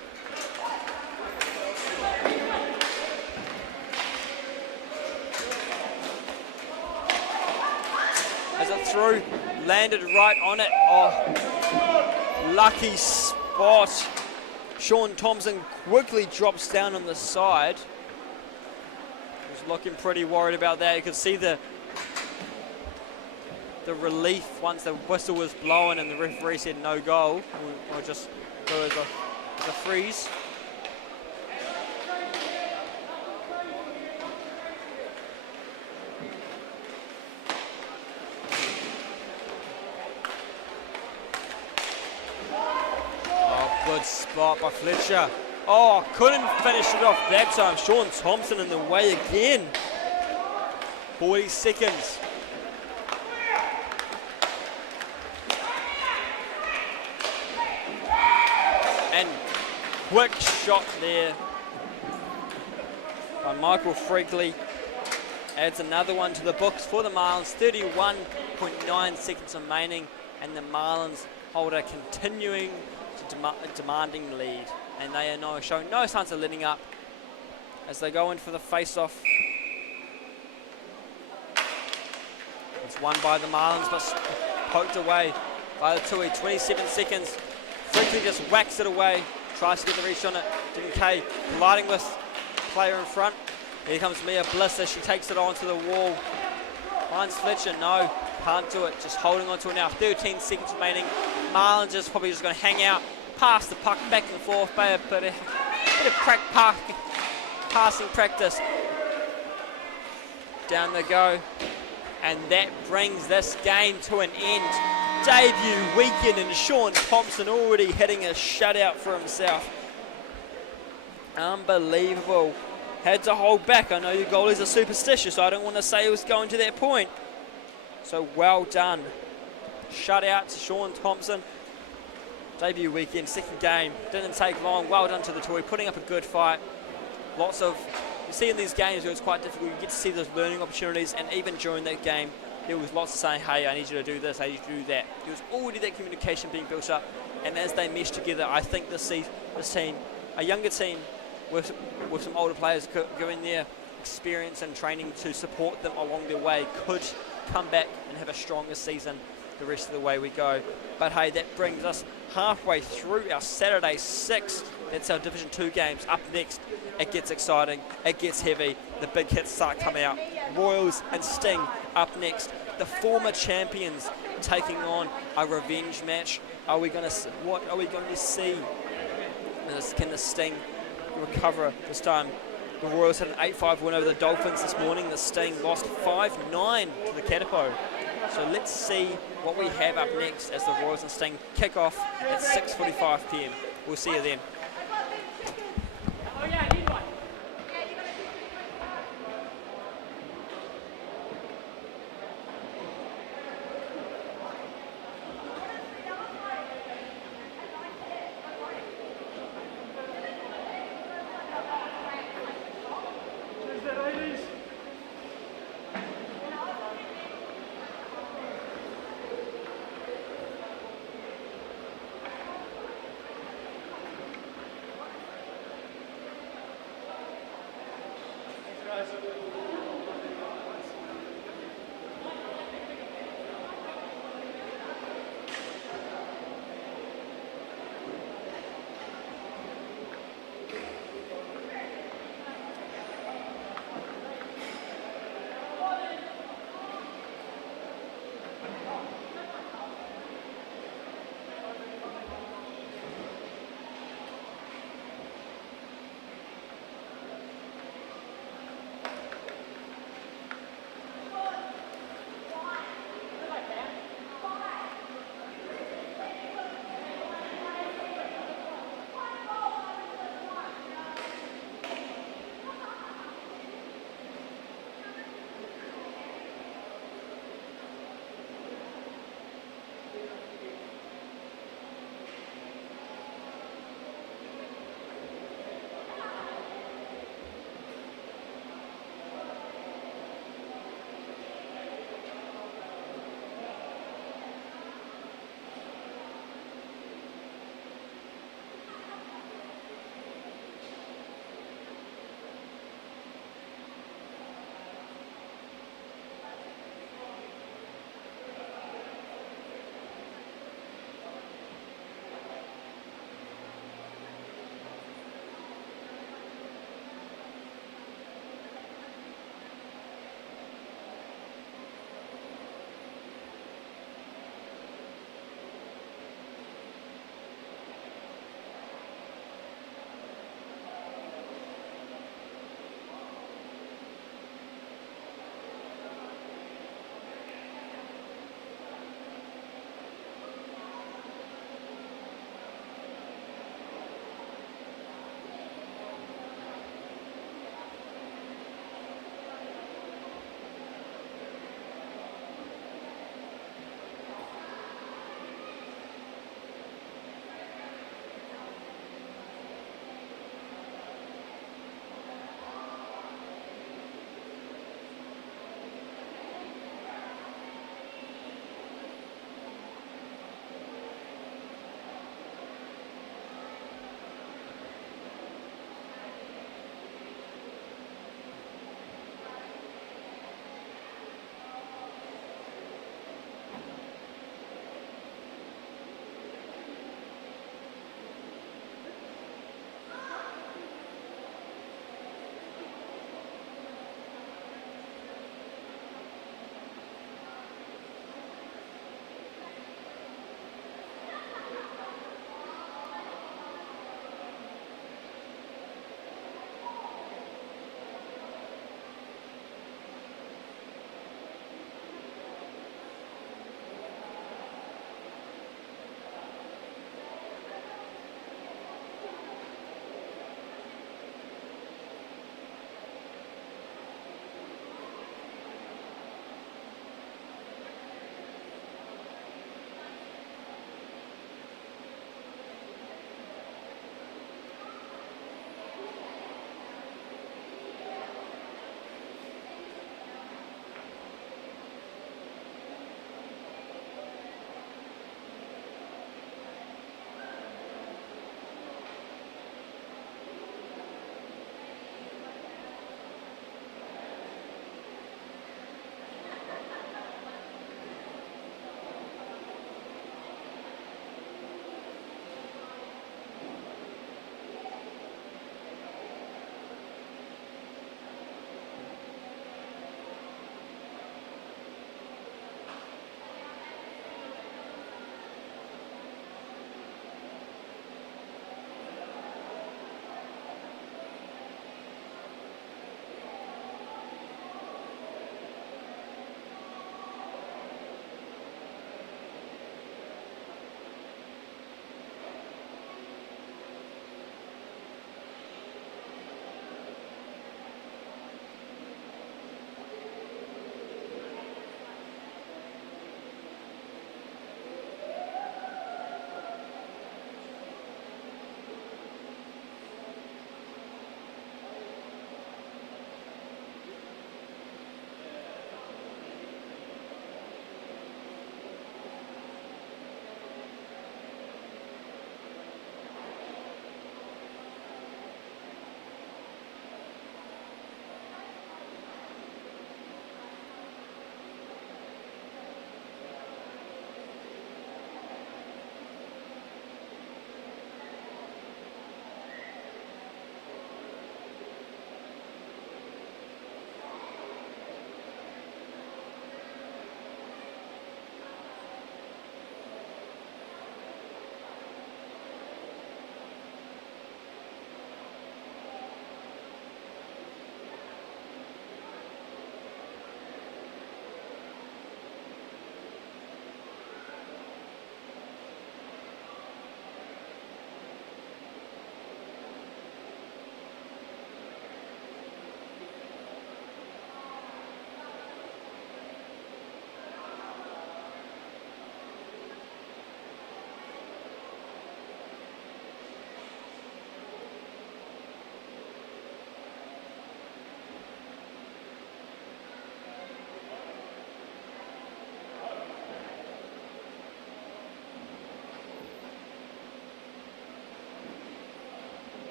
As it through, landed right on it. Oh, lucky spot. Sean Thompson quickly drops down on the side. Was looking pretty worried about that. You could see the relief once the whistle was blown and the referee said no goal. We'll just go over a freeze. Oh, good spot by Fletcher. Oh, couldn't finish it off that time. Sean Thompson in the way again. 40 seconds. And quick shot there by Michael Fregley. Adds another one to the books for the Marlins. 31.9 seconds remaining, and the Marlins hold a continuing demanding lead. And they are showing no signs of letting up as they go in for the face-off. It's won by the Marlins, but poked away by the Tui. 27 seconds. Freakley just whacks it away. Tries to get the reach on it. Didn't K. Colliding with player in front. Here comes Mia Bliss as she takes it onto the wall. Finds Fletcher. No, can't do it. Just holding on to it now. 13 seconds remaining. Marlins is probably just going to hang out. Pass the puck back and forth. But a bit of passing practice. Down they go. And that brings this game to an end. Debut weekend, and Sean Thompson already hitting a shutout for himself. Unbelievable. Had to hold back. I know you goalies are superstitious, so I don't want to say it was going to that point. So well done. Shutout to Sean Thompson. Debut weekend, second game. Didn't take long. Well done to the Toy, putting up a good fight. Lots of, you see in these games where it's quite difficult, you get to see those learning opportunities, and even during that game, there was lots of saying, hey, I need you to do this, I need you to do that. There was already that communication being built up, and as they mesh together, I think this team, a younger team with some older players given their experience and training to support them along their way, could come back and have a stronger season the rest of the way we go. But hey, that brings us halfway through our Saturday 6. That's our Division 2 games. Up next, it gets exciting, it gets heavy, the big hits start coming out. Royals and Sting up next. The former champions taking on a revenge match. What are we going to see? Can the Sting recover this time? The Royals had an 8-5 win over the Dolphins this morning. The Sting lost 5-9 to the Katipo. So let's see what we have up next as the Royals and Sting kick off at 6:45 p.m. We'll see you then.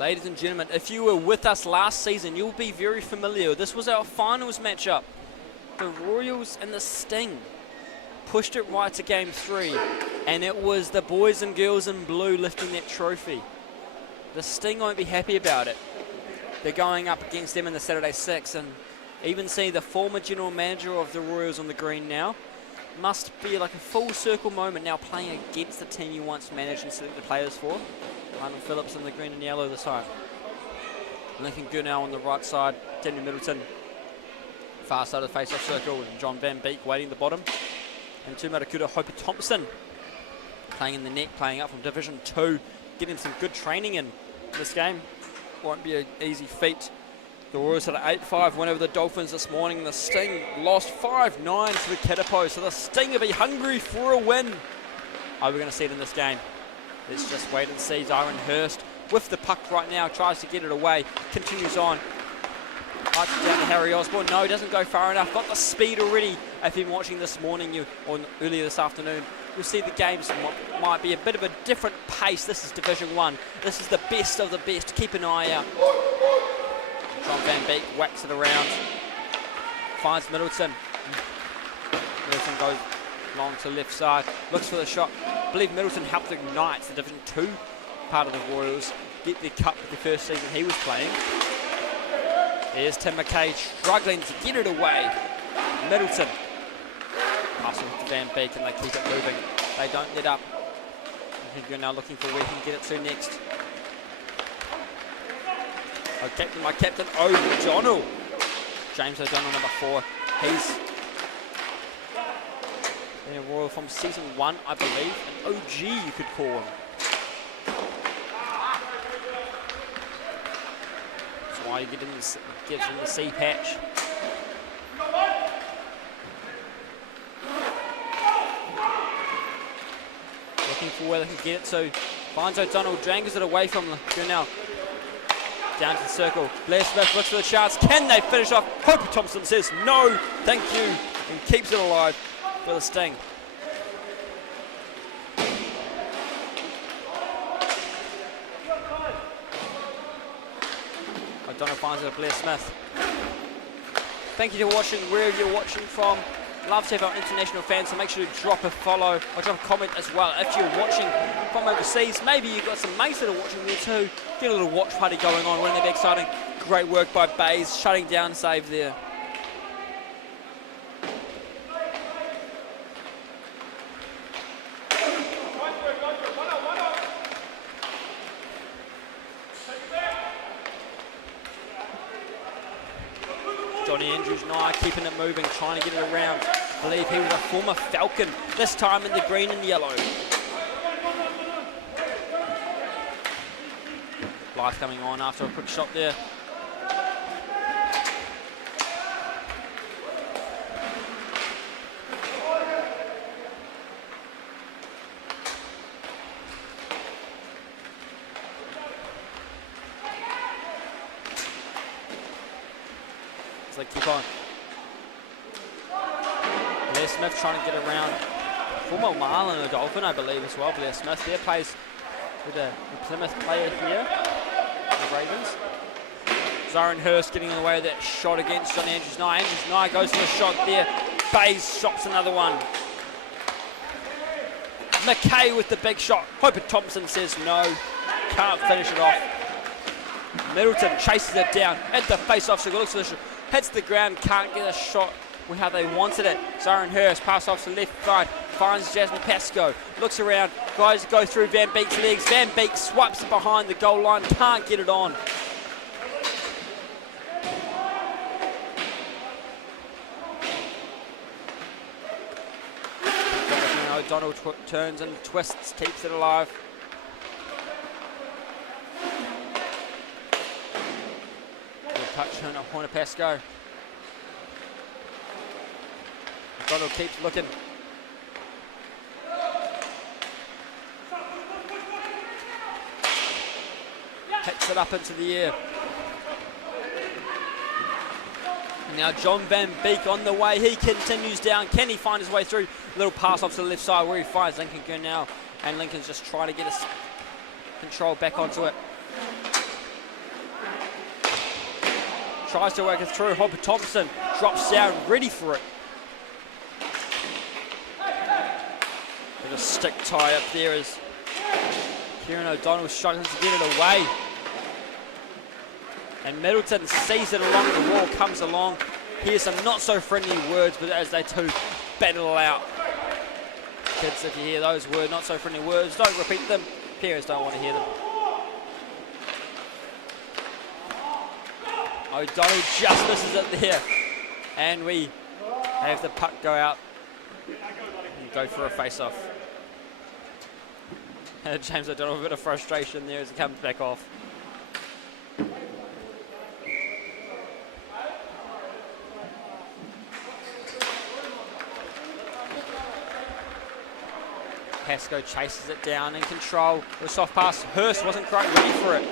Ladies and gentlemen, if you were with us last season, you'll be very familiar. This was our finals matchup. The Royals and the Sting pushed it right to game 3, and it was the boys and girls in blue lifting that trophy. The Sting won't be happy about it. They're going up against them in the Saturday 6, and even see the former general manager of the Royals on the green now. Must be like a full circle moment now, playing against the team you once managed and selected players for. Marlin Phillips in the green and yellow this time. Lincoln Gurnell on the right side, Daniel Middleton. Far side of the face-off circle, and John Van Beek waiting at the bottom. And Tumarakuta Hopi Thompson playing in the net, playing up from Division 2, getting some good training in this game. Won't be an easy feat. The Royals had an 8-5 win over the Dolphins this morning. The Sting lost 5-9 to the Katipo, so the Sting will be hungry for a win. Are we going to see it in this game? Let's just wait and see. Zyron Hurst with the puck right now, tries to get it away, continues on. Arches down to Harry Osborne. No, doesn't go far enough. Got the speed already. If you've been watching this morning or earlier this afternoon, you'll see the games might be a bit of a different pace. This is Division 1. This is the best of the best. Keep an eye out. John Van Beek whacks it around. Finds Middleton. Middleton goes long to left side. Looks for the shot. I believe Middleton helped ignite the Division 2 part of the Royals get the cup the first season he was playing. There's Tim McKay struggling to get it away. Middleton. Passing to Van Beek, and they keep it moving. They don't let up. I think you're now looking for where he can get it to next. Oh, my captain O'Donnell. James O'Donnell, number 4. He's been a Royal from season 1, I believe. An OG, you could call him. That's why you get in the C patch. Looking for where they can get it to. Finds O'Donnell, drangles it away from Gurnell. Down to the circle. Blair Smith looks for the chance. Can they finish off? Hopi Thompson says no, thank you, and keeps it alive for the Sting. O'Donnell finds it to Blair Smith. Thank you for watching wherever you're watching from. Love to have our international fans, so make sure to drop a follow or drop a comment as well. If you're watching from overseas, maybe you've got some mates that are watching there too. Get a little watch party going on. Wouldn't that be exciting? Great work by Bays, shutting down save there. Johnny Andrews Nye keeping it moving, trying to get it around. I believe he was a former Falcon, this time in the green and yellow. Life coming on after a quick shot there. As they keep on. Blair Smith trying to get around. Former Marlin and a Dolphin, I believe, as well. Blair Smith there plays with the Plymouth player here. The Ravens. Zyron Hurst getting in the way of that shot against John Andrews Nye. Andrews Nye goes for the shot there. Bays shots another one. McKay with the big shot. Hopi Thompson says no. Can't finish it off. Middleton chases it down at the face-off circle. Looks for the shot. Hits the ground. Can't get a shot how they wanted it. Zyron Hurst pass off to the left side. Finds Jasmine Pascoe. Looks around. Guys go through Van Beek's legs. Van Beek swipes it behind the goal line. Can't get it on. O'Donnell turns and twists, keeps it alive. Good touch on Horner Pascoe. O'Donnell keeps looking. Hits it up into the air. Now John Van Beek on the way. He continues down. Can he find his way through? Little pass off to the left side where he finds Lincoln Gurnell. And Lincoln's just trying to get his control back onto it. tries to work it through. Hopper Thompson drops down, ready for it. Bit of stick tie up there as Kieran O'Donnell struggling to get it away. And Middleton sees it along the wall, comes along. Here's some not so friendly words, but as they two battle out. Kids, if you hear those words, not so friendly words, don't repeat them. Parents don't want to hear them. O'Donnell just misses it there. And we have the puck go out and go for a face-off. James O'Donnell with a bit of frustration there as he comes back off. Pascoe chases it down in control. The soft pass. Hurst wasn't quite ready for it.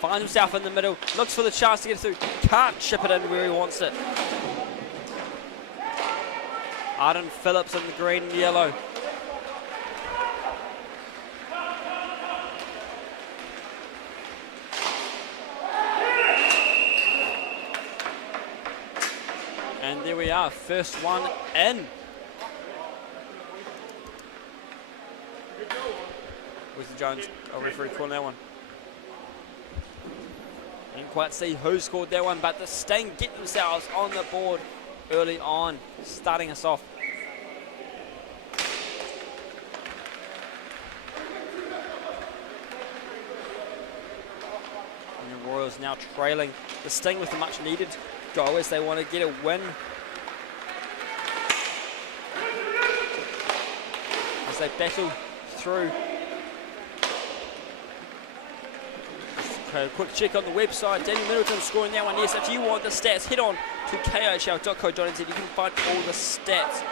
Finds himself in the middle. Looks for the chance to get through. Can't chip it in where he wants it. Arden Phillips in the green and yellow. And there we are. First one in. Where's the Jones? Referee calling that one. Didn't quite see who scored that one, but the Sting get themselves on the board early on, starting us off. And the Royals now trailing the Sting with a much needed goal as they want to get a win. As they battle through. A quick check on the website. Danny Middleton scoring that one. Yes, if you want the stats, head on to KIHL.co.nz. You can find all the stats,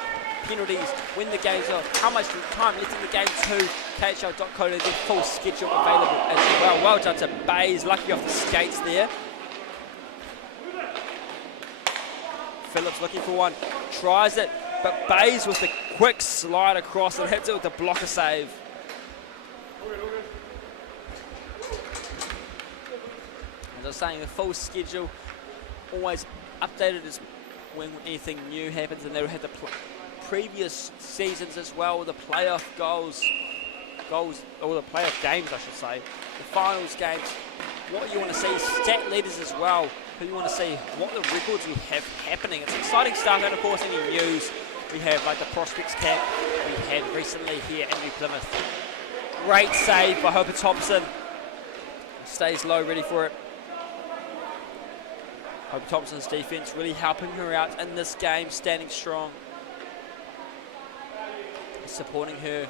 penalties, when the games are, how much time left in the game to KIHL.co.nz. Full schedule available as well. Well done to Bays, lucky off the skates there. Phillips looking for one, tries it, but Bays with the quick slide across and hits it with the blocker save. As I was saying, the full schedule always updated as when anything new happens, and they had the previous seasons as well, the playoff goals, or the playoff games I should say, the finals games, what you want to see, stat leaders as well, who you want to see, what the records we have happening. It's exciting stuff, and of course any news we have, like the prospects camp we had recently here in New Plymouth. Great save by Hopper Thompson. Stays low, ready for it. Hope Thompson's defense really helping her out in this game, standing strong. Supporting her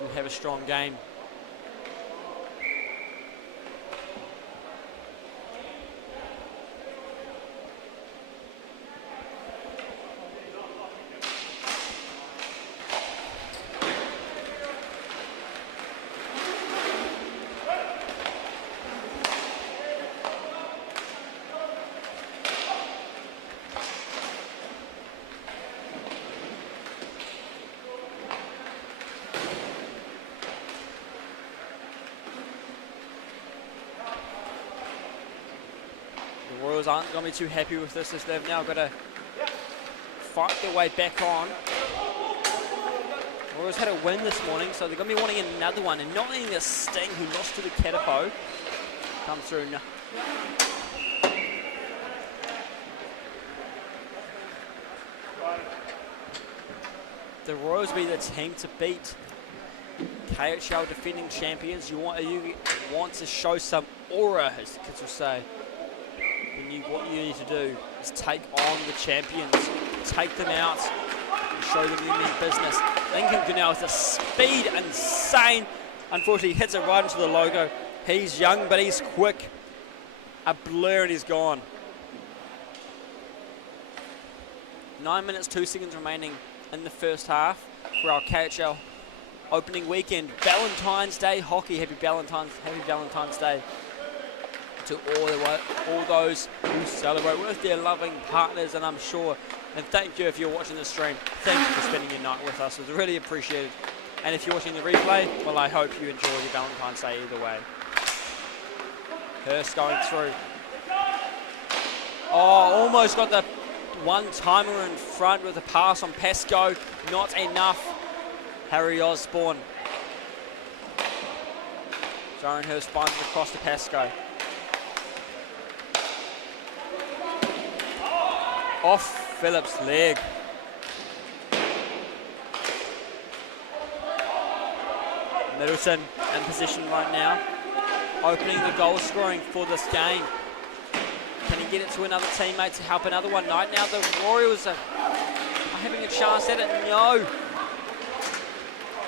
to have a strong game. Aren't going to be too happy with this as they've now got to fight their way back on. Royals had a win this morning, so they're going to be wanting another one, and not letting the Sting, who lost to the Katipo, come through. No. The Royals will be the team to beat. KHL defending champions. You want to show some aura, as the kids will say. What you need to do is take on the champions, take them out, and show them you mean business. Lincoln Gunnell with a speed insane. Unfortunately, he hits it right into the logo. He's young, but he's quick. A blur and he's gone. 9 minutes, 2 seconds remaining in the first half for our KHL opening weekend. Valentine's Day hockey. Happy Valentine's Day to all those who celebrate with their loving partners, and I'm sure, and thank you if you're watching the stream, thank you for spending your night with us, it's really appreciated. And if you're watching the replay, well, I hope you enjoy your Valentine's Day either way. Hurst going through. Oh, almost got the one-timer in front with a pass on Pascoe. Not enough. Harry Osborne. Jaren Hurst finds it across to Pascoe. Off Phillips' leg. Middleton in position right now, opening the goal scoring for this game. Can he get it to another teammate to help another one? Right now the Royals are having a chance at it. No.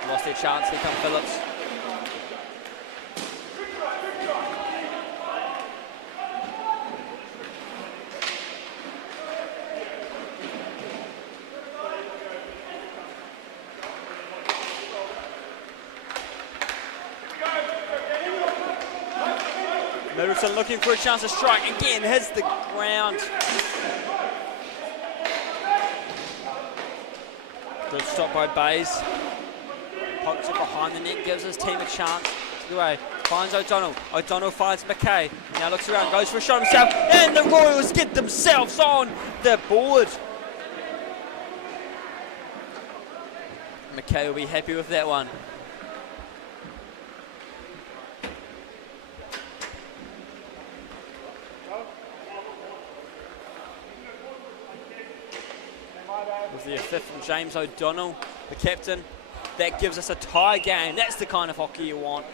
Lost their chance. Here comes Phillips. Middleton looking for a chance to strike. Again, hits the ground. Good stop by Bays. Pokes it behind the net, gives his team a chance. To the way, finds O'Donnell. O'Donnell finds McKay. Now looks around, goes for a shot himself, and the Royals get themselves on the board. McKay will be happy with that one. With the fifth from James O'Donnell, the captain. That gives us a tie game. That's the kind of hockey you want.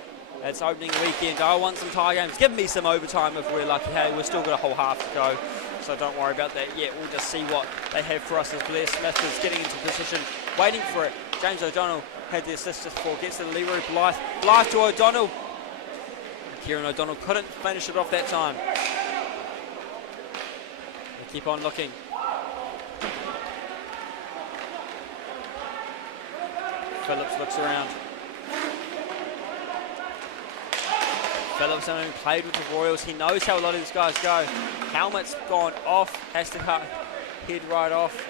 It's opening weekend. I want some tie games. Give me some overtime if we're lucky. Hey, we've still got a whole half to go, so don't worry about that yet. We'll just see what they have for us as Blair Smith is getting into position, waiting for it. James O'Donnell had the assist just before. Gets to Leroy Blythe. Blythe to O'Donnell. Kieran O'Donnell couldn't finish it off that time. They keep on looking. Phillips looks around. Phillips having played with the Royals. He knows how a lot of these guys go. Helmet's gone off. Has to cut head right off.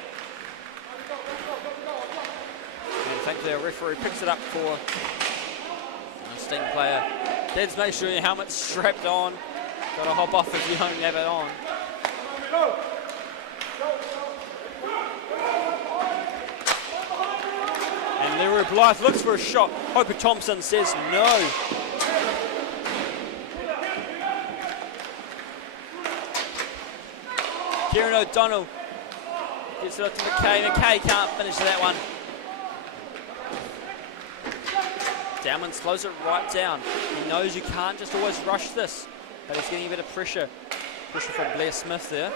And thankfully a referee picks it up for a Sting player. Dad's make sure your helmet's strapped on. Got to hop off if you don't have it on. And Leroy Blythe looks for a shot. Hopper Thompson says no. Kieran O'Donnell gets it up to McKay. McKay can't finish that one. Downman slows it right down. He knows you can't just always rush this, but he's getting a bit of pressure. Pressure from Blair Smith there.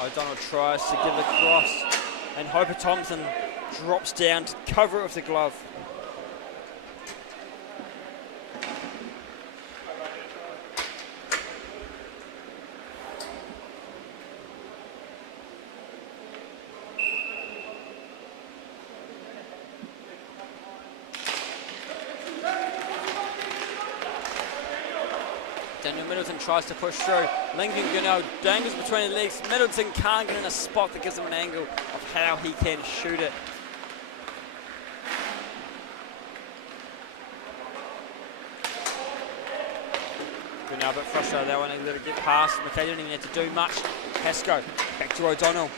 O'Donnell tries to give the cross, and Hopper Thompson drops down to cover it with the glove. Daniel Middleton tries to push through. Lincoln dangles between the legs. Middleton can't get in a spot that gives him an angle of how he can shoot it. Good now, a bit frustrated that one. He let it get past. McKay didn't even have to do much. Pascoe back to O'Donnell.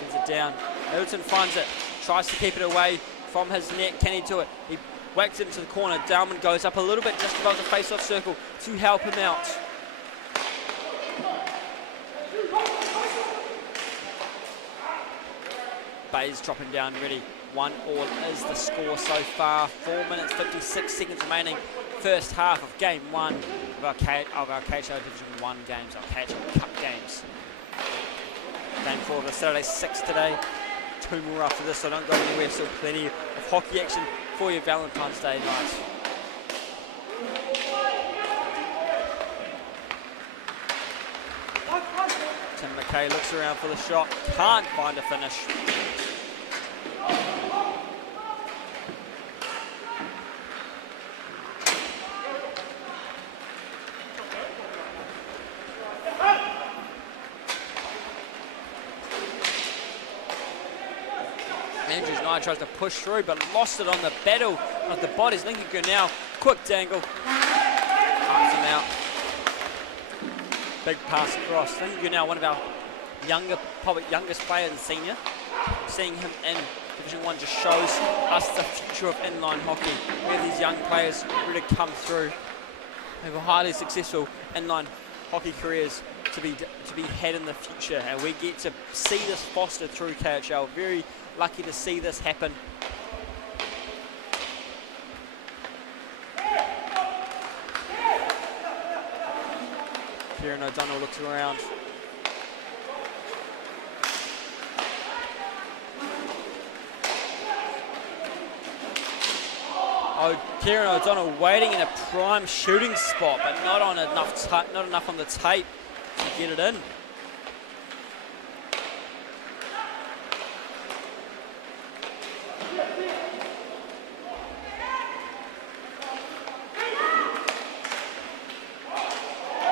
Sends it down. Middleton finds it. Tries to keep it away from his net. Can he do it? He whacks it into the corner. Dowman goes up a little bit just above the face-off circle to help him out. Bayes dropping down ready. 1-1 is the score so far. 4 minutes 56 seconds remaining. First half of game 1 of our KIHL Division 1 games, our KIHL Cup games. Game 4 of the Saturday 6 today. 2 more after this, so don't go anywhere. Still plenty of hockey action for your Valentine's Day night. Tim McKay looks around for the shot, can't find a finish. Andrews Knight tries to push through, but lost it on the battle of the bodies. Lincoln Gurnell, quick dangle, parks him out. Big pass across. Lincoln Gurnell, one of our probably youngest players and senior. Seeing him in Division 1 just shows us the future of inline hockey, where these young players really come through. Have a highly successful inline hockey careers to be had in the future, and we get to see this fostered through KHL. Very lucky to see this happen. Kieran O'Donnell looks around. Kieran O'Donnell waiting in a prime shooting spot, but not enough on the tape to get it in.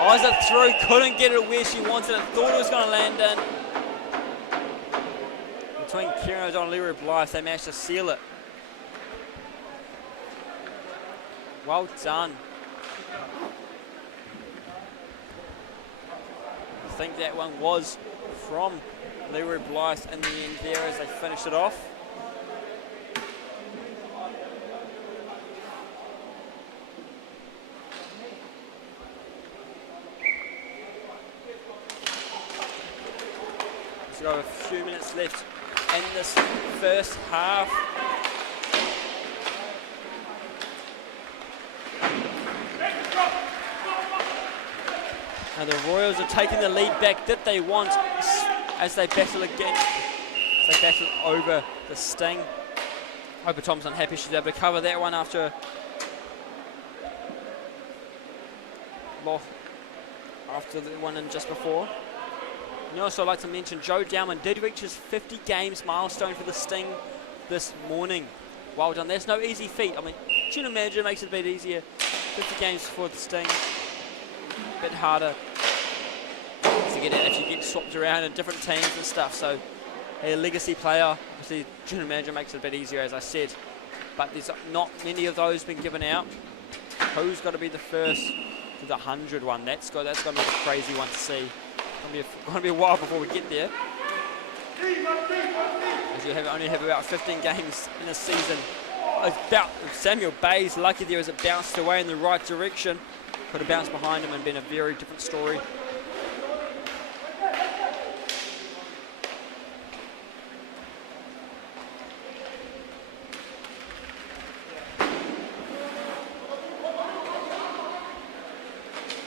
Eyes it through, couldn't get it where she wanted it, thought it was going to land in. Between Kieran O'Donnell and Leroy Blythe, they managed to seal it. Well done. I think that one was from Leroy Blythe in the end there as they finished it off. We've got a few minutes left in this first half. And the Royals are taking the lead back that they want as they battle over the Sting. Hope Tom's unhappy she's able to cover that one after the one in just before. And also I'd like to mention Joe Dowman did reach his 50 games milestone for the Sting this morning. Well done. That's no easy feat. I mean, general manager makes it a bit easier. 50 games for the Sting. A bit harder to get it if you get swapped around in different teams and stuff. So a legacy player, obviously general manager makes it a bit easier, as I said. But there's not many of those been given out. Who's got to be the first to the 100 one? That's going to be a crazy one to see. It's going to be a while before we get there. As you only have about 15 games in a season. Samuel Bay's lucky there as it bounced away in the right direction. Could have bounced behind him and been a very different story.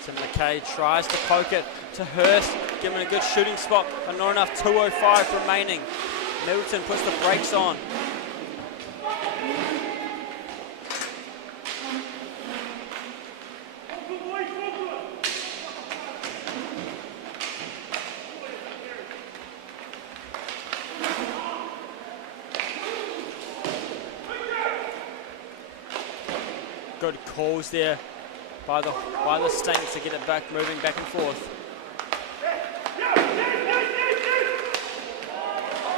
Tim McKay tries to poke it to Hurst, give him a good shooting spot, but not enough. 2:05 remaining. Middleton puts the brakes on. Good calls there by the Sting to get it back, moving back and forth.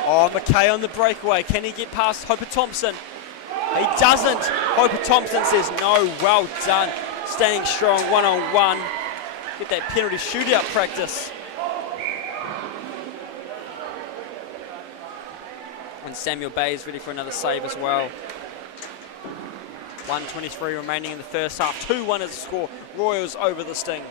Oh, McKay on the breakaway. Can he get past Hopper Thompson? He doesn't. Hopper Thompson says no. Well done. Standing strong one-on-one. Get that penalty shootout practice. And Samuel Bay is ready for another save as well. 1:23 remaining in the first half. 2-1 is the score. Royals over the Sting.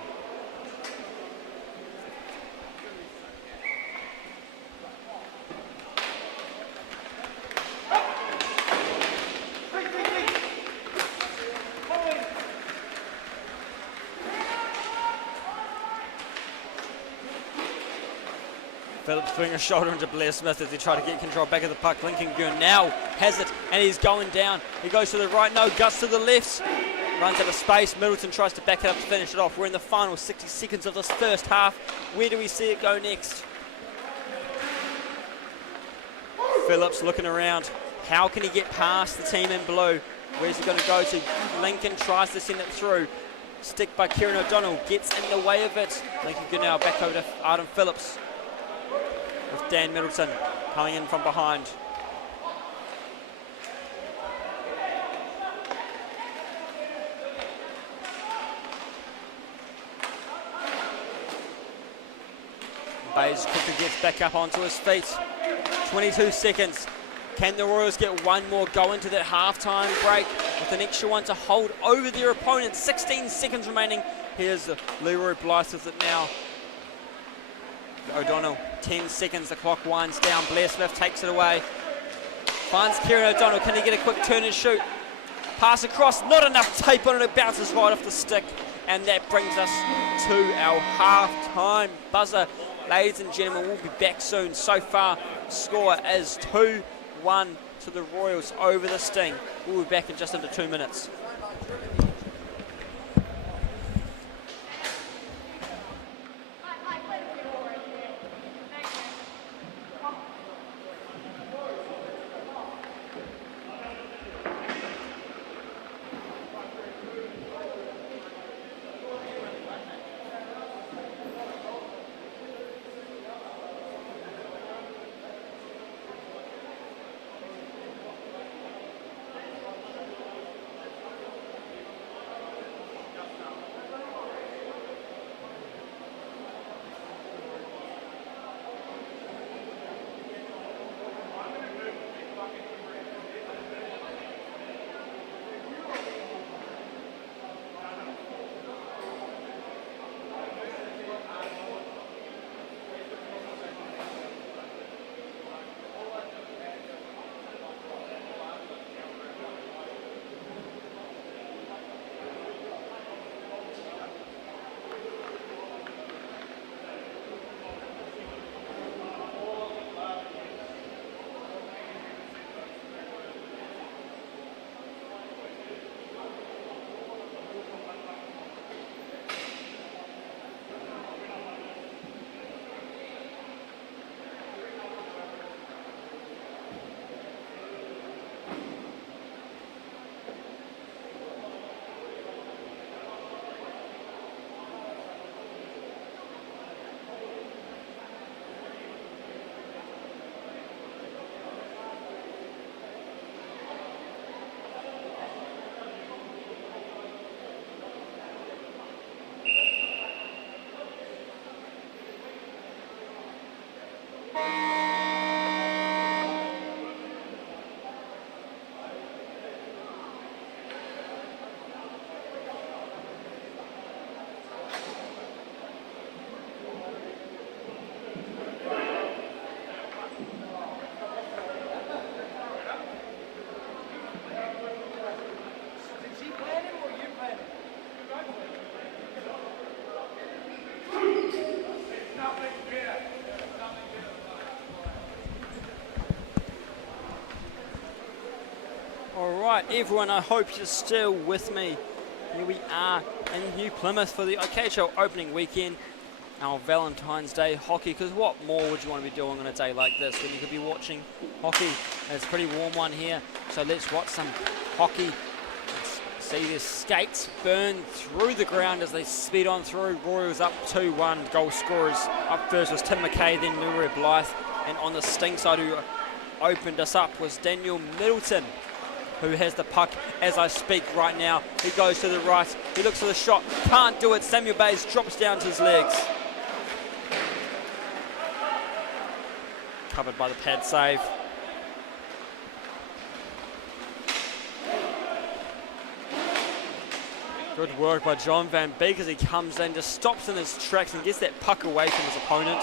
Phillips putting a shoulder into Blair Smith as they try to get control back of the puck. Lincoln Gunn now has it and he's going down. He goes to the right, no, guts to the left. Runs out of space. Middleton tries to back it up to finish it off. We're in the final 60 seconds of this first half. Where do we see it go next? Phillips looking around. How can he get past the team in blue? Where's he going to go to? Lincoln tries to send it through. Stick by Kieran O'Donnell. Gets in the way of it. Lincoln good now. Back over to Arden Phillips. With Dan Middleton coming in from behind. Bays quickly gets back up onto his feet. 22 seconds. Can the Royals get one more go into that halftime break with an extra one to hold over their opponent? 16 seconds remaining. Here's Leroy Blythe with it now. O'Donnell, 10 seconds. The clock winds down. Blair Smith takes it away. Finds Kieran O'Donnell. Can he get a quick turn and shoot? Pass across. Not enough tape on it. It bounces right off the stick. And that brings us to our halftime buzzer. Ladies and gentlemen, we'll be back soon. So far, score is 2-1 to the Royals over the Sting. We'll be back in just under 2 minutes. Right, everyone, I hope you're still with me. Here we are in New Plymouth for the KIHL opening weekend, our Valentine's Day hockey, because what more would you want to be doing on a day like this when you could be watching hockey? It's a pretty warm one here, so let's watch some hockey. Let's see their skates burn through the ground as they speed on through. Royals up 2-1, goal scorers up first was Tim McKay, then Leroy Blythe, and on the Sting side who opened us up was Daniel Middleton, who has the puck as I speak right now. He goes to the right, he looks for the shot, can't do it. Samuel Bays drops down to his legs. Covered by the pad save. Good work by John Van Beek as he comes in, just stops in his tracks and gets that puck away from his opponent.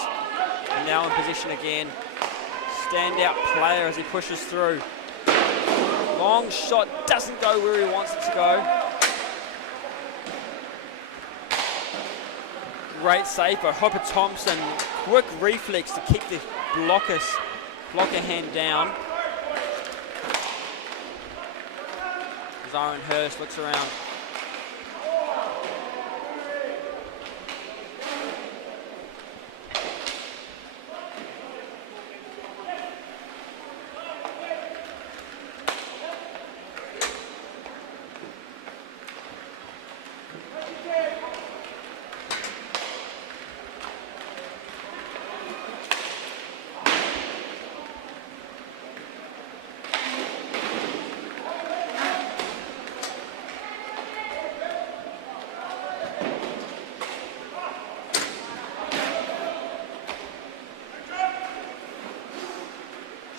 And now in position again. Standout player as he pushes through. Long shot, doesn't go where he wants it to go. Great save by Hopper Thompson. Quick reflex to keep the blocker hand down. Aaron Hurst looks around.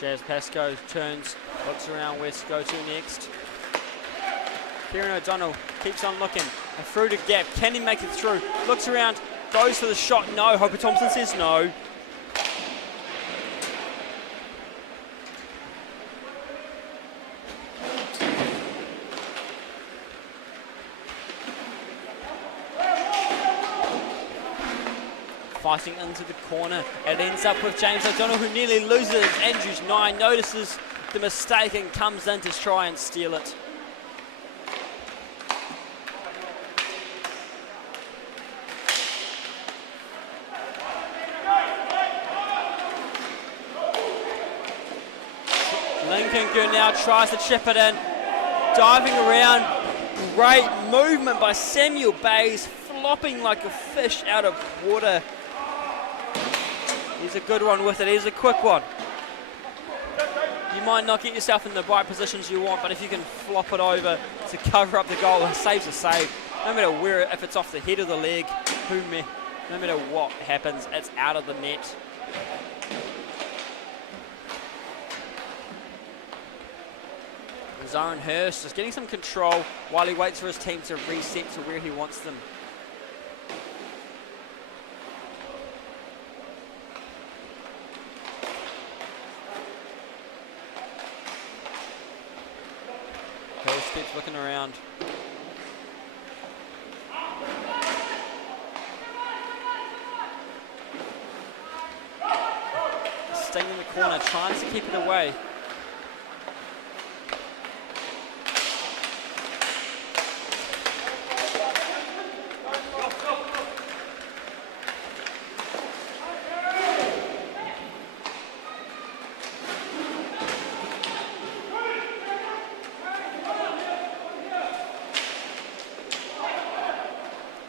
Jazz Pascoe turns, looks around where to go to next. Kieran O'Donnell keeps on looking, and through the gap, can he make it through? Looks around, goes for the shot, no. Hopper Thompson says no. Fighting into the corner, it ends up with James O'Donnell, who nearly loses it. Andrews 9 notices the mistake and comes in to try and steal it. Lincoln Good now tries to chip it in, diving around. Great movement by Samuel Bays, flopping like a fish out of water. He's a good one with it. He's a quick one. You might not get yourself in the right positions you want, but if you can flop it over to cover up the goal, it saves a save. No matter where, if it's off the head or the leg, no matter what happens, it's out of the net. Zoran Hurst is getting some control while he waits for his team to reset to where he wants them. Hurst keeps looking around. Staying in the corner, trying to keep it away.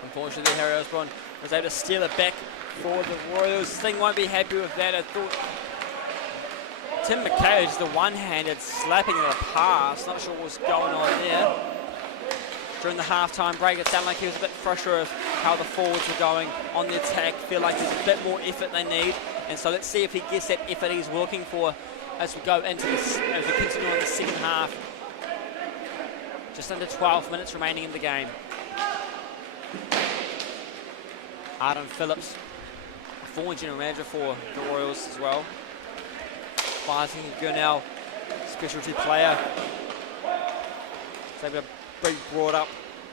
Unfortunately, Harry Osborne was able to steal it back for the Royals. Sting won't be happy with that. I thought Tim McKay is the one-handed slapping of the pass. Not sure what's going on there. During the halftime break, it sounded like he was a bit frustrated with how the forwards were going on the attack. Feel like there's a bit more effort they need. And so let's see if he gets that effort he's looking for as we go into this, as we continue on the second half. Just under 12 minutes remaining in the game. Arden Phillips, a former general manager for the Royals as well. Fighting Gurnell, specialty player. So able to be brought up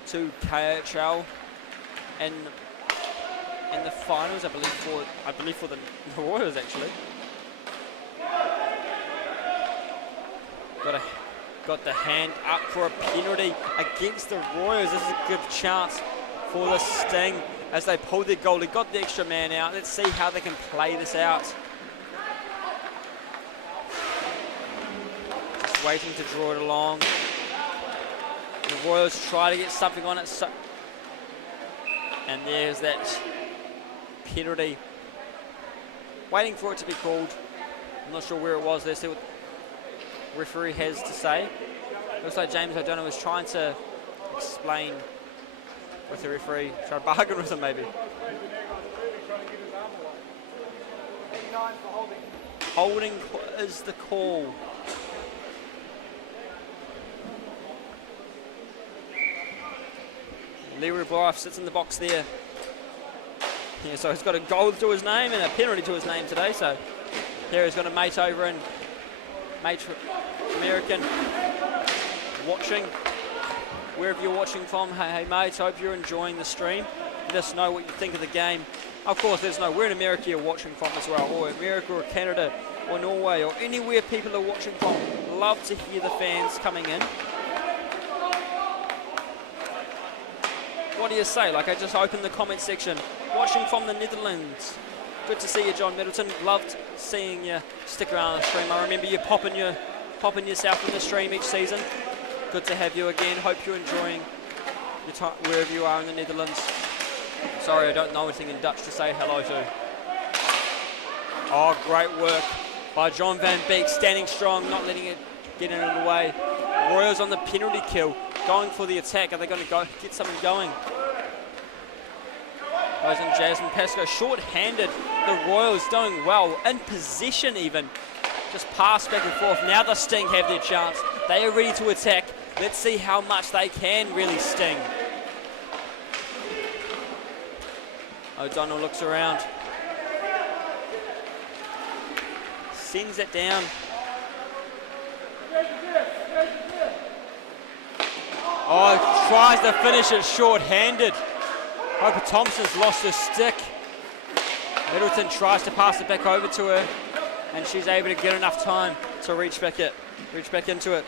to KIHL in the finals, I believe for the Royals actually. Got the hand up for a penalty against the Royals. This is a good chance for the Sting as they pull their goal. They got the extra man out. Let's see how they can play this out. Just waiting to draw it along. The Royals try to get something on it. And there's that penalty. Waiting for it to be called. I'm not sure where it was. Let's see what the referee has to say. Looks like James O'Donnell was trying to explain with the referee, try to bargain with him maybe. Holding is the call. Leroy Blythe sits in the box there. Yeah, so he's got a goal to his name and a penalty to his name today. So here he's got a mate over in American watching. Wherever you're watching from, hey mates, hope you're enjoying the stream. Let us know what you think of the game. Of course, there's no, where in America you're watching from as well, or America or Canada or Norway or anywhere people are watching from. Love to hear the fans coming in. What do you say? Like, I just opened the comment section. Watching from the Netherlands. Good to see you, John Middleton. Loved seeing you stick around the stream. I remember you popping yourself in the stream each season. Good to have you again. Hope you're enjoying your time wherever you are in the Netherlands. Sorry, I don't know anything in Dutch to say hello to. Oh, great work by John Van Beek, standing strong, not letting it get in the way. Royals on the penalty kill, going for the attack. Are they going to go get something going? Goes in Jasmine Pascoe, short-handed. The Royals doing well, in possession even. just pass back and forth. Now the Sting have their chance. They are ready to attack. Let's see how much they can really sting. O'Donnell looks around. Sends it down. Oh, tries to finish it short-handed. Hope Thompson's lost her stick. Middleton tries to pass it back over to her, and she's able to get enough time to reach back into it.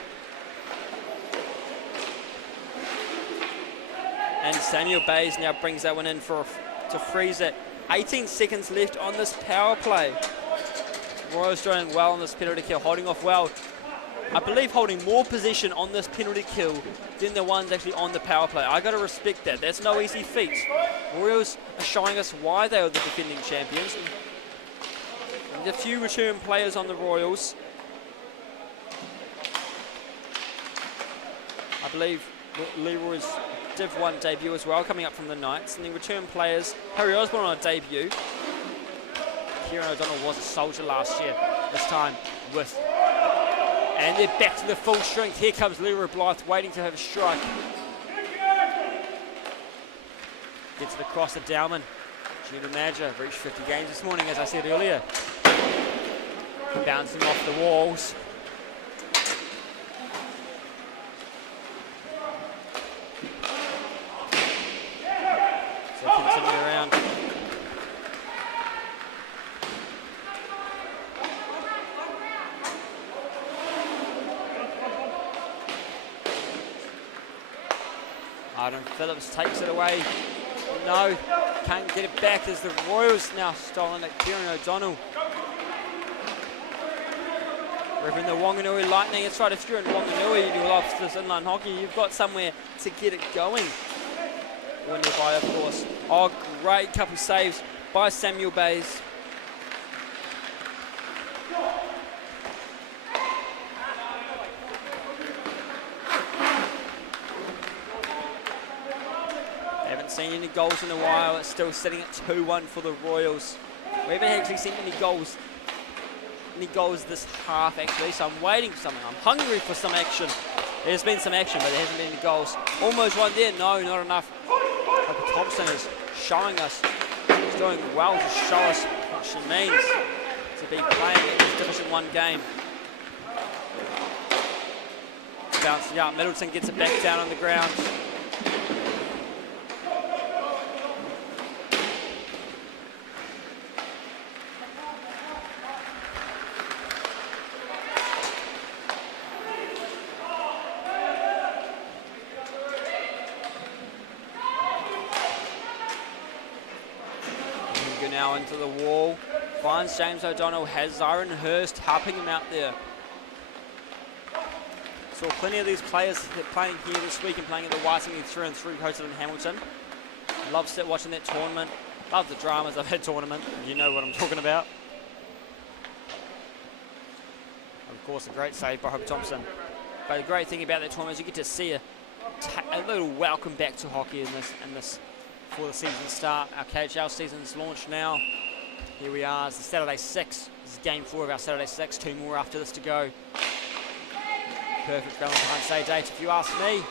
And Samuel Bays now brings that one in to freeze it. 18 seconds left on this power play. Royals doing well on this penalty kill, holding off well. I believe holding more position on this penalty kill than the ones actually on the power play. I got to respect that. That's no easy feat. Royals are showing us why they are the defending champions. And a few return players on the Royals. I believe Leroy's Div 1 debut as well, coming up from the Knights. And the return players, Harry Osborne on a debut. Kieran O'Donnell was a soldier last year, this time with. And they're back to the full strength. Here comes Leroy Blythe waiting to have a strike. Gets it across to Dowman. Junior manager reached 50 games this morning, as I said earlier. Bouncing off the walls. So continue around. Arden Phillips takes it away. No, can't get it back as the Royals now stolen it. Kieran O'Donnell. Ripping the Wanganui Lightning. That's right, if you're in Wanganui and you love this inline hockey, you've got somewhere to get it going. When you're by, of course. Oh, great couple saves by Samuel Bays. Seen any goals in a while. It's still sitting at 2-1 for the Royals. We haven't actually seen any goals this half actually, so I'm waiting for something. I'm hungry for some action. There's been some action, but there hasn't been any goals. Almost one there. No, not enough. But Thompson is showing us. He's doing well to show us what she means to be playing in this Division 1 game. Bouncing up. Middleton gets it back down on the ground. Now into the wall, finds James O'Donnell, has Zyron Hurst helping him out there. Saw plenty of these players playing here this week and playing at the Waitangi 3-on-3 hosted in Hamilton. Love watching that tournament. Love the dramas of that tournament. You know what I'm talking about. Of course, a great save by Hope Thompson. But the great thing about that tournament is you get to see a little welcome back to hockey in this. Before the season start. Our KHL season's launched now. Here we are, it's the Saturday 6. This is game 4 of our Saturday 6. 2 more after this to go. Perfect Valentine's Day date if you ask me.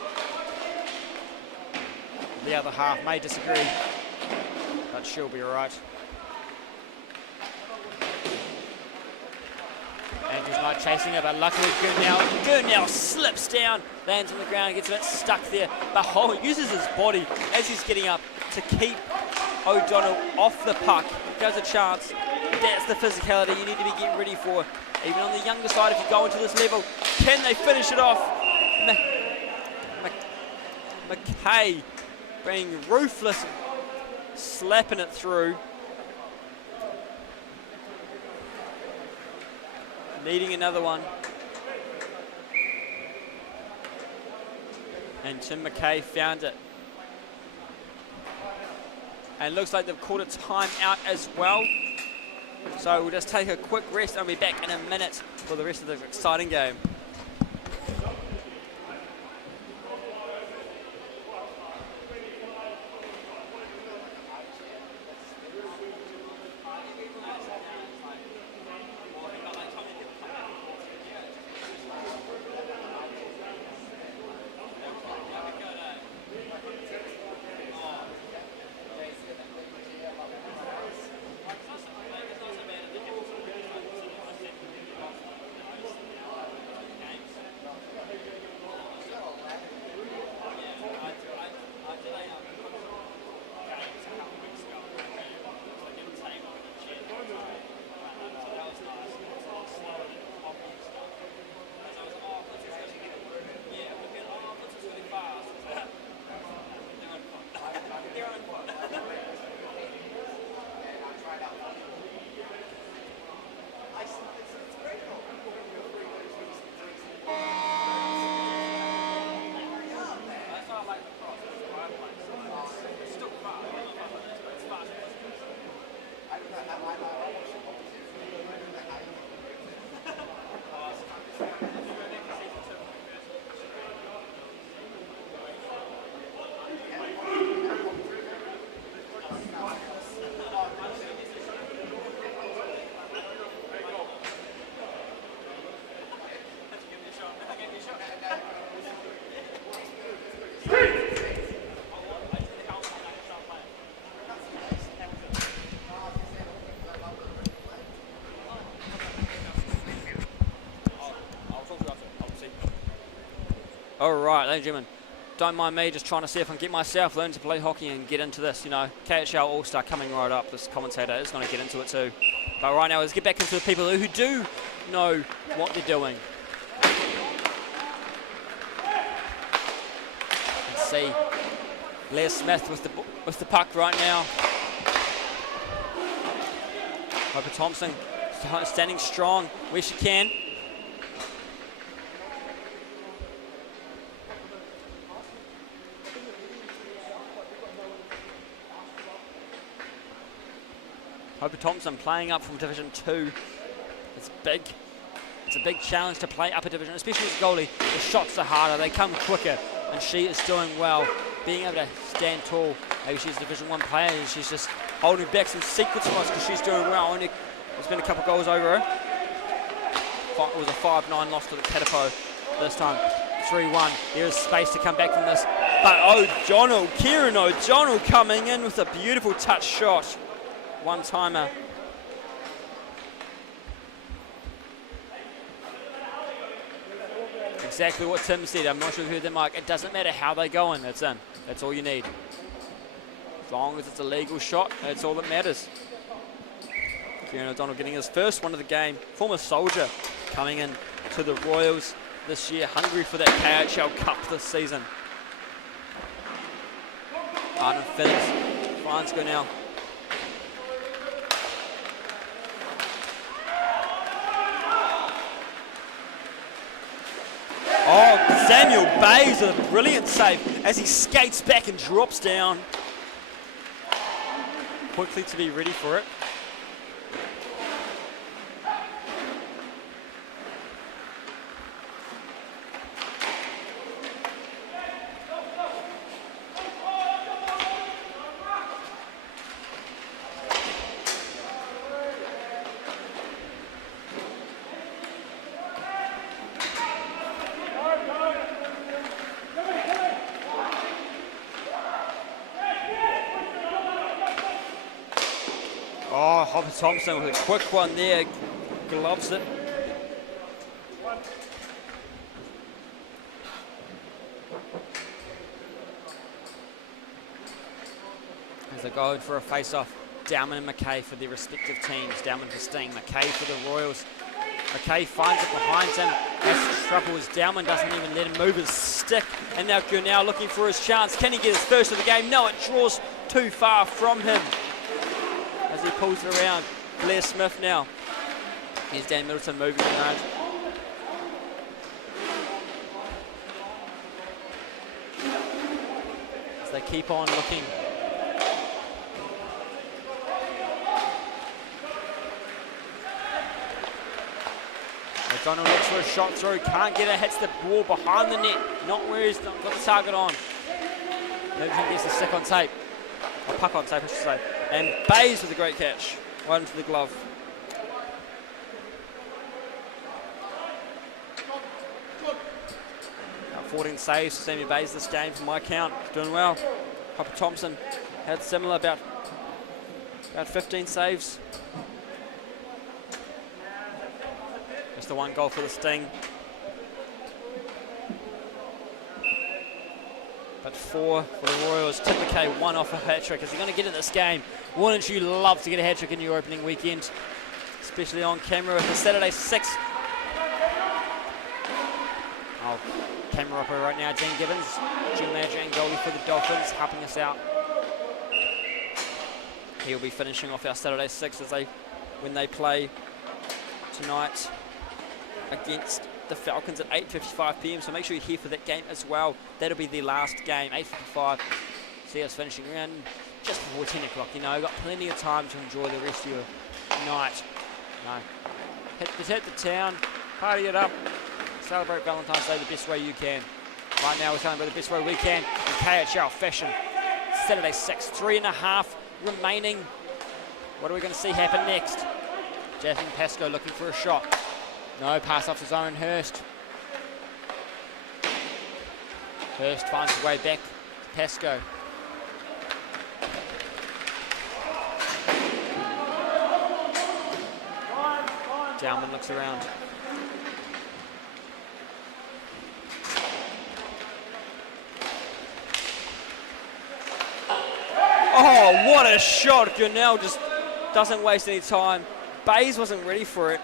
The other half may disagree, but she'll be alright. Andrews Knight chasing her, but luckily Gurnell slips down, lands on the ground, gets a bit stuck there, but Hall uses his body as he's getting up to keep O'Donnell off the puck. There's a chance. That's the physicality you need to be getting ready for. Even on the younger side, if you go into this level, can they finish it off? McKay being ruthless, slapping it through. Needing another one. And Tim McKay found it. And it looks like they've called a timeout as well. So we'll just take a quick rest and we'll be back in a minute for the rest of this exciting game. All right, ladies and gentlemen, don't mind me just trying to see if I can get myself learn to play hockey and get into this. You know, KHL All-Star coming right up. This commentator is going to get into it too. But right now, let's get back into the people who do know what they're doing. Let's see, Blair Smith with the puck right now. Hope Thompson standing strong where she can. Hope Thompson playing up from Division 2. It's big. It's a big challenge to play upper division, especially as a goalie. The shots are harder, they come quicker, and she is doing well, being able to stand tall. Maybe she's a Division 1 player and she's just holding back some secret spots because she's doing well. Only there's been a couple goals over her. It was a 5-9 loss to the Katipo this time. 3-1. There's space to come back from this. But O'Donnell, Kieran O'Donnell coming in with a beautiful touch shot. One-timer. Exactly what Tim said. I'm not sure if you heard that, Mike. It doesn't matter how they go in. It's in. That's all you need. As long as it's a legal shot, that's all that matters. Kieran O'Donnell getting his first one of the game. Former soldier coming in to the Royals this year. Hungry for that KHL Cup this season. Arden Phillips. Fines go now. Oh, Samuel Bays with a brilliant save as he skates back and drops down. Quickly to be ready for it. Thompson with a quick one there, gloves it. As they go for a face-off, Dowman and McKay for their respective teams. Dowman for Sting, McKay for the Royals. McKay finds it behind him, has trouble as Dowman doesn't even let him move his stick. And now Gurnell looking for his chance. Can he get his first of the game? No, it draws too far from him. As he pulls it around, Blair Smith now. Here's Dan Middleton moving around. As they keep on looking. O'Donnell looks for a shot through, can't get it, hits the wall behind the net, not where he's got the target on. Middleton gets the stick on tape, or puck on tape I should say. And Bays with a great catch, right into the glove. 14 saves for Sammy Bays this game from my count, doing well. Hopper Thompson had similar, about 15 saves. Just the one goal for the Sting. But 4 for the Royals. Tim McKay, 1 off a hat-trick. Is he going to get in this game? Wouldn't you love to get a hat-trick in your opening weekend? Especially on camera with the Saturday 6. Oh, camera operator right now, Dean Gibbons. General manager and goalie for the Dolphins, helping us out. He'll be finishing off our Saturday 6 when they play tonight against the Falcons at 8:55 p.m. So make sure you're here for that game as well. That'll be the last game, 8:55. See us finishing around just before 10 o'clock. You know, got plenty of time to enjoy the rest of your night. No, hit the town, party it up, celebrate Valentine's Day the best way you can. Right now we're celebrating the best way we can in KHL fashion. Saturday 6, 3.5 remaining. What are we going to see happen next? Jasmine Pascoe looking for a shot. No, pass off to Zoran Hurst. Hurst finds his way back to Pascoe. Downman looks around. Oh, what a shot. Gunnell just doesn't waste any time. Bays wasn't ready for it.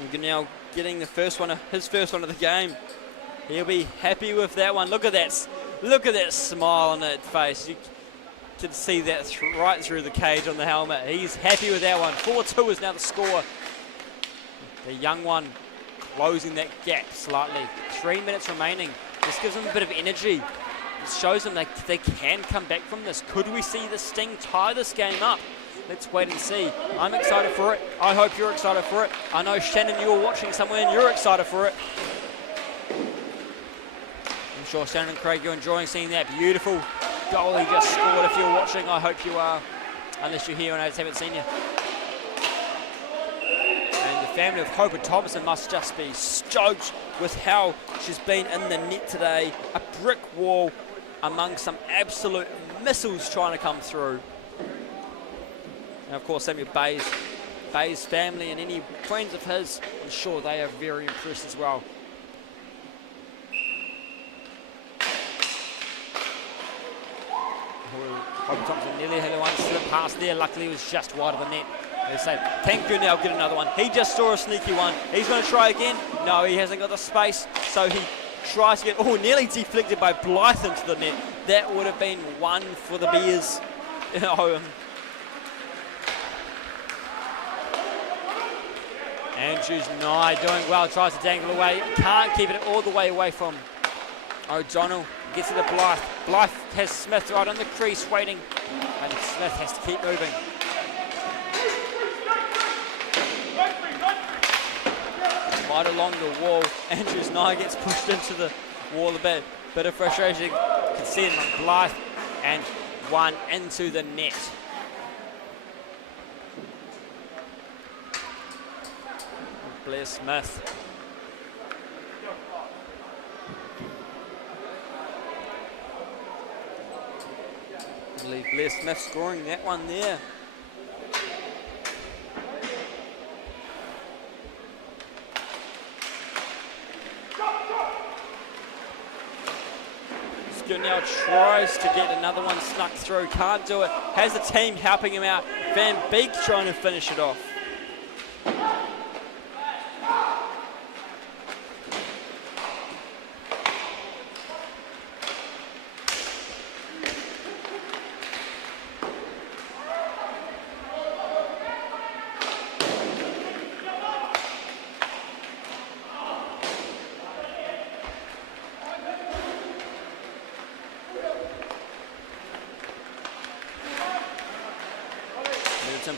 And Gunnell getting the first one, his first one of the game. He'll be happy with that one. Look at that smile on that face. You can see that right through the cage on the helmet. He's happy with that one. 4-2 is now the score. The young one closing that gap slightly. 3 minutes remaining. This gives them a bit of energy. It shows them they can come back from this. Could we see the Sting tie this game up? Let's wait and see. I'm excited for it. I hope you're excited for it. I know, Shannon, you're watching somewhere and you're excited for it. I'm sure, Shannon and Craig, you're enjoying seeing that beautiful goal he just scored. If you're watching, I hope you are, unless you're here and I just haven't seen you. And the family of Hope and Thompson must just be stoked with how she's been in the net today. A brick wall among some absolute missiles trying to come through. And of course, Samuel Bay's family and any friends of his, I'm sure they are very impressed as well. Hope Thompson nearly had one slip past there. Luckily, it was just wide of the net. They say, can Gunnell get another one? He just saw a sneaky one. He's going to try again. No, he hasn't got the space, so he tries to get, nearly deflected by Blythe into the net. That would have been one for the Bears. Andrews Nye doing well, tries to dangle away. Can't keep it all the way away from O'Donnell. Gets to the Blythe. Blythe has Smith right on the crease waiting. And Smith has to keep moving. Right along the wall. Andrews Nye gets pushed into the wall a bit. Bit of frustration. You can see it on Blythe. And one into the net. Blair Smith. I believe Blair Smith scoring that one there. Now tries to get another one snuck through, can't do it. Has the team helping him out. Van Beek trying to finish it off.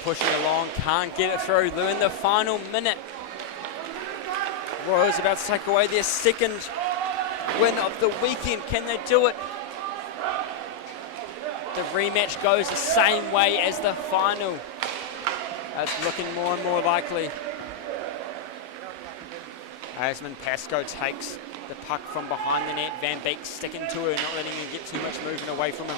Pushing along, can't get it through. They're in the final minute. Royals about to take away their second win of the weekend. Can they do it? The rematch goes the same way as the final. That's looking more and more likely. Asman Pascoe takes the puck from behind the net. Van Beek sticking to her, not letting her get too much movement away from him.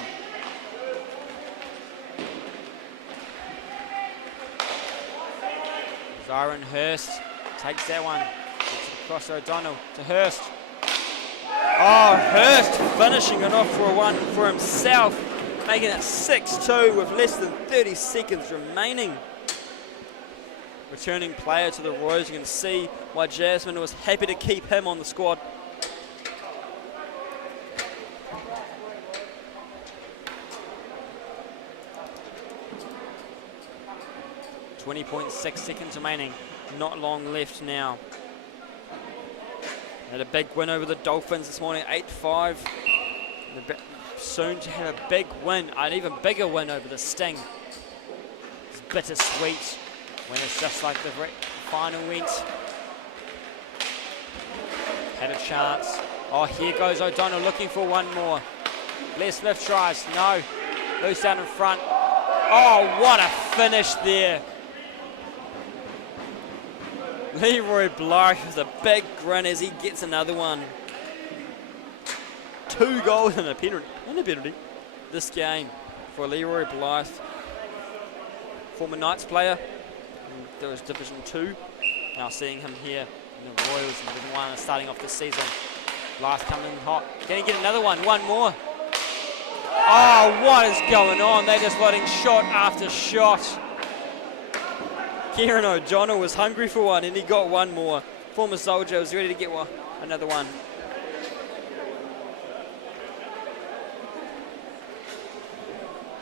Zyron Hurst takes that one. Gets it across O'Donnell to Hurst. Oh, Hurst finishing it off for a one for himself, making it 6-2 with less than 30 seconds remaining. Returning player to the Royals. You can see why Jasmine was happy to keep him on the squad. .6 seconds remaining. Not long left now. Had a big win over the Dolphins this morning, 8-5. Soon to have a big win, an even bigger win over the Sting. It's bittersweet when it's just like the final went. Had a chance. Oh, here goes O'Donnell looking for one more. Blair Smith tries, no. Loose down in front. Oh, what a finish there. Leroy Blythe with a big grin as he gets another one. 2 goals and a penalty this game for Leroy Blythe, former Knights player. There was Division 2. Now seeing him here in the Royals in Division 1 starting off this season. Blythe coming in hot. Can he get another one? One more. Oh, what is going on? They're just letting shot after shot. Kieran O'Donnell was hungry for one and he got one more. Former soldier was ready to get one, another one.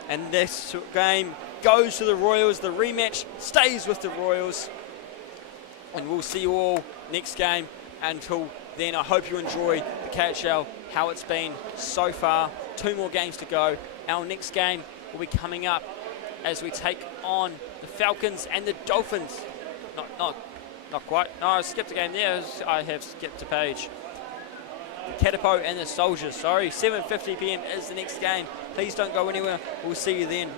And this game goes to the Royals. The rematch stays with the Royals. And we'll see you all next game. Until then, I hope you enjoy the KHL, how it's been so far. 2 more games to go. Our next game will be coming up as we take on the Falcons and the Dolphins. Not quite. No, I skipped a game there. I have skipped a page. Katipo and the Soldiers. Sorry, 7:50 p.m. is the next game. Please don't go anywhere. We'll see you then.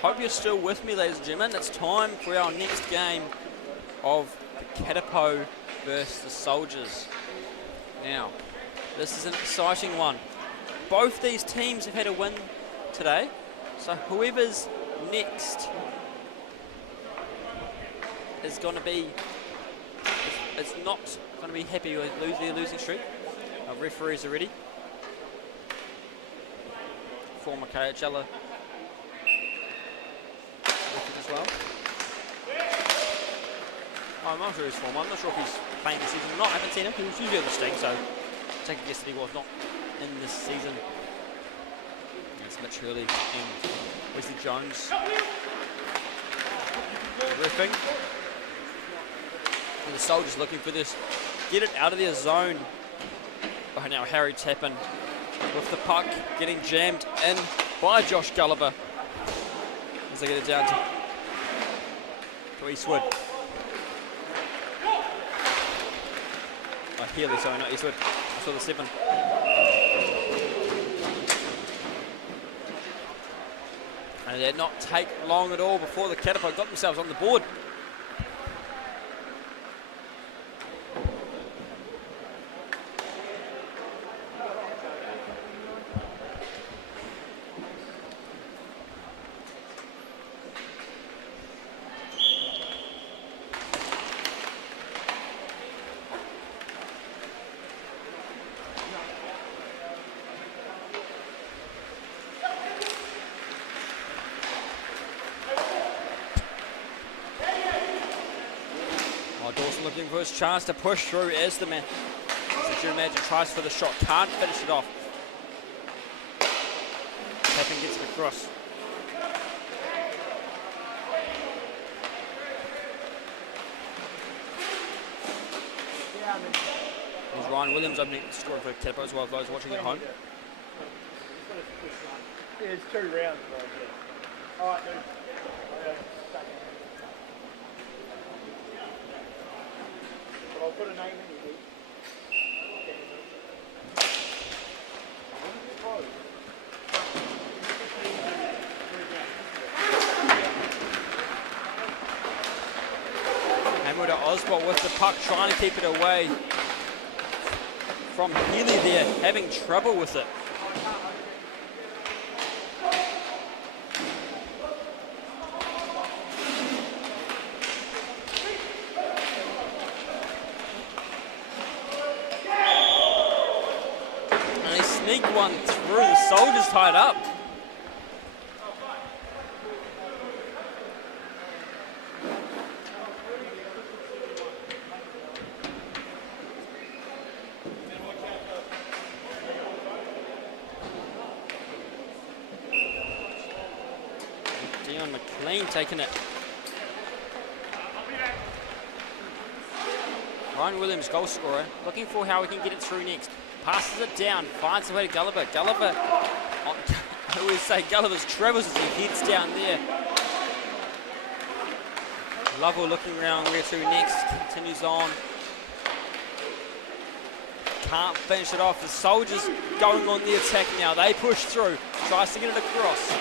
hope you're still with me, ladies and gentlemen. It's time for our next game of the Katipo versus the Soldiers. Now, this is an exciting one. Both these teams have had a win today, so whoever's next is going to be, it's not going to be happy with their losing streak. Our referees are ready. Former KIHL as well. I'm not sure he's former. I'm not sure if he's playing this season or not. I haven't seen him. He was usually on the sting, so take a guess that he was not in this season. It's Mitch Hurley and Wesley Jones riffing. And the Soldiers looking for this. Get it out of their zone. Oh, now Harry Tappan with the puck, getting jammed in by Josh Gulliver as they get it down to Eastwood. Oh, Healy, sorry, not Eastwood. I saw the 7. And it did not take long at all before the Katipo got themselves on the board. Looking for his chance to push through as the man. As you imagine, tries for the shot, can't finish it off. Tappan gets it across. There's Ryan Williams opening scoring for Katipo as well, those watching at home. Yeah, it's 2 rounds, bro. Yeah. All right, dude. I'll put a name in here. Hammer to Oswald with the puck, trying to keep it away from Healy there, having trouble with it. One through, the Soldiers tied up. Dion McLean taking it. Ryan Williams, goal scorer, looking for how he can get it through next. Passes it down, finds the way to Gulliver. Gulliver, I always say Gulliver's travels as he heads down there. Lovell looking around where to next, continues on. Can't finish it off. The Soldiers going on the attack now. They push through, tries to get it across.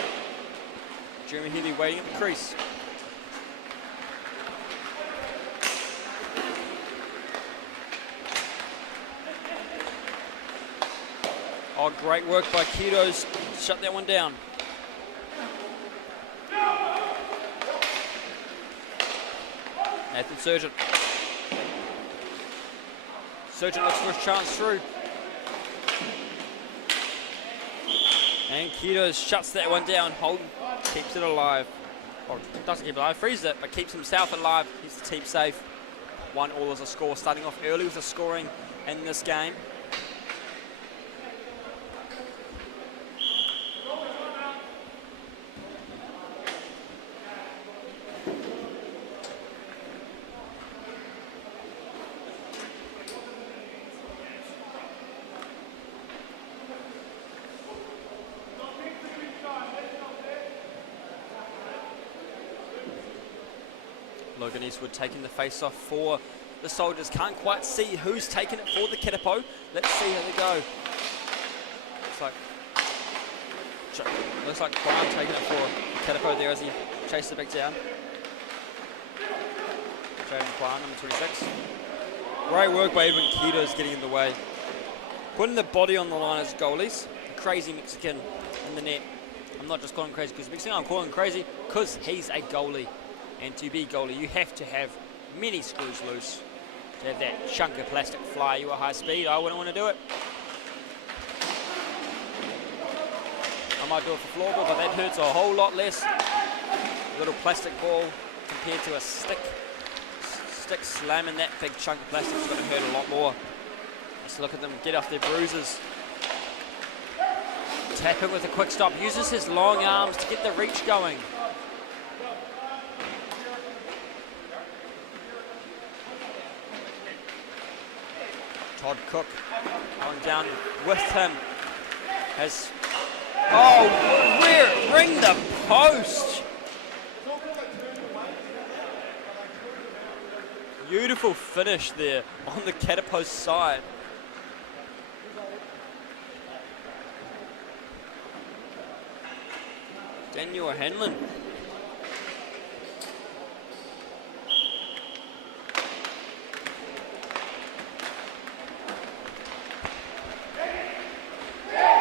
Jeremy Healy waiting at the crease. Oh, great work by Kidos. Shut that one down. Nathan Surgeon. Surgeon looks for a chance through. And Kidos shuts that one down. Holden keeps it alive. Or doesn't keep it alive, freezes it, but keeps himself alive. Keeps the team safe. 1-1 as a score, starting off early with the scoring in this game. Logan Eastwood taking the face-off for the Soldiers. Can't quite see who's taking it for the Katipo. Let's see how they go. Looks like Looks like Brown taking it for Katipo there as he chased it back down. Jaden Kwan, number 26. Great work by even Keto's getting in the way. Putting the body on the line as goalies. The crazy Mexican in the net. I'm not just calling him crazy because he's Mexican, I'm calling him crazy because he's a goalie. And to be goalie, you have to have many screws loose. To have that chunk of plastic fly you at high speed, I wouldn't want to do it. I might do it for floorball, but that hurts a whole lot less. A little plastic ball compared to a stick slamming that big chunk of plastic is going to hurt a lot more. Let's look at them get off their bruises. Tap it with a quick stop. Uses his long arms to get the reach going. Todd Cook going down with him. Has ring the post. Beautiful finish there on the Katipo side. Daniel Hanlon.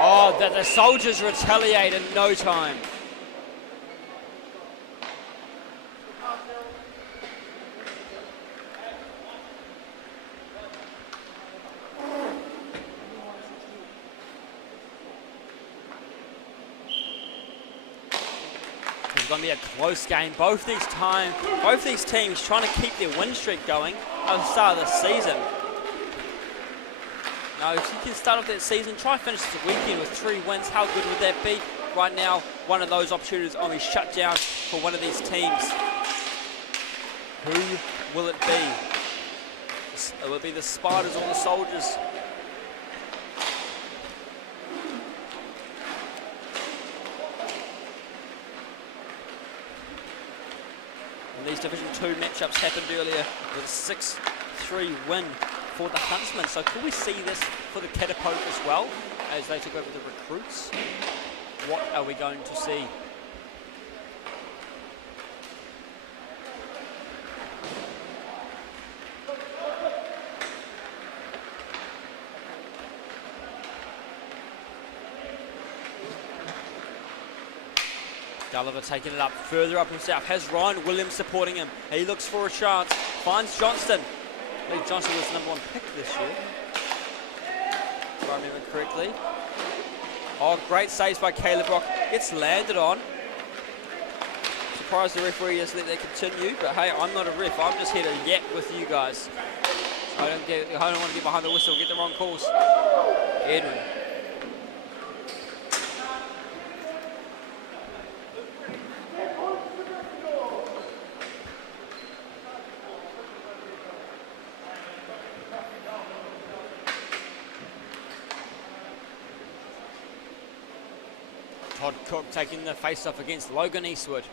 Oh, that the soldiers retaliate in no time. It's going to be a close game. Both these teams trying to keep their win streak going at the start of the season. Now, if you can start off that season, try and finish the weekend with 3 wins. How good would that be? Right now, one of those opportunities only shut down for one of these teams. Who will it be? Will it be the Spiders or the Soldiers? And these Division 2 matchups happened earlier with a 6-3 win for the Huntsman. So could we see this for the Katipo as well as they took over the recruits? What are we going to see? Gulliver taking it up further up himself. Has Ryan Williams supporting him. He looks for a chance. Finds Johnston. I believe Johnson was the #1 pick this year, if I remember correctly. Oh, great saves by Caleb Brock. Gets landed on. Surprised the referee just let that continue, but hey, I'm not a ref. I'm just here to yap with you guys. I don't want to get behind the whistle, get the wrong calls. Edwin. Todd Cook taking the face-off against Logan Eastwood. I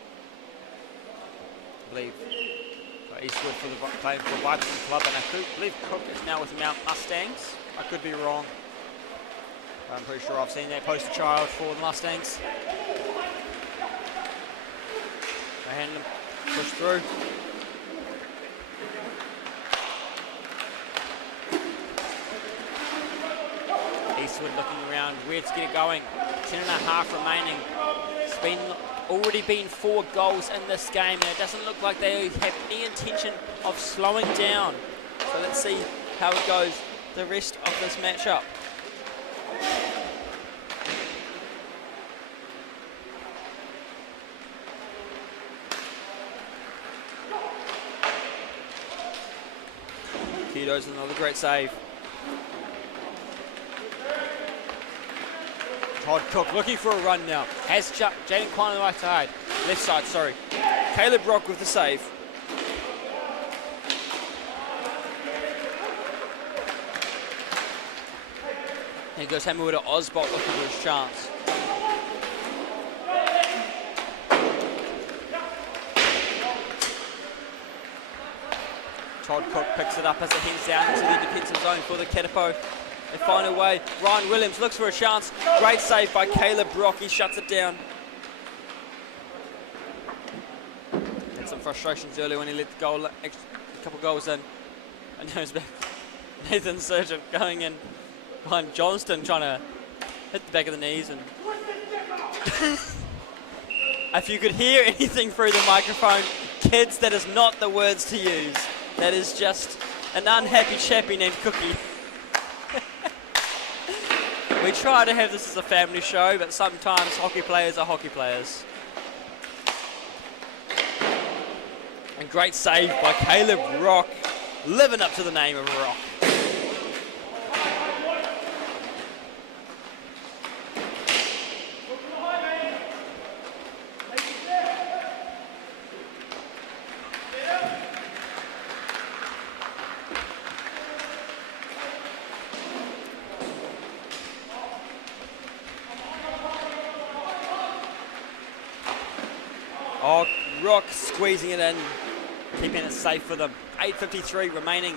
believe Eastwood playing for the Viking Club, and I believe Cook is now with Mount Mustangs. I could be wrong. I'm pretty sure I've seen that poster child for the Mustangs. They hand them, push through. Eastwood looking around where to get it going. 10.5 remaining. It's already been 4 goals in this game, and it doesn't look like they have any intention of slowing down. So let's see how it goes the rest of this matchup. Keto's another great save. Todd Cook looking for a run now. Has Jaden Kwan on the right side. Left side, sorry. Caleb Brock with the save. There goes Hammer to Osbolt looking for his chance. Todd Cook picks it up as it heads down into the defensive zone for the Katipo. They find a way. Ryan Williams looks for a chance. Great save by Caleb Brock. He shuts it down. Had some frustrations earlier when he let the goal, a couple goals in. And now he's back. Nathan Surgeon going in behind Johnston, trying to hit the back of the knees. And if you could hear anything through the microphone, kids, that is not the words to use. That is just an unhappy chappie named Cookie. We try to have this as a family show, but sometimes hockey players are hockey players. And great save by Caleb Rock, living up to the name of Rock. Oh, Rock squeezing it in, keeping it safe for them. 8:53 remaining.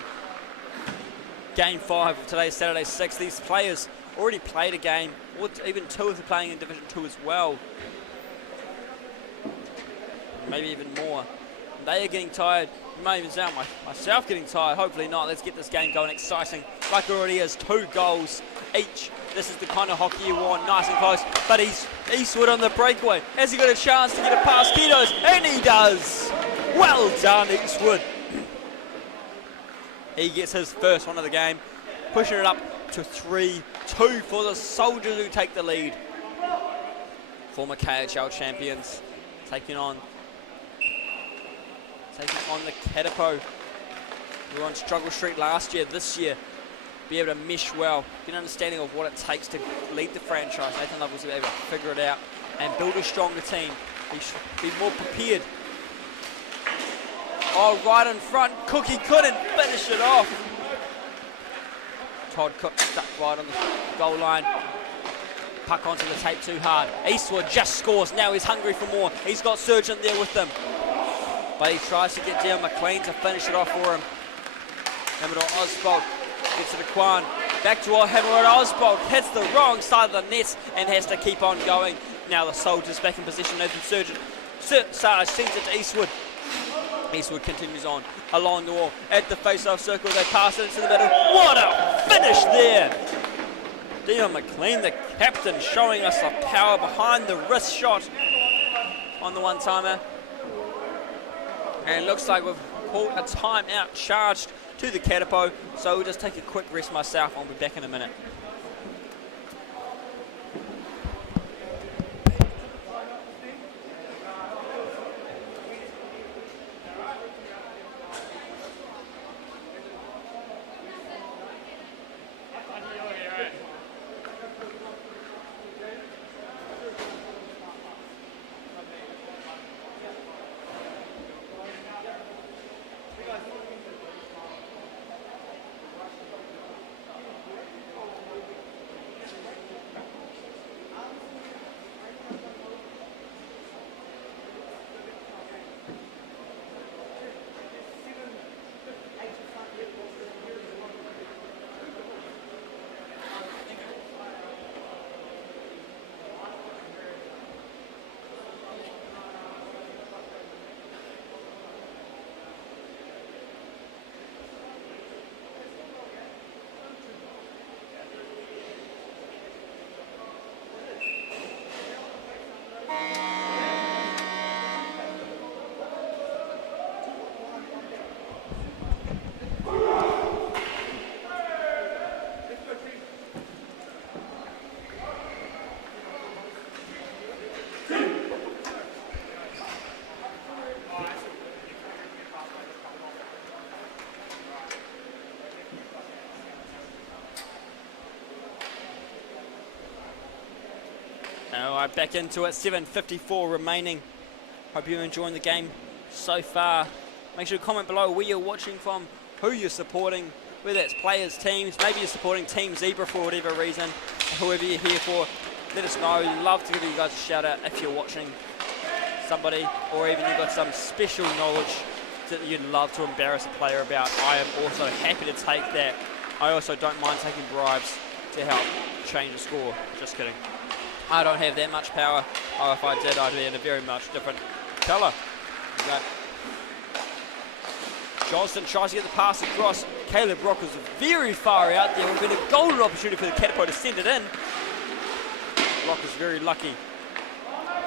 Game 5 of today's Saturday 6. These players already played a game, or even two if they're playing in Division 2 as well. Maybe even more. They are getting tired. You might even sound myself getting tired. Hopefully not. Let's get this game going exciting. Like it already is. 2 goals each. This is the kind of hockey you want. Nice and close. But he's Eastwood on the breakaway. Has he got a chance to get it past Kitos? And he does. Well done, Eastwood. He gets his first one of the game. Pushing it up to 3-2 for the Soldiers, who take the lead. Former KIHL champions taking on the Katipo, who were on struggle street last year. This year, be able to mesh well, get an understanding of what it takes to lead the franchise. Nathan Lovell's able to figure it out and build a stronger team. He should be more prepared. Oh, right in front, Cookie couldn't finish it off. Todd Cook stuck right on the goal line. Puck onto the tape too hard. Eastwood just scores. Now he's hungry for more. He's got Surgeon there with him. But he tries to get down McLean to finish it off for him. Hamilton Oswald gets to the Kwan. Back to Hamilton Oswald. Hits the wrong side of the net and has to keep on going. Now the Soldiers back in position. Nathan Surgeon. Sarge sends it to Eastwood. Eastwood continues on along the wall. At the face-off circle, they pass it into the middle. What a finish there! Dion McLean, the captain, showing us the power behind the wrist shot on the one-timer. And it looks like we've called a timeout charged to the Katipo, so we'll just take a quick rest myself. I'll be back in a minute. Alright, back into it, 7:54 remaining. Hope you're enjoying the game so far. Make sure to comment below where you're watching from, who you're supporting, whether it's players, teams, maybe you're supporting Team Zebra for whatever reason, whoever you're here for. Let us know. Love to give you guys a shout out if you're watching somebody, or even you've got some special knowledge that you'd love to embarrass a player about. I am also happy to take that. I also don't mind taking bribes. to help change the score. Just kidding. I don't have that much power. Oh, if I did, I'd be in a very much different colour. Okay. Johnston tries to get the pass across. Caleb Rock was very far out there. It would have been a golden opportunity for the Katipo to send it in. Rock was very lucky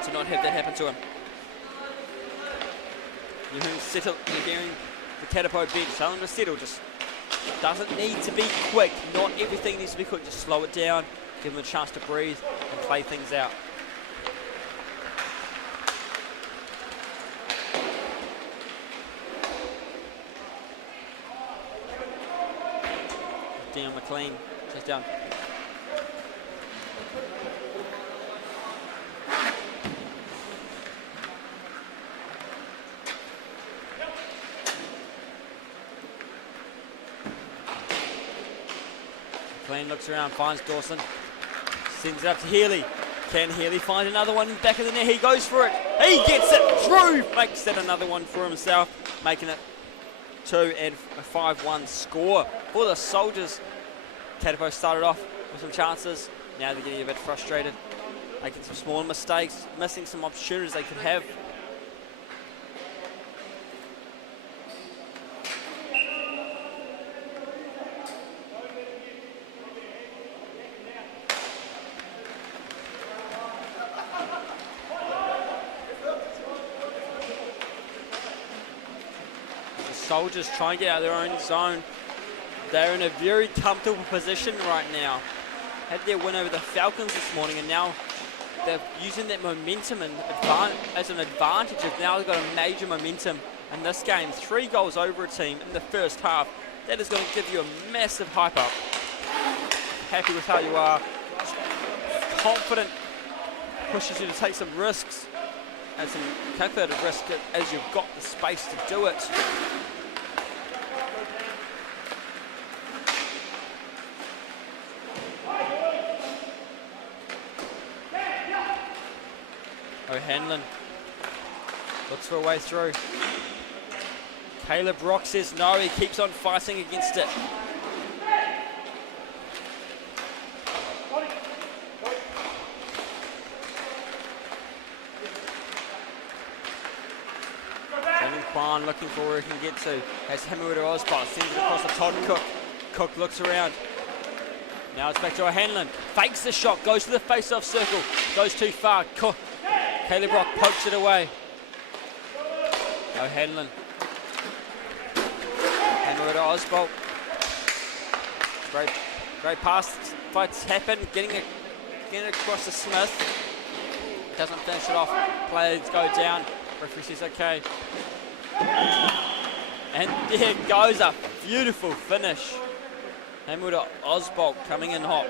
to not have that happen to him. You're hearing the Katipo bench telling him to settle. Just doesn't need to be quick. Not everything needs to be quick. Just slow it down. Give him a chance to breathe and play things out. Down McLean, chase down. McLean looks around, finds Dawson, sends it up to Healy. Can Healy find another one in the back of the net? He goes for it. He gets it. Drew makes that another one for himself, making it 2 and a 5-1 score for the Soldiers. Katipo started off with some chances. Now they're getting a bit frustrated, making some small mistakes, missing some opportunities they could have. Soldiers try and get out of their own zone. They're in a very comfortable position right now. Had their win over the Falcons this morning, and now they're using that momentum and as an advantage. Now they've got a major momentum in this game. 3 goals over a team in the first half. That is going to give you a massive hype up. Happy with how you are. Confident pushes you to take some risks and some calculated risk as you've got the space to do it. O'Hanlon looks for a way through. Caleb Rock says no, he keeps on fighting against it. Damon Kwan looking for where he can get to. Has Hammer to Osbot, sends it across to Todd Cook. Cook looks around. Now it's back to O'Hanlon. Fakes the shot, goes to the face-off circle. Goes too far. Caleb Rock pokes it away. O'Hanlon. Hammer to Osbolt. Great pass. Fights happen. Getting it across to Smith. Doesn't finish it off. Players go down. Referee says okay. And there goes a beautiful finish. Hammer to Osbolt coming in hot.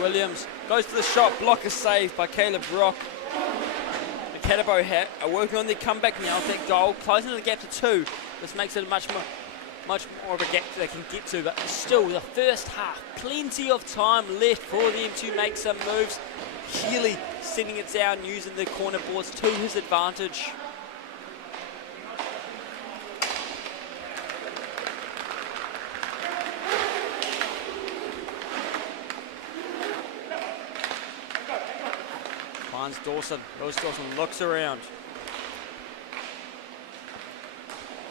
Williams goes to the shot, block is saved by Caleb Rock. The Katipo are working on their comeback now with that goal, closing the gap to 2. This makes it much more of a gap they can get to, but still the first half, plenty of time left for them to make some moves. Healy sending it down using the corner boards to his advantage. Dawson. Dawson looks around.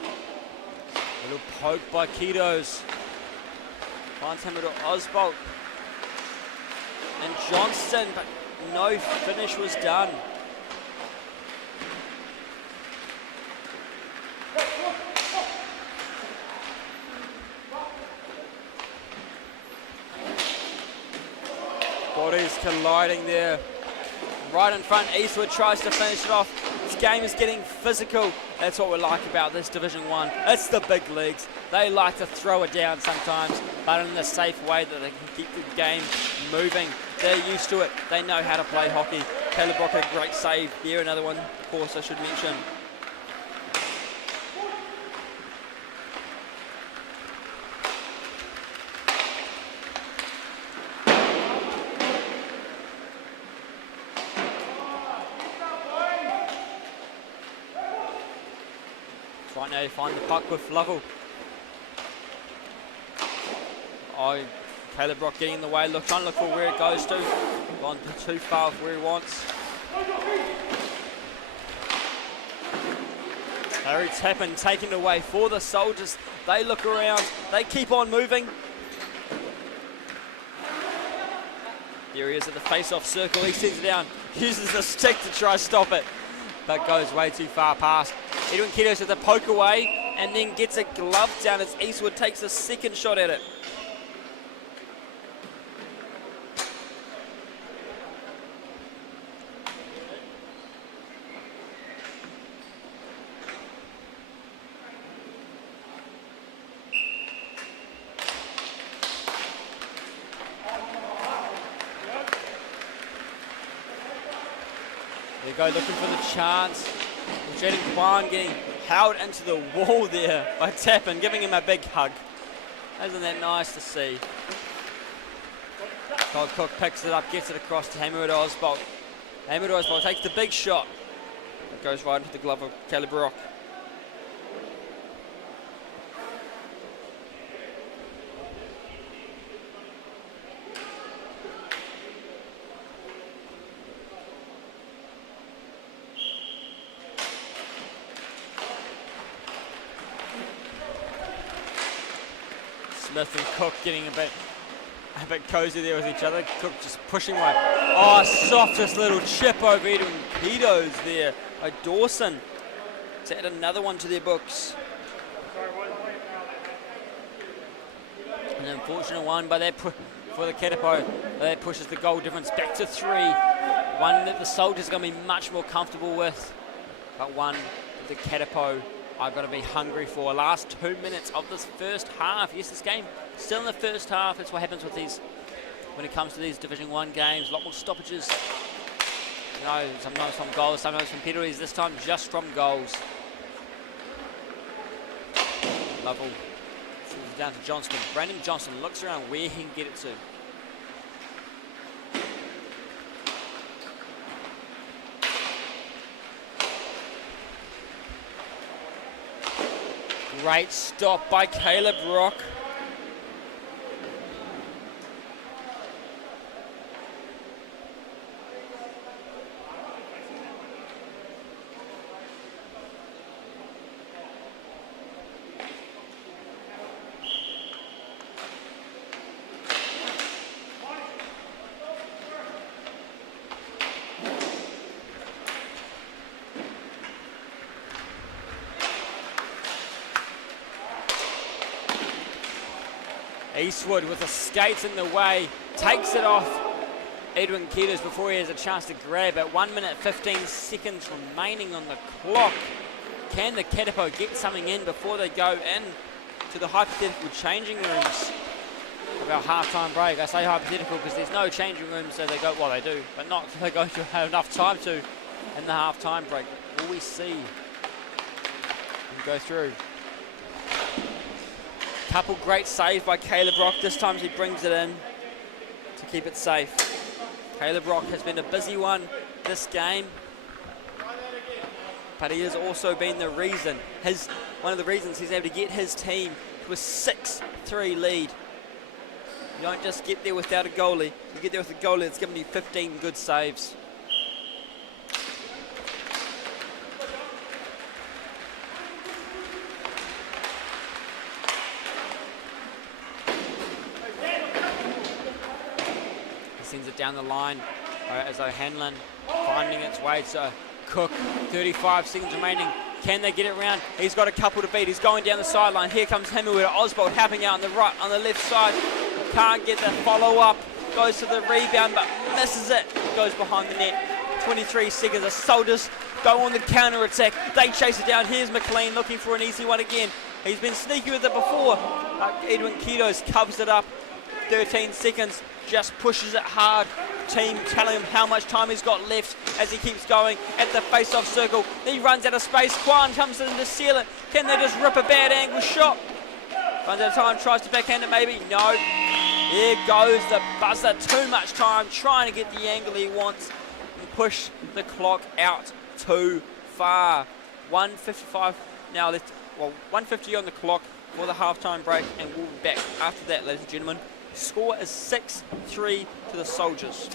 A little poke by Kitos. Finds him to Osbolt. And Johnston, but no finish was done. Bodies colliding there. Right in front, Eastwood tries to finish it off. This game is getting physical. That's what we like about this Division 1. It's the big leagues. They like to throw it down sometimes, but in a safe way that they can keep the game moving. They're used to it. They know how to play hockey. Caleb Rock had a great save there. Another one, of course, I should mention. Right now you find the puck with Lovell. Oh, Caleb Brock getting in the way, trying to look for where it goes to. Gone too far for where he wants. Harry Tappan taking it away for the Soldiers. They look around, they keep on moving. There he is at the face-off circle, he sends it down, uses the stick to try to stop it, but goes way too far past. Edwin Kiddos with a poke away and then gets a glove down as Eastwood takes a second shot at it. They go looking for the chance. Jaden Kwan getting held into the wall there by Tappan, giving him a big hug. Isn't that nice to see? Todd Cook picks it up, gets it across to Hamerwood Osbolt. Hamerwood Osbolt takes the big shot. It goes right into the glove of Caleb Brock. Smith and Cook getting a bit cozy there with each other. Cook just pushing away. Oh, softest little chip over Edwin Kidos there by Dawson to add another one to their books. An unfortunate one by that for the Katipo. That pushes the goal difference back to 3. One that the Soldiers are going to be much more comfortable with, but one that the Katipo I've got to be hungry for. Last 2 minutes of this first half. Yes, this game still in the first half. That's what happens with these when it comes to these Division 1 games. A lot more stoppages. You know, sometimes from goals, sometimes from penalties. This time just from goals. Lovell sends it down to Johnston. Brandon Johnston looks around where he can get it to. Great stop by Caleb Rock. Eastwood with the skates in the way, takes it off Edwin Kidos before he has a chance to grab it. 1 minute 15 seconds remaining on the clock. Can the Katipo get something in before they go in to the hypothetical changing rooms of our halftime break? I say hypothetical because there's no changing rooms, so they go, well they do, but not they're going to have enough time to in the halftime break. Will we see them go through? Couple great saves by Caleb Rock. This time he brings it in to keep it safe. Caleb Rock has been a busy one this game, but he has also been the reason, one of the reasons he's able to get his team to a 6-3 lead. You don't just get there without a goalie. You get there with a goalie that's given you 15 good saves. Sends it down the line as O'Hanlon finding its way to Cook. 35 seconds remaining. Can they get it around? He's got a couple to beat. He's going down the sideline. Here comes Hamerwood. Osbolt helping out on the left side. Can't get the follow-up. Goes to the rebound but misses it. Goes behind the net. 23 seconds. The Soldiers go on the counter-attack. They chase it down. Here's McLean looking for an easy one again. He's been sneaky with it before. Edwin Kidos covers it up. 13 seconds. Just pushes it hard. Team telling him how much time he's got left as he keeps going at the face-off circle. He runs out of space. Kwan comes in to seal it. Can they just rip a bad angle shot? Runs out of time, tries to backhand it maybe. No. Here goes the buzzer. Too much time trying to get the angle he wants and push the clock out too far. 1:55 now left 1:50 on the clock for the halftime break, and we'll be back after that, ladies and gentlemen. Score is 6-3 to the Soldiers.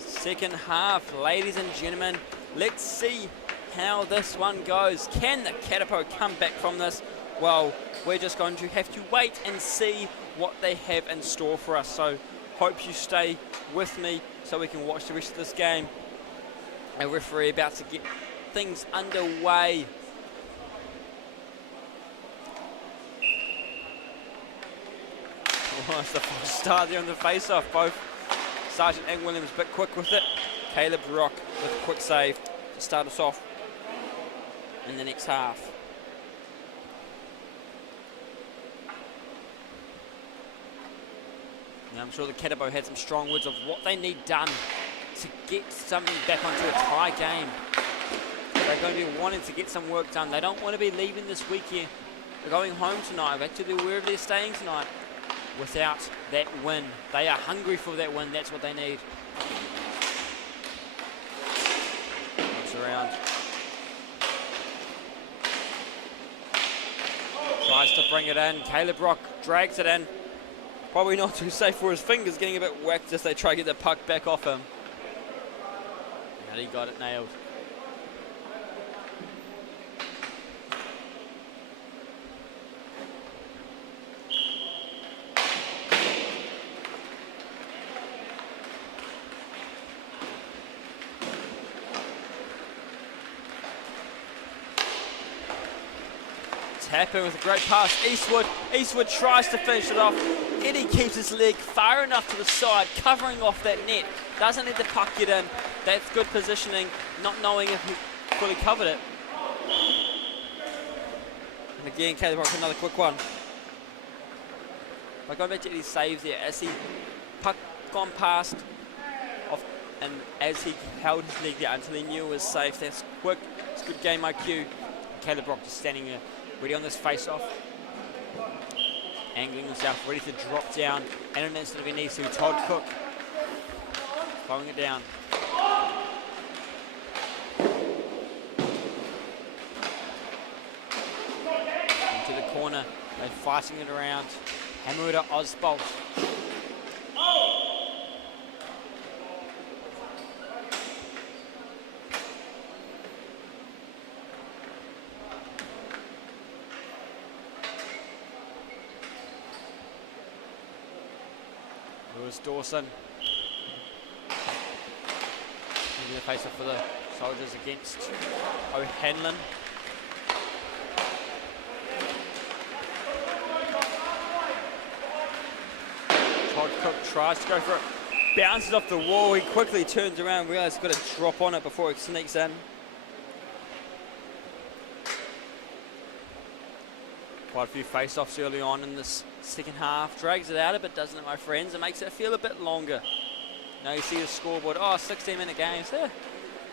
Second half, ladies and gentlemen. Let's see how this one goes. Can the Katipo come back from this? Well, we're just going to have to wait and see what they have in store for us. So hope you stay with me so we can watch the rest of this game. Our referee about to get things underway. Oh, it's the first start there on the face-off. Both Sargent and Williams a bit quick with it. Caleb Rock with a quick save to start us off in the next half. Now I'm sure the Katipo had some strong words of what they need done to get something back onto a tie game. They're going to be wanting to get some work done. They don't want to be leaving this weekend. They're going home tonight, back to wherever they're staying tonight, without that win. They are hungry for that win. That's what they need. Looks around. Tries to bring it in. Caleb Rock drags it in. Probably not too safe for his fingers, getting a bit whacked as they try to get the puck back off him. And he got it nailed. Happen with a great pass. Eastwood tries to finish it off. Eddie keeps his leg far enough to the side, covering off that net. Doesn't let the puck get in. That's good positioning, not knowing if he fully covered it. And again, Caleb Rock, another quick one. But going back to Eddie's saves there, as he puck gone past off, and as he held his leg there until he knew it was safe. That's quick. It's good game IQ. Caleb Rock just standing there, ready on this face-off, angling himself, ready to drop down, and an instant if he needs to. Todd Cook throwing it down. Into the corner, they're fighting it around. Hamuda Osbolt. Lewis Dawson. Face off for the Soldiers against O'Hanlon. Todd Cook tries to go for it. Bounces off the wall. He quickly turns around, realizes he's got to drop on it before it sneaks in. Quite a few face-offs early on in this second half. Drags it out a bit, doesn't it, my friends? It makes it feel a bit longer. Now you see the scoreboard. Oh, 16-minute games.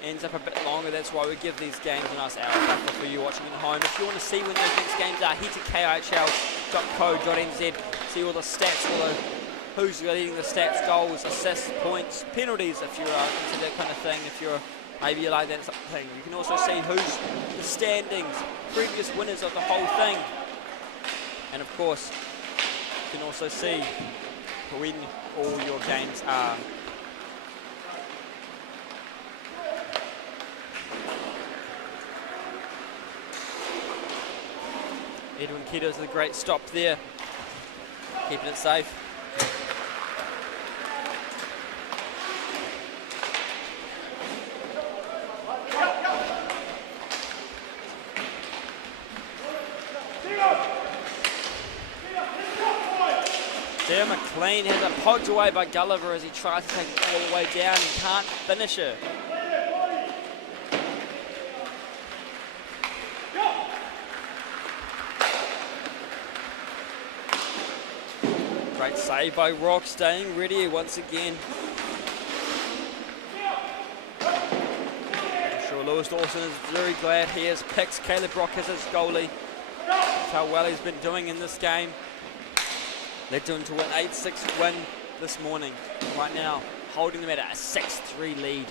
Ends up a bit longer. That's why we give these games a nice hour buffer for you watching at home. If you want to see when those next games are, head to kihl.co.nz. See all the stats, all the who's leading the stats, goals, assists, points, penalties, if you're into that kind of thing. If you're maybe you like that sort of thing. You can also see who's the standings, previous winners of the whole thing. And of course, you can also see when all your games are. Edwin Keto does a great stop there, keeping it safe. There, McLean has it poked away by Gulliver as he tries to take it all the way down and can't finish it. Great save by Rock, staying ready once again. I'm sure Lewis Dawson is very glad he has picked Caleb Rock as his goalie. That's how well he's been doing in this game. Led to him to win 8-6 win this morning. Right now, holding them at a 6-3 lead.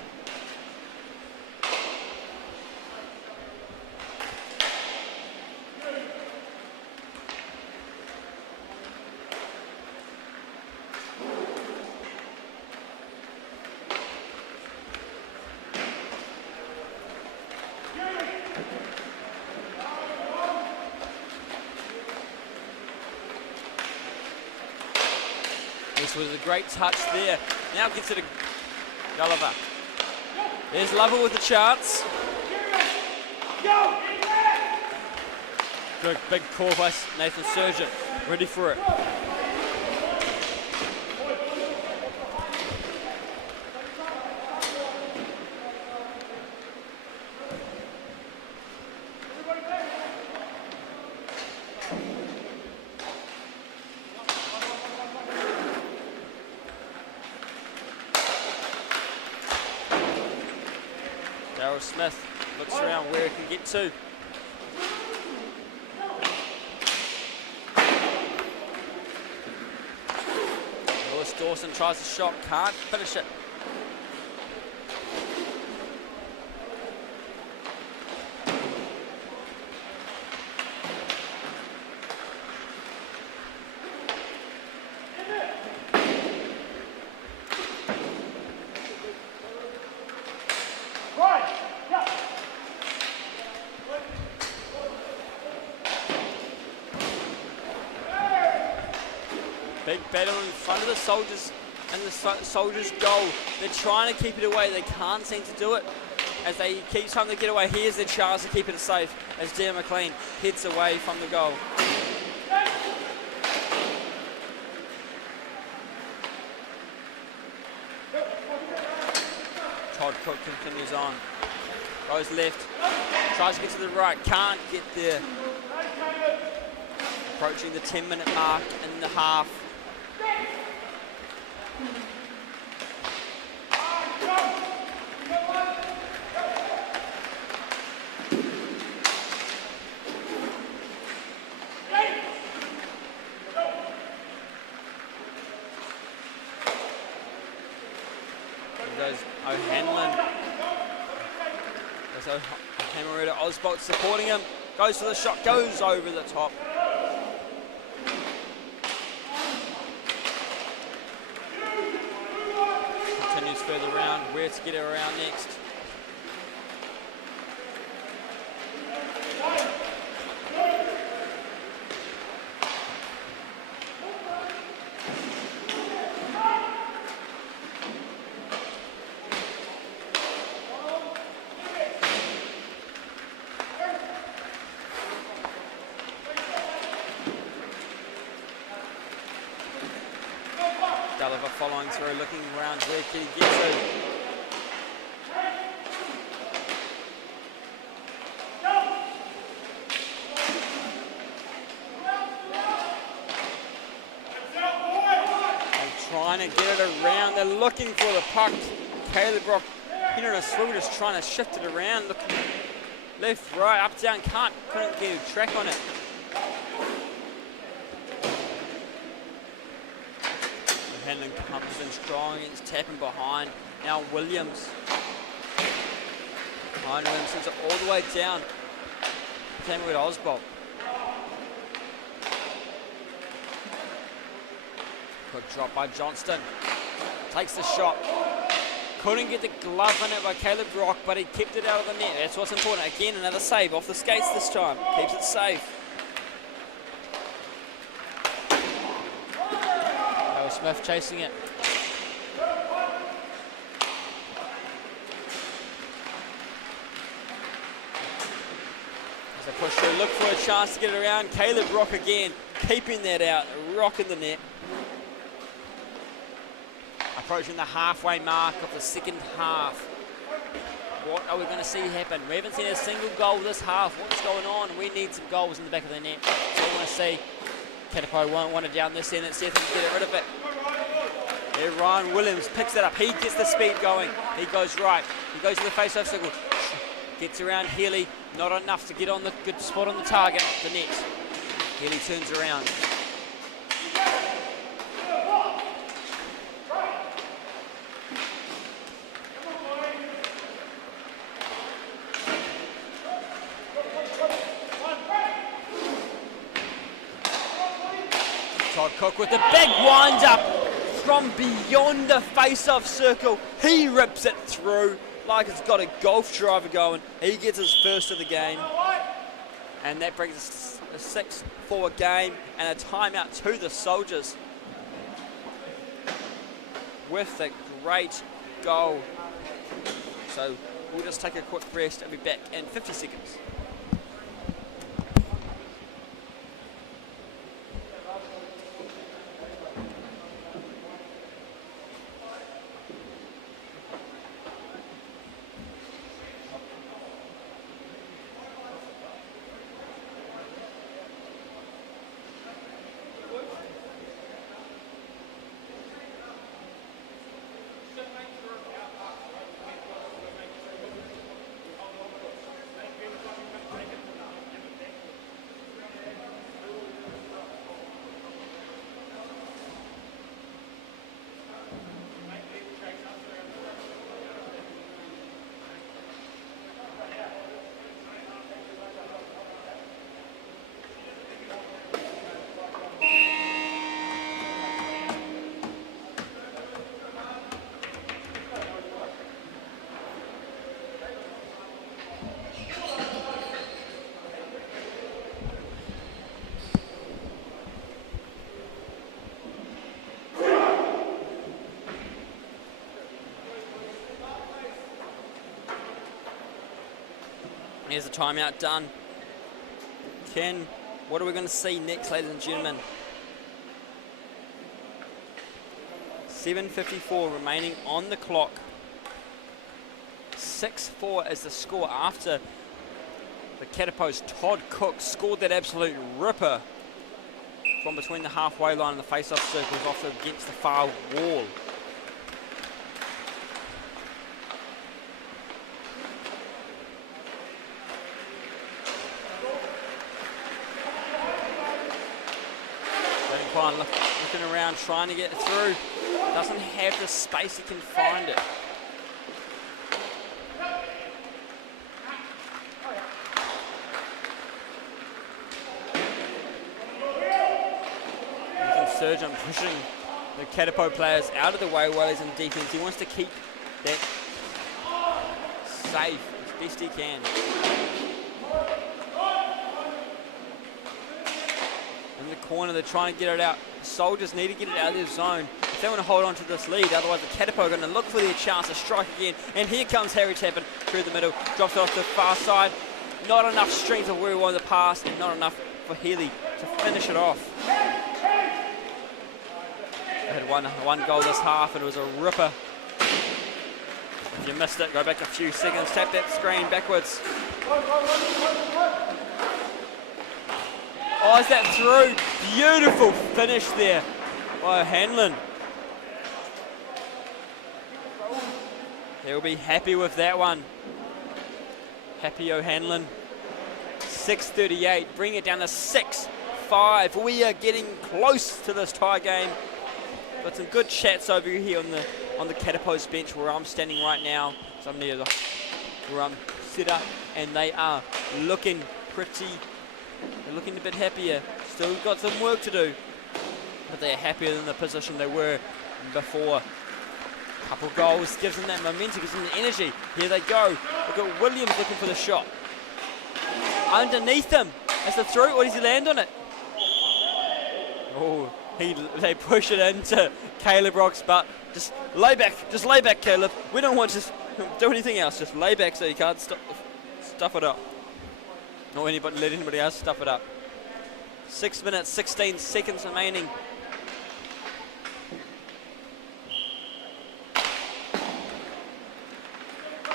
This was a great touch there. Now gets it to Gulliver. There's Lover with the chance. Good big call by Nathan Surgeon. Ready for it. Smith looks around where he can get to. Lewis Dawson tries the shot, can't finish it. Big battle in front of the Soldiers and the Soldiers' goal. They're trying to keep it away. They can't seem to do it. As they keep trying to get away, here's their chance to keep it safe as Dean McLean heads away from the goal. Todd Cook continues on. Goes left. Tries to get to the right. Can't get there. Approaching the 10-minute mark in the half. There's O'Hanlon. There's Hammerita Osbolt supporting him. Goes for the shot, goes over the top. Continues further around, where to get it around next. following through, looking around where can he get to. They're trying to get it around. They're looking for the puck. Caleb Brock, on a swivel, just trying to shift it around. Looking left, right, up, down. Couldn't get a track on it. Henlon comes in strong, it's tapping behind. Now Williams. Behind him, sends it all the way down. Came with Osbold. Good drop by Johnston. Takes the shot. Couldn't get the glove on it by Caleb Brock, but he kept it out of the net. That's what's important. Again, another save off the skates this time. Keeps it safe. Smith chasing it. As they push through, look for a chance to get it around. Caleb Brock again, keeping that out, rocking the net. Approaching the halfway mark of the second half. What are we going to see happen? We haven't seen a single goal this half. What's going on? We need some goals in the back of the net. That's what we want to see. Katipo won't want it down this end. It's Seth to get rid of it. There, Ryan Williams picks it up. He gets the speed going. He goes right. He goes to the face-off circle. Gets around Healy. Not enough to get on the good spot on the target, the net. Healy turns around. Todd Cook with the big wind-up from beyond the face-off circle. He rips it through like it's got a golf driver going. He gets his first of the game. And that brings us a 6-4 game and a timeout to the Soldiers. With a great goal. So we'll just take a quick rest and be back in 50 seconds. Here's the timeout done. Ken, what are we going to see next, ladies and gentlemen? 7:54 remaining on the clock. 6-4 is the score after the Katipo's Todd Cook scored that absolute ripper from between the halfway line and the face-off circles off against the far wall. Looking around, trying to get it through. Doesn't have the space, he can find it. Surgeon pushing the Katipo players out of the way while he's in defense. He wants to keep that safe as best he can. In the corner, they're trying to get it out. The Soldiers need to get it out of their zone if they want to hold on to this lead. Otherwise, the Katipo are going to look for their chance to strike again. And here comes Harry Tappan through the middle. Drops it off to the far side. Not enough strength of where he wanted to pass, and not enough for Healy to finish it off. They had one goal this half and it was a ripper. If you missed it, go back a few seconds, tap that screen backwards. Oh, is that through? Beautiful finish there by Hanlon. He'll be happy with that one. Happy O'Hanlon. 6:38, bring it down to 6-5. We are getting close to this tie game. Got some good chats over here on the Katipo's bench where I'm standing right now. So I'm near where I'm set up, and they are looking pretty. They're looking a bit happier. Still got some work to do, but they're happier than the position they were before. Couple goals gives them that momentum, gives them the energy. Here they go. Look at Williams looking for the shot. Underneath him. That's the throw. Or does he land on it? Oh, they push it into Caleb Rock's butt. Just lay back, Caleb. We don't want to do anything else. Just lay back so you can't stuff it up. Or let anybody else stuff it up. 6 minutes, 16 seconds remaining.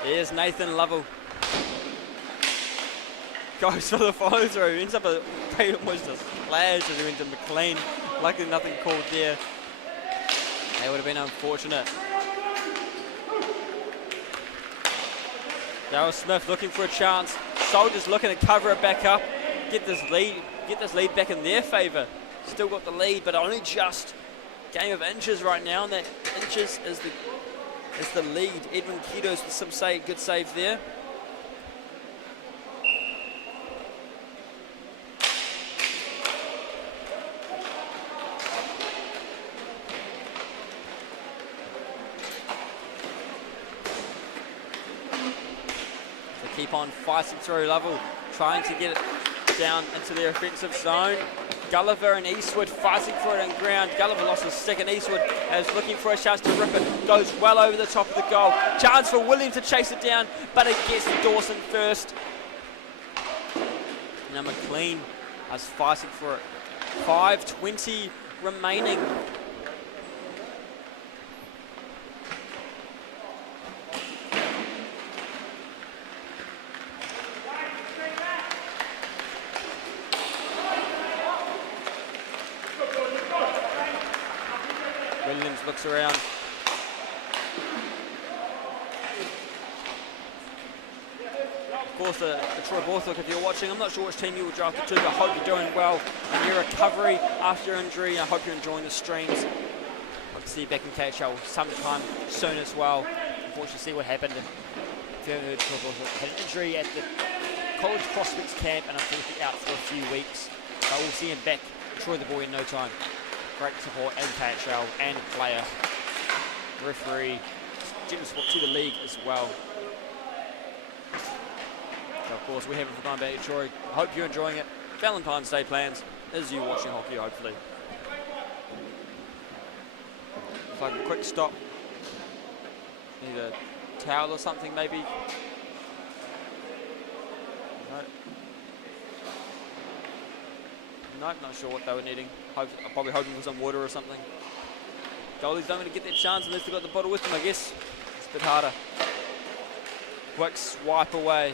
Here's Nathan Lovell. Goes for the follow through. Ends up almost a splash as he went to McLean. Luckily nothing called there. That would have been unfortunate. Darryl Smith looking for a chance. Soldiers looking to cover it back up. Get this lead back in their favour. Still got the lead, but only just. Game of inches right now, and that inches is the lead. Edwin Kiddos with some good save there. They keep on fighting through Lovell, trying to get it down into their offensive zone. Gulliver and Eastwood fighting for it on ground. Gulliver lost his stick and Eastwood is looking for a chance to rip it. Goes well over the top of the goal. Chance for William to chase it down, but it gets to Dawson first. Now McLean is fighting for it. 5:20 remaining. Williams looks around. Of course, the Troy Borthwick, if you're watching, I'm not sure which team you were drafted to, but I hope you're doing well in your recovery after your injury. I hope you're enjoying the streams. Hope to see you back in KHL sometime soon as well. Unfortunately, see what happened. If you haven't heard, Troy Borthwick had an injury at the College Prospects camp and unfortunately out for a few weeks. But we'll see him back, Troy the boy, in no time. Great support in KHL and player, referee, general support to the league as well. So of course we haven't forgotten about you, Troy. I hope you're enjoying it. Valentine's Day plans as you watching hockey, hopefully. It's like a quick stop. Need a towel or something maybe. Nope, not sure what they were needing. Probably hoping for some water or something. Goalies don't really get that chance unless they've got the bottle with them, I guess. It's a bit harder. Quick swipe away.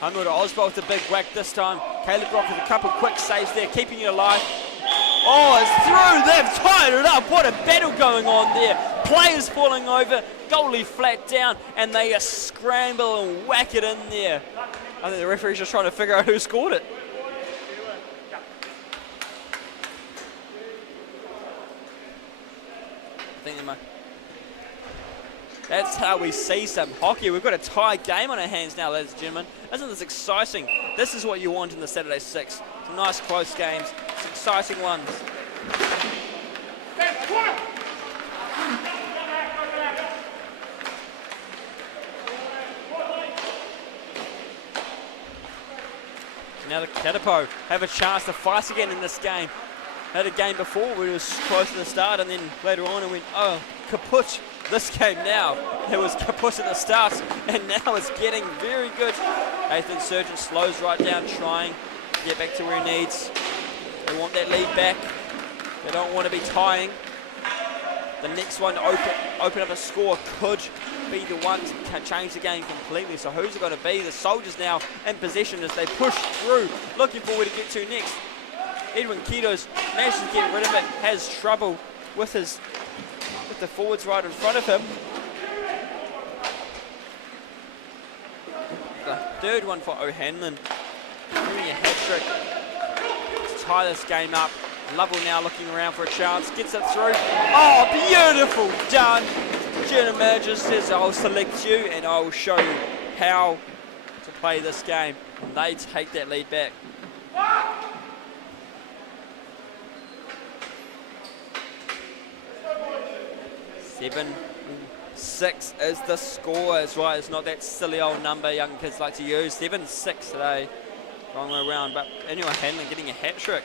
Hunwood Oswald with a big whack this time. Caleb Rock with a couple quick saves there, keeping you alive. Oh, it's through. They've tied it up. What a battle going on there. Players falling over, goalie flat down, and they just scramble and whack it in there. I think the referee's just trying to figure out who scored it. I think they might. That's how we see some hockey. We've got a tie game on our hands now, ladies and gentlemen. Isn't this exciting? This is what you want in the Saturday Six. Some nice close games, some exciting ones. Now the Katipo have a chance to fight again in this game. Had a game before where it was close to the start and then later on it went, oh, kaput. This game now, it was kaput at the start and now it's getting very good. Nathan Surgeon slows right down, trying to get back to where he needs. They want that lead back. They don't want to be tying. The next one to open up a score could be the one to change the game completely. So who's it going to be? The Soldiers now in possession as they push through, looking for where to get to next. Edwin Kitos manages to get rid of it, has trouble with the forwards right in front of him. The third one for O'Hanlon, doing a hat trick to tie this game up. Lovell now looking around for a chance, gets it through. Oh, beautiful done. General manager says, I'll select you and I'll show you how to play this game. And they take that lead back. 7-6 is the score. It's right, it's not that silly old number young kids like to use. 7-6 today. Wrong way around, but anyway, Hanlon getting a hat trick.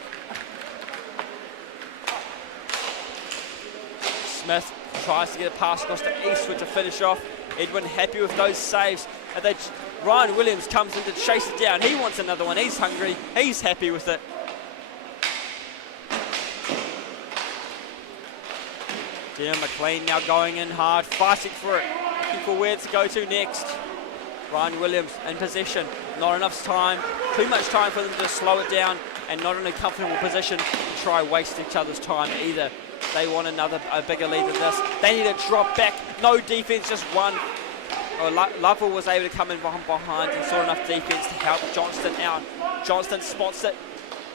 Smith tries to get a pass across to Eastwood to finish off. Edwin happy with those saves. And Ryan Williams comes in to chase it down. He wants another one. He's hungry. He's happy with it. Jim McLean now going in hard, fighting for it, looking for where to go to next. Ryan Williams in possession. Not enough time. Too much time for them to slow it down, and not in a comfortable position to try waste each other's time either. They want a bigger lead than this. They need to drop back. No defense, just one. Lovell was able to come in behind and saw enough defense to help Johnston out. Johnston spots it,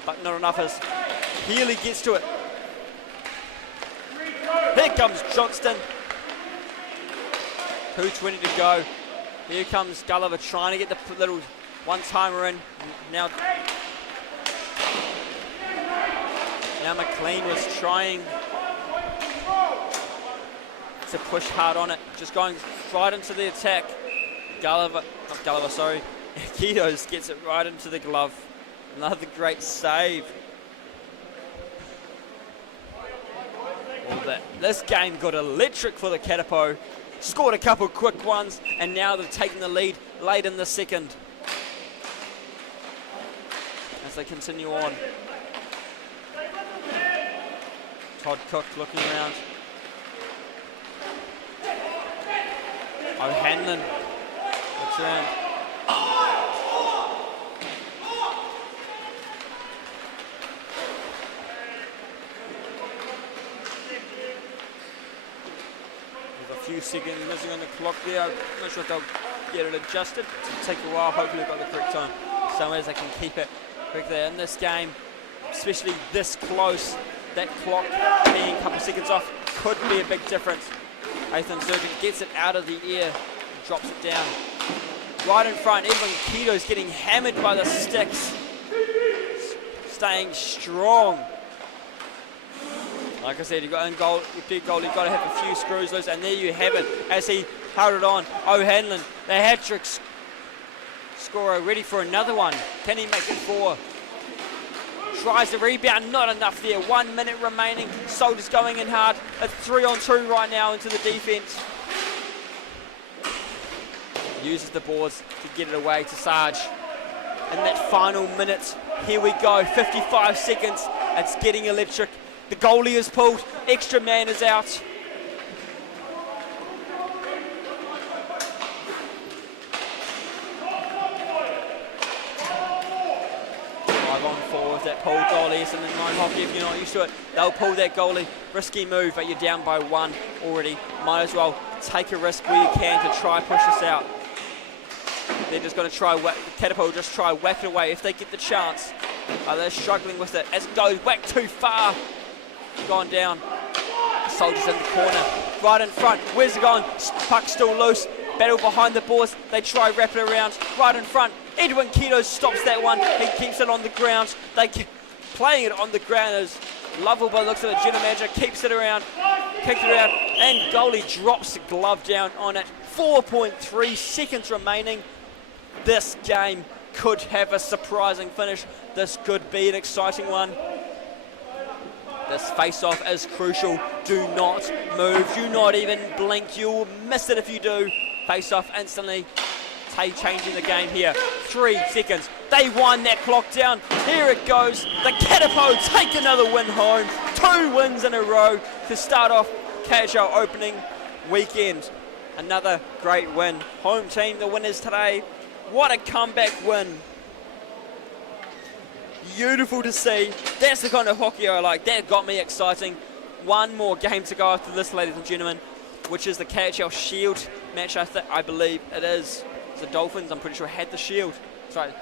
but not enough as Healy gets to it. Here comes Johnston. 2:20 to go. Here comes Gulliver trying to get the little one-timer in. Now McLean was trying to push hard on it, just going right into the attack. Kitos gets it right into the glove. Another great save. This game got electric for the Katipo. Scored a couple quick ones, and now they've taken the lead late in the second. As they continue on. Todd Cook looking around. O'Hanlon looks around. Few seconds missing on the clock there. I'm not sure if they'll get it adjusted. It'll take a while. Hopefully they've got the correct time. So as they can keep it correctly in this game, especially this close, that clock being a couple seconds off could be a big difference. Ethan Surgeon gets it out of the air and drops it down. Right in front, Edwin Keto's getting hammered by the sticks. Staying strong. Like I said, you've got in goal, your big goal, you've got to have a few screws loose, and there you have it as he held it on. O'Hanlon, the hat-trick scorer, ready for another one. Can he make it 4? Tries the rebound, not enough there. 1 minute remaining. Soldiers going in hard. It's 3-on-2 right now into the defense. Uses the boards to get it away to Sarge. In that final minute, here we go, 55 seconds. It's getting electric. The goalie is pulled, extra man is out. 5-on-4 with that pulled goalie. It's in Inline hockey if you're not used to it. They'll pull that goalie. Risky move, but you're down by 1 already. Might as well take a risk where you can to try push this out. They're just going to try, Katipo will just try whack it away if they get the chance. They're struggling with it as it goes, whack too far. Gone down. Soldiers in the corner. Right in front. Where's it gone? Puck still loose. Battle behind the boards. They try wrap it around. Right in front. Edwin Keto stops that one. He keeps it on the ground. They keep playing it on the ground as Lovell, by the looks of it, general manager, keeps it around. Kicks it around. And goalie drops the glove down on it. 4.3 seconds remaining. This game could have a surprising finish. This could be an exciting one. This face-off is crucial. Do not move. Do not even blink. You'll miss it if you do. Face-off instantly. changing the game here. 3 seconds. They wind that clock down. Here it goes. The Katipo take another win home. 2 wins in a row to start off KIHL opening weekend. Another great win. Home team, the winners today. What a comeback win. Beautiful to see. That's the kind of hockey I like. That got me exciting. One more game to go after this, ladies and gentlemen, which is the KIHL Shield match. I believe it is. The Dolphins, I'm pretty sure, had the Shield. That's right.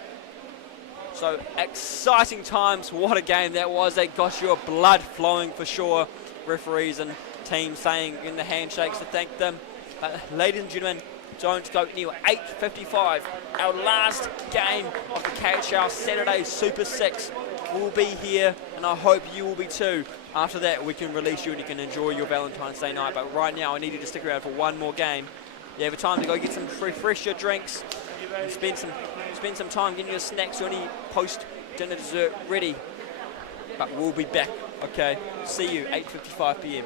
So exciting times. What a game that was. They got your blood flowing for sure. Referees and teams saying in the handshakes to thank them. But ladies and gentlemen, don't go anywhere. 8:55. Our last game of the KIHL Saturday Super 6 will be here, and I hope you will be too. After that, we can release you and you can enjoy your Valentine's Day night. But right now, I need you to stick around for one more game. You have a time to go get some refresh your drinks, and spend some time getting your snacks or any post-dinner dessert ready. But we'll be back. Okay, see you 8:55 p.m.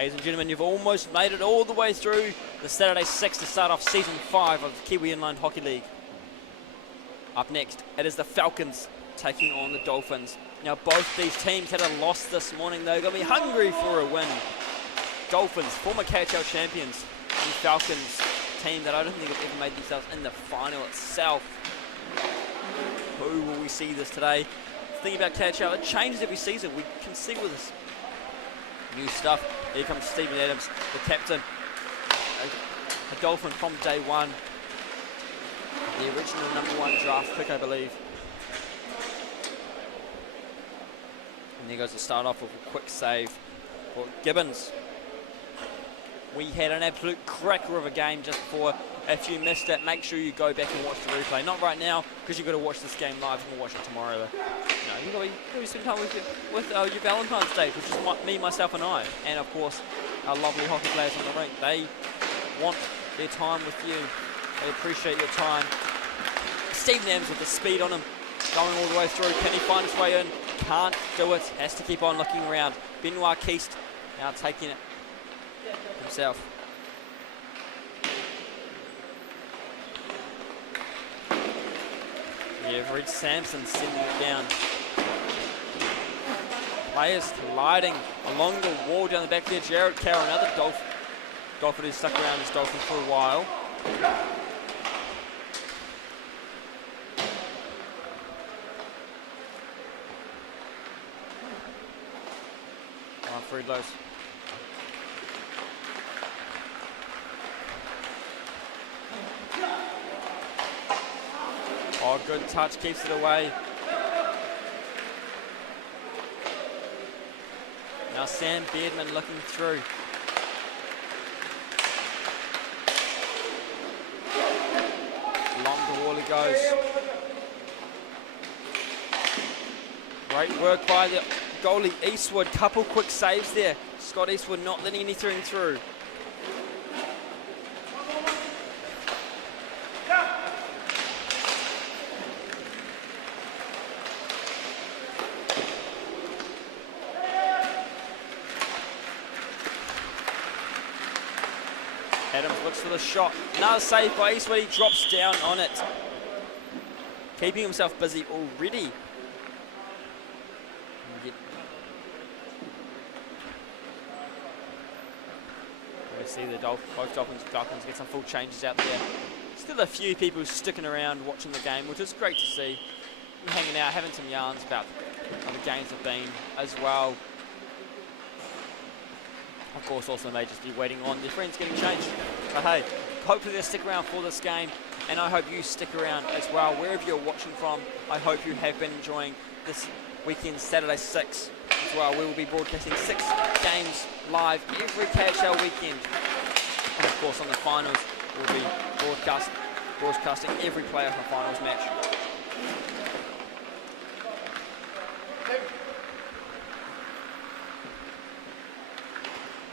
Ladies and gentlemen, you've almost made it all the way through the Saturday 6 to start off Season 5 of the Kiwi Inline Hockey League. Up next, it is the Falcons taking on the Dolphins. Now, both these teams had a loss this morning. They're going to be hungry for a win. Dolphins, former KHL champions, and Falcons, team that I don't think have ever made themselves in the final itself. Who will we see this today? Thinking about KHL, it changes every season. We can see with this new stuff. Here comes Stephen Adams, the captain, a Dolphin from day one, the original #1 draft pick, I believe. And there goes to start off with a quick save for Gibbons. We had an absolute cracker of a game just before. If you missed it, make sure you go back and watch the replay. Not right now, because you've got to watch this game live. You can watch it tomorrow, though. No, you've got to spend time with your Valentine's Day, which is me, myself, and I. And, of course, our lovely hockey players on the rink. They want their time with you. They appreciate your time. Steve Nams with the speed on him, going all the way through. Can he find his way in? Can't do it. Has to keep on looking around. Benoit Keast now taking it himself. Yeah, Reed Sampson sending it down. Players colliding along the wall down the back there. Jared Carroll, another Dolphin who's stuck around as Dolphin for a while. Free lows. Oh, good touch, keeps it away. Now Sam Beardman looking through. Along the wall he goes. Great work by the goalie Eastwood. Couple quick saves there. Scott Eastwood not letting anything through. Adams looks for the shot. Another save by Eastwood. He drops down on it. Keeping himself busy already. We see the both Dolphins and Falcons get some full changes out there. Still a few people sticking around watching the game, which is great to see. And hanging out, having some yarns about how the games have been as well. Of course, also may just be waiting on their friends getting changed. But hey, hopefully they'll stick around for this game, and I hope you stick around as well. Wherever you're watching from, I hope you have been enjoying this weekend, Saturday 6 as well. We will be broadcasting 6 games live every KHL weekend. And of course on the finals, we'll be broadcasting every playoff and finals match.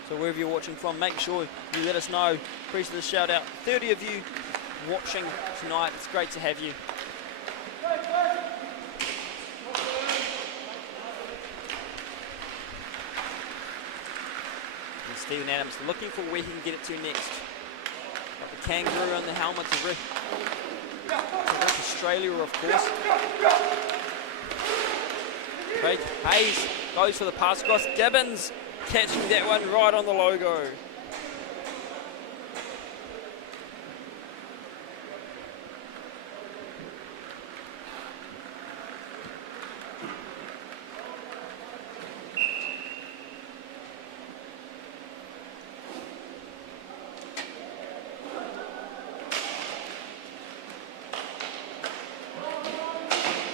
So wherever you're watching from, make sure you let us know. Appreciate the shout out. 30 of you watching tonight. It's great to have you. And Stephen Adams looking for where he can get it to next. Got the kangaroo on the helmet to rip Australia, of course. Craig Hayes goes for the pass across. Gibbons catching that one right on the logo.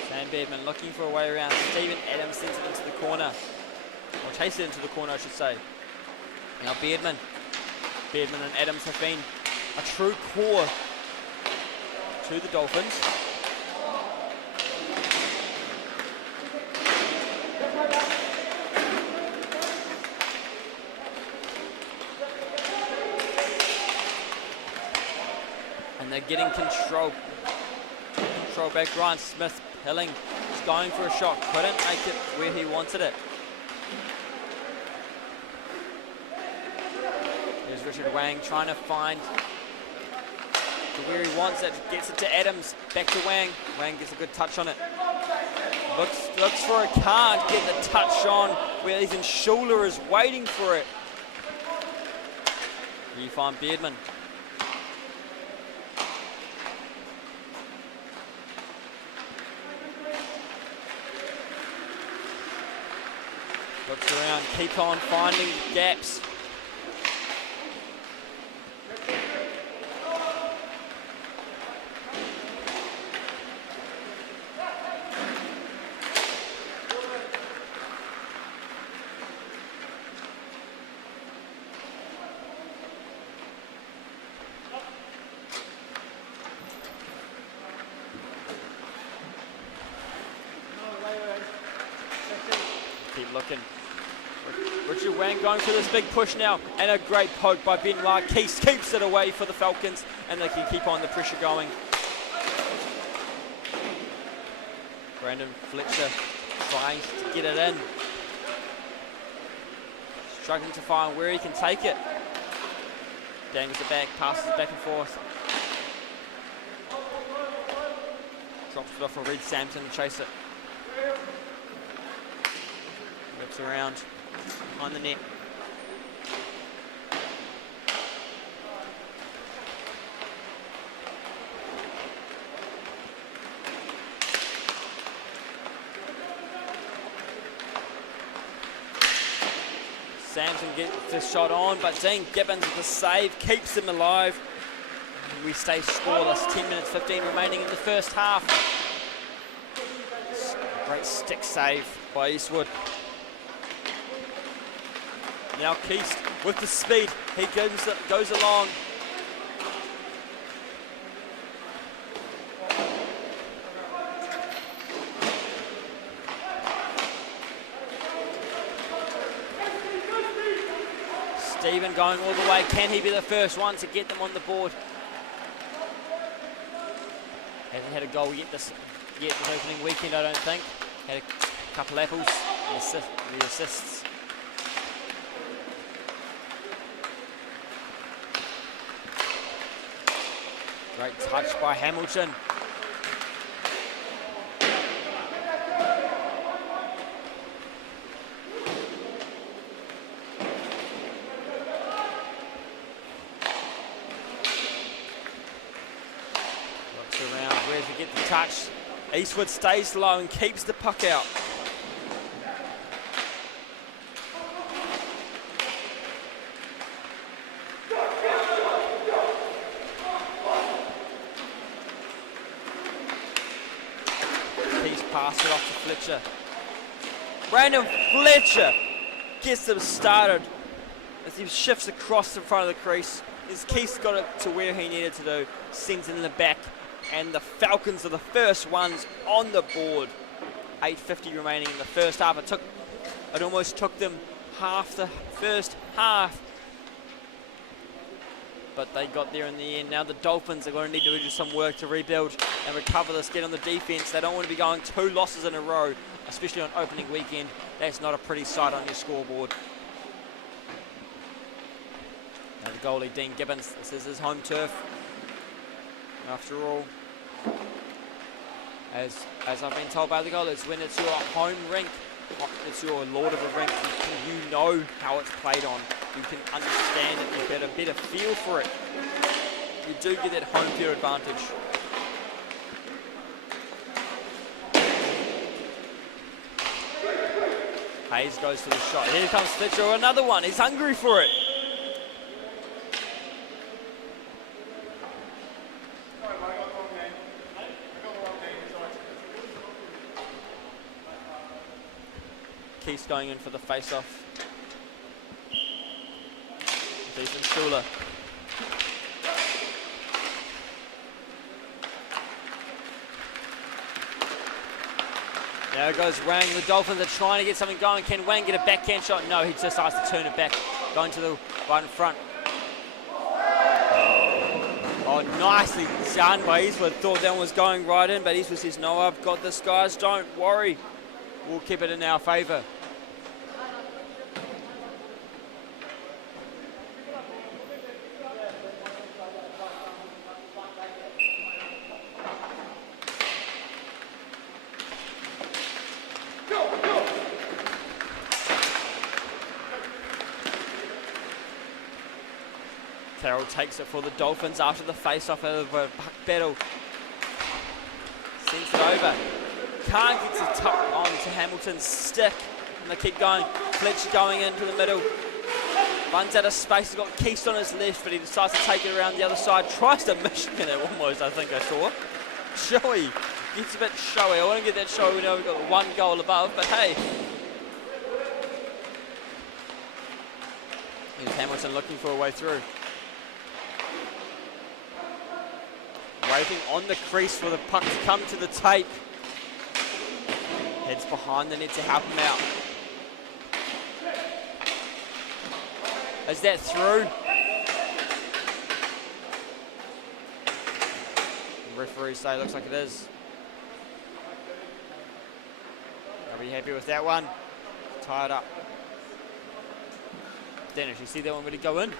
Sam Beardman looking for a way around. Stephen Adams sends it into the corner. Or chase it into the corner, I should say. Now Beardman and Adams have been a true core to the Dolphins. And they're getting control. Control back. Ryan Smith Pilling is going for a shot. Couldn't make it where he wanted it. Richard Wang trying to find where he wants it, gets it to Adams, back to Wang. Wang gets a good touch on it. Looks for it, can't get the touch on where Ethan Schuler is waiting for it. You find Beardman. Looks around, keep on finding gaps. Keep looking. Richard Wang going for this big push now, and a great poke by Benoit. Keeps it away for the Falcons, and they can keep on the pressure going. Brandon Fletcher trying to get it in. Struggling to find where he can take it. Dangles it back, passes back and forth. Drops it off for Reed Sampson to chase it. Whips around on the net. Sampson gets the shot on, but Dean Gibbons with the save keeps him alive. We stay scoreless. 10 minutes 15 remaining in the first half. Great stick save by Eastwood. Now Keast with the speed, he goes along. Stephen going all the way, can he be the first one to get them on the board? Hasn't had a goal yet this opening weekend, I don't think. Had a couple apples, the assists. Great touch by Hamilton. Looks around, where does he get the touch? Eastwood stays low and keeps the puck out. Pass it off to Fletcher. Brandon Fletcher gets them started as he shifts across in front of the crease. His Keith's got it to where he needed to do, sends it in the back, and the Falcons are the first ones on the board. 8:50 remaining in the first half. It almost took them half the first half, but they got there in the end. Now the Dolphins are going to need to do some work to rebuild and recover this, get on the defense. They don't want to be going 2 losses in a row, especially on opening weekend. That's not a pretty sight on your scoreboard. Now the goalie, Dean Gibbons, this is his home turf. After all, as I've been told by the goalies, when it's your home rink, it's your Lord of a rink, you know how it's played on. You can understand it, you get a better feel for it. You do get that home field advantage. Hayes goes for the shot. Here comes Fletcher, another one. He's hungry for it. Keith's going in for the face-off. Ethan Schuler. There goes Wang. The Dolphins are trying to get something going. Can Wang get a backhand shot? No, he just has to turn it back. Going to the right in front. Oh, nicely done by Eastwood. Thought that one was going right in, but Eastwood says, no, I've got this, guys. Don't worry. We'll keep it in our favour. Carroll takes it for the Dolphins after the face-off out of a puck battle. Sends it over. Can't get to tuck on to Hamilton's stick. And they keep going. Fletcher going into the middle. Runs out of space. He's got Keast on his left, but he decides to take it around the other side. Tries to Michigan it almost, I think I saw. Showy. Gets a bit showy. I want to get that showy. We know we've got one goal above, but hey. Here's Hamilton looking for a way through. Waiting on the crease for the puck to come to the tape. Heads behind the net to help him out. Is that through? The referees say it looks like it is. Are we happy with that one? Tie it up. Dennis, you see that one really go in?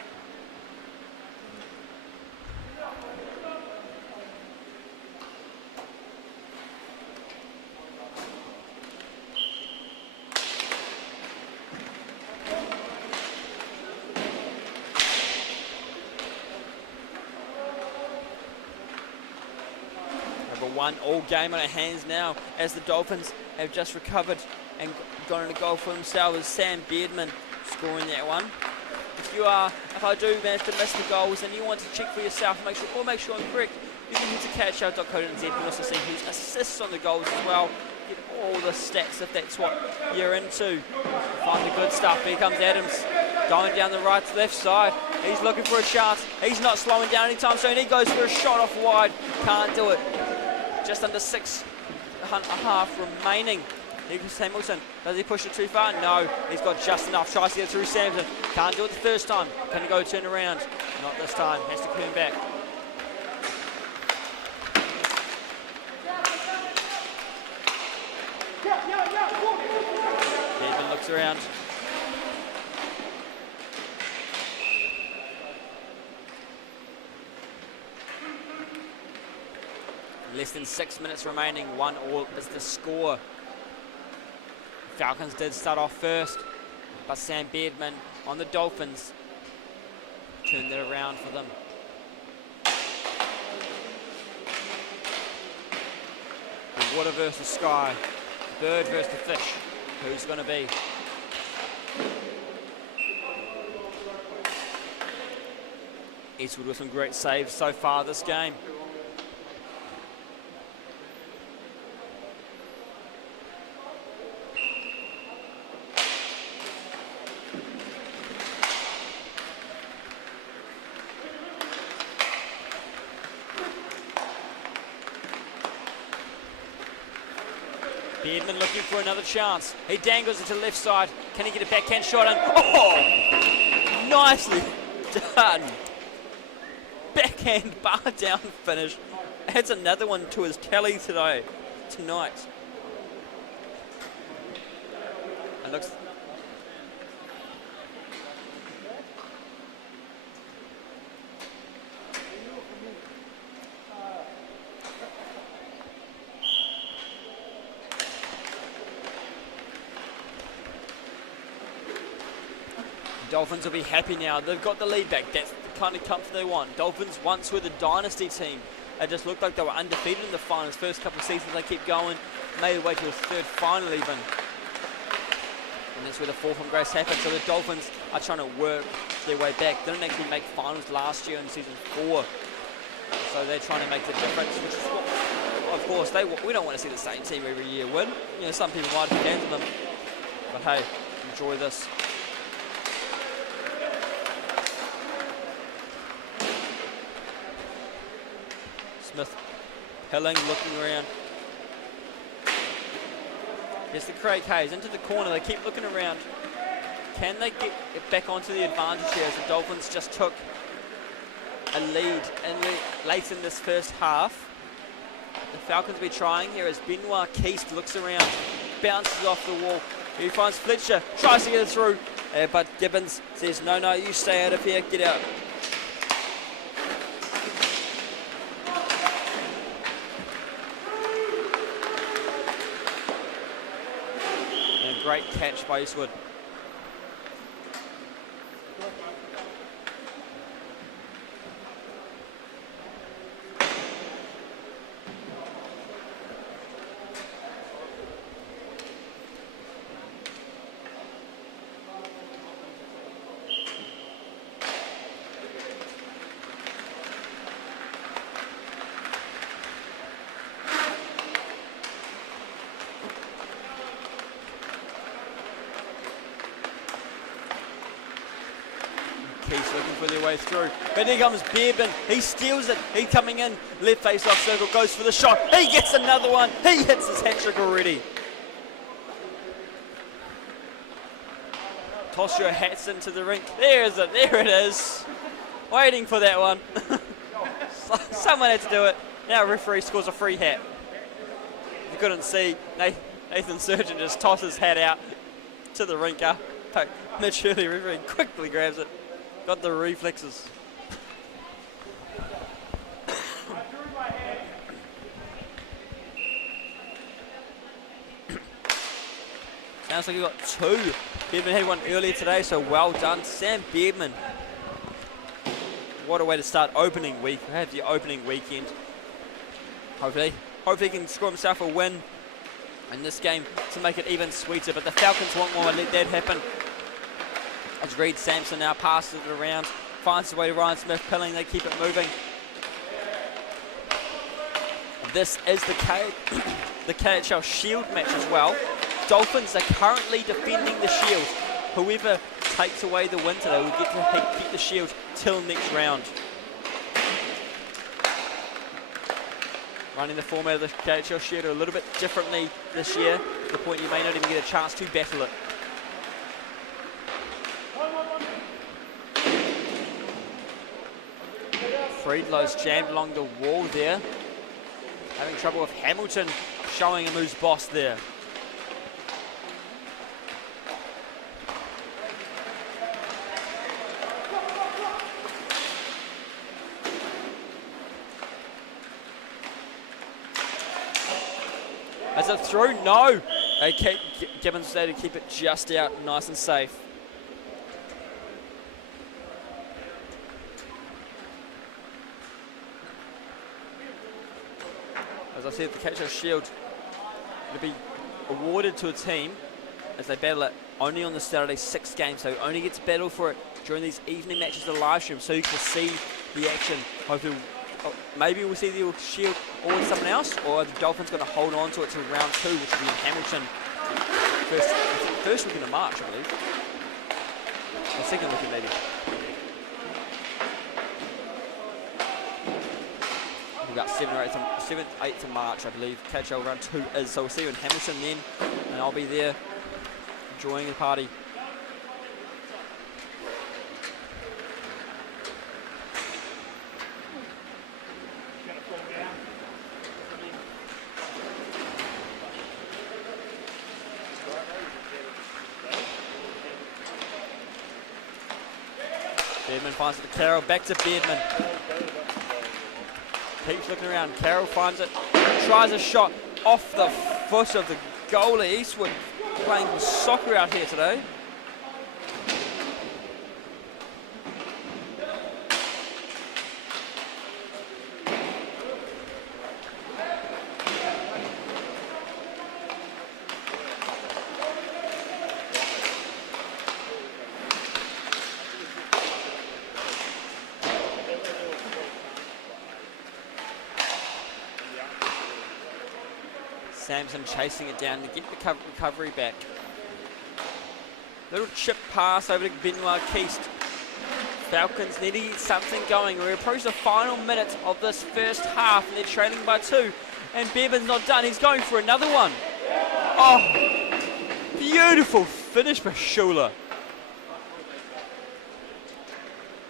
One all game on our hands now as the Dolphins have just recovered and gone into goal for themselves as Sam Beardman scoring that one. If I do manage to miss the goals and you want to check for yourself and make sure I'm correct, you can head to KIHL.co.nz. You can also see who's assists on the goals as well. Get all the stats if that's what you're into. Find the good stuff. Here comes Adams going down the left side. He's looking for a chance. He's not slowing down anytime soon. He goes for a shot off wide. Can't do it. Just under 6.5 remaining. Here's Hamilton. Does he push it too far? No. He's got just enough. Tries to get through Samson. Can't do it the first time. Can he go turn around? Not this time. Has to turn back. Edmund looks around. Less than 6 minutes remaining, 1-1 is the score. Falcons did start off first, but Sam Beardman on the Dolphins turned it around for them. The water versus sky, bird versus the fish. Who's going to be? Eastwood with some great saves so far this game. Beardman looking for another chance. He dangles it to the left side. Can he get a backhand shot in? Oh! Nicely done. Backhand bar down finish. Adds another one to his tally tonight. And looks... Dolphins will be happy now. They've got the lead back. That's the kind of comfort they want. Dolphins once were the dynasty team. It just looked like they were undefeated in the finals. First couple of seasons they keep going. Made their way to a third final even. And that's where the fall from grace happened. So the Dolphins are trying to work their way back. They didn't actually make finals last year in season 4. So they're trying to make the difference, which is what, of course, we don't want to see the same team every year win. You know, some people might be fans of them. But hey, enjoy this. Smith, Pilling looking around. Here's the Craig Hayes into the corner. They keep looking around. Can they get it back onto the advantage here as the Dolphins just took a lead late in this first half? The Falcons will be trying here as Benoit Keast looks around, bounces off the wall. He finds Fletcher, tries to get it through, but Gibbons says, no, you stay out of here, get out. Great catch by Eastwood. Keeps looking for their way through. But here comes Beardman. He steals it. He's coming in. Left face off circle. Goes for the shot. He gets another one. He hits his hat trick already. Toss your hats into the rink. There is it. There it is. Waiting for that one. Someone had to do it. Now referee scores a free hat. You couldn't see. Nathan Surgeon just tosses his hat out to the rinker. Mitch Hurley referee quickly grabs it. Got the reflexes. Sounds like you got two. Beardman had one earlier today, so well done, Sam Beardman. What a way to start opening week. Have the opening weekend. Hopefully he can score himself a win in this game to make it even sweeter. But the Falcons won't want to let that happen. As Reed Sampson now passes it around, finds his way to Ryan Smith, Pilling, they keep it moving. This is the KHL Shield match as well. Dolphins are currently defending the Shield. Whoever takes away the win today will get to keep the Shield till next round. Running the format of the KHL Shield a little bit differently this year, to the point you may not even get a chance to battle it. Friedlow's jammed along the wall there. Having trouble with Hamilton showing him who's boss there. As a through, no. Gibbons there to keep it just out, nice and safe. As I said, the KHL Shield will be awarded to a team as they battle it only on the Saturday 6 games, so only gets battle for it during these evening matches of the live stream, so you can see the action. Hopefully, maybe we'll see the Shield award someone else, or the Dolphins going to hold on to it till round 2, which will be in Hamilton. First weekend of March, I believe. Or second weekend, maybe. We've got 7th, 8th of March, I believe. KHL round 2 is, so we'll see you in Hamilton then, and I'll be there enjoying the party. Beardman finds it to Carroll, back to Beardman. Keeps looking around, Carroll finds it, tries a shot off the foot of the goalie. Eastwood playing soccer out here today. Samson chasing it down to get the recovery back. Little chip pass over to Benoit Keast. Falcons need to get something going. We approach the final minutes of this first half and they're trailing by 2. And Bevan's not done. He's going for another one. Oh, beautiful finish for Schuler.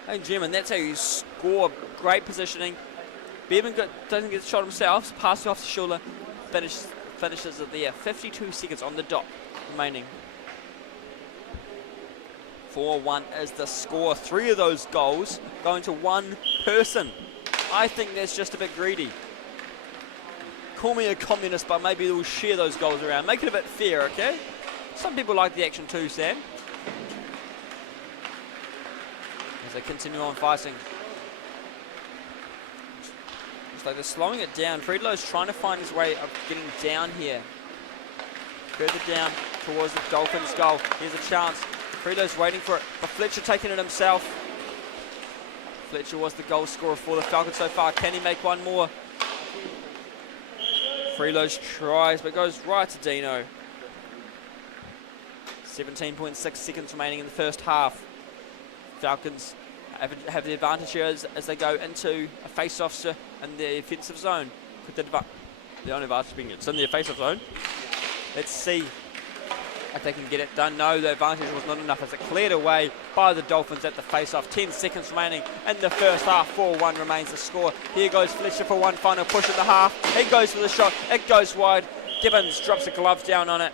Hey, Jim, and that's how you score. Great positioning. Bevan doesn't get the shot himself. Passes off to Schuler. Finishes it there. 52 seconds on the dot remaining. 4-1 is the score. 3 of those goals going to one person. I think that's just a bit greedy. Call me a communist, but maybe we'll share those goals around. Make it a bit fair, okay? Some people like the action too, Sam. As they continue on fighting. Looks like they're slowing it down. Friedlow's trying to find his way of getting down here. Further down towards the Dolphins' goal. Here's a chance. Friedlow's waiting for it, but Fletcher taking it himself. Fletcher was the goal scorer for the Falcons so far. Can he make one more? Friedlow's tries, but goes right to Dino. 17.6 seconds remaining in the first half. Falcons have the advantage here as they go into a face-off in the offensive zone. Could the only advantage being it's in the face-off zone. Let's see if they can get it done. No, the advantage was not enough as it cleared away by the Dolphins at the face-off. 10 seconds remaining in the first half. 4-1 remains the score. Here goes Fletcher for one final push at the half. It goes for the shot. It goes wide. Gibbons drops the gloves down on it.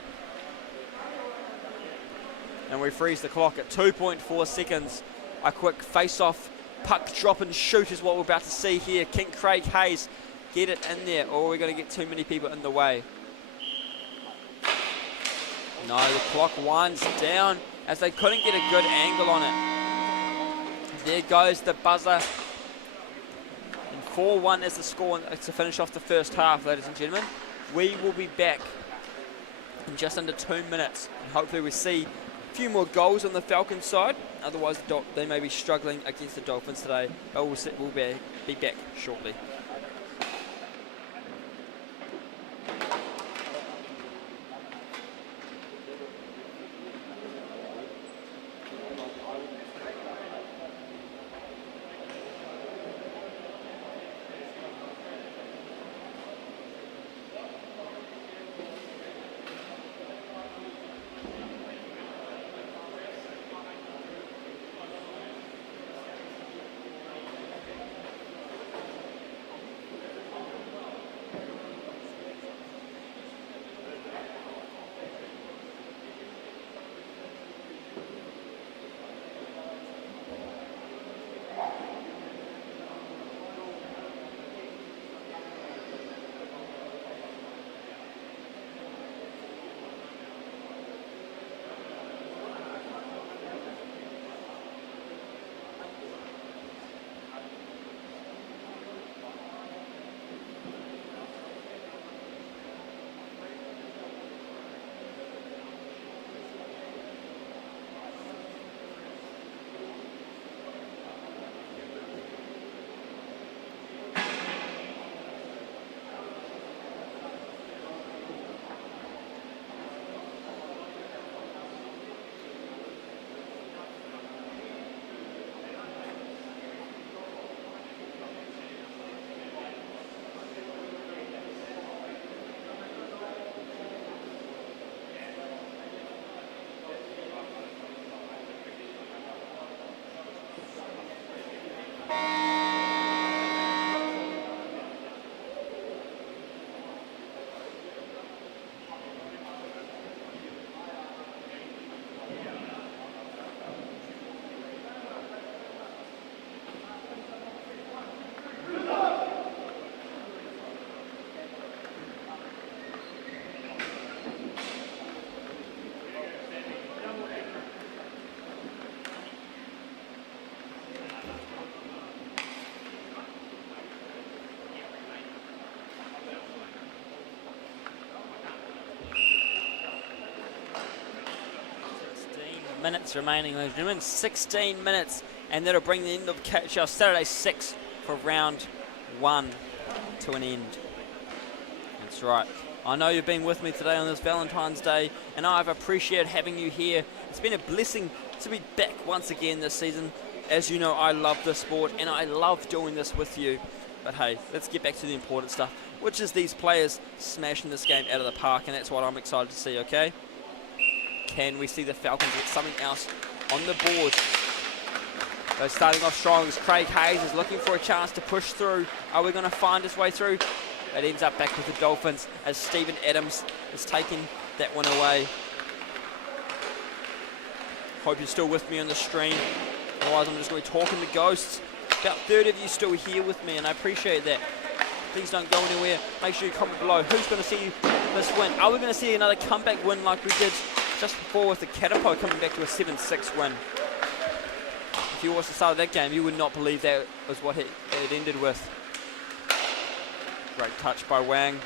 And we freeze the clock at 2.4 seconds. A quick face-off, puck drop and shoot is what we're about to see here. Craig Hayes get it in there, or we're going to get too many people in the way. No, the clock winds down as they couldn't get a good angle on it. There goes the buzzer. And 4-1 is the score to finish off the first half, ladies and gentlemen. We will be back in just under 2 minutes. And hopefully we see a few more goals on the Falcons side. Otherwise, they may be struggling against the Dolphins today. But we'll be back shortly. Minutes remaining, ladies and gentlemen. 16 minutes, and that'll bring the end of KIHL Saturday 6 for round 1 to an end. That's right. I know you've been with me today on this Valentine's Day, and I've appreciated having you here. It's been a blessing to be back once again this season. As you know, I love this sport, and I love doing this with you. But hey, let's get back to the important stuff, which is these players smashing this game out of the park, and that's what I'm excited to see, okay? Can we see the Falcons get something else on the board? They're starting off strong as Craig Hayes is looking for a chance to push through. Are we going to find his way through? It ends up back with the Dolphins as Stephen Adams is taking that one away. Hope you're still with me on the stream. Otherwise, I'm just going to be talking to ghosts. About 30 of you still here with me, and I appreciate that. Please don't go anywhere. Make sure you comment below. Who's going to see this win? Are we going to see another comeback win like we did just before with the Katipo coming back to a 7-6 win? If you watched the start of that game, you would not believe that was what it ended with. Great touch by Wang.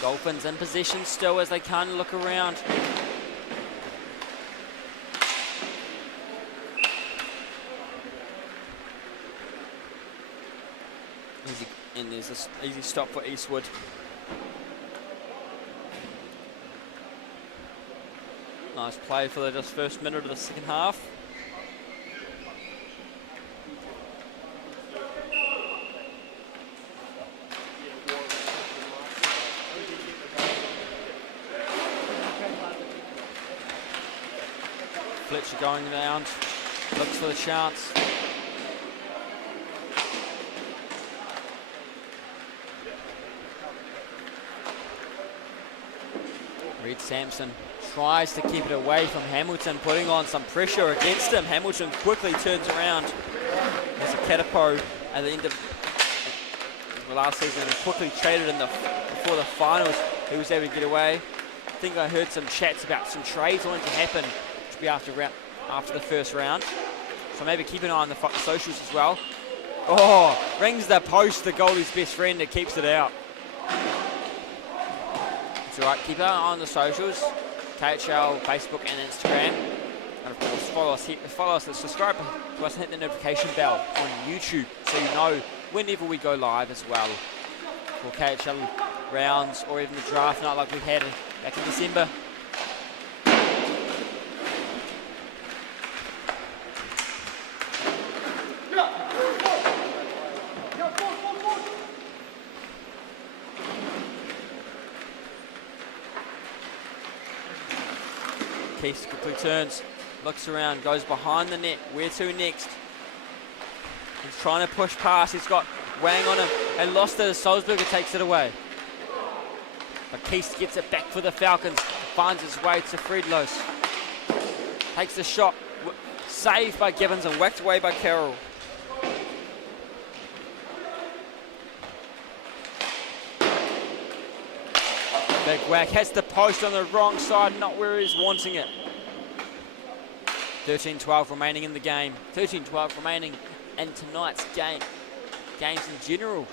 Dolphins in possession still as they kind of look around. And there's an easy stop for Eastwood. Nice play for the just first minute of the second half. Fletcher going around, looks for the chance. Reed Sampson tries to keep it away from Hamilton, putting on some pressure against him. Hamilton quickly turns around. There's a Katipo at the end of the last season and quickly traded in before the finals. He was able to get away. I think I heard some chats about some trades wanting to happen to be after the first round. So maybe keep an eye on the socials as well. Oh, rings the post, the goalie's best friend, that keeps it out. It's all right, keep an eye on the socials. KIHL, Facebook and Instagram. And of course, follow us and subscribe to us and hit the notification bell on YouTube so you know whenever we go live as well. For KIHL rounds or even the draft night like we had back in December. Keith quickly turns, looks around, goes behind the net. Where to next? He's trying to push past. He's got Wang on him and lost it as Salzburger takes it away. But Keith gets it back for the Falcons. Finds his way to Friedlos. Takes the shot. Saved by Gibbons and whacked away by Carroll. Big whack, has the post on the wrong side, not where he's wanting it. 13-12 remaining in the game. 13-12 remaining in tonight's game. Games in general.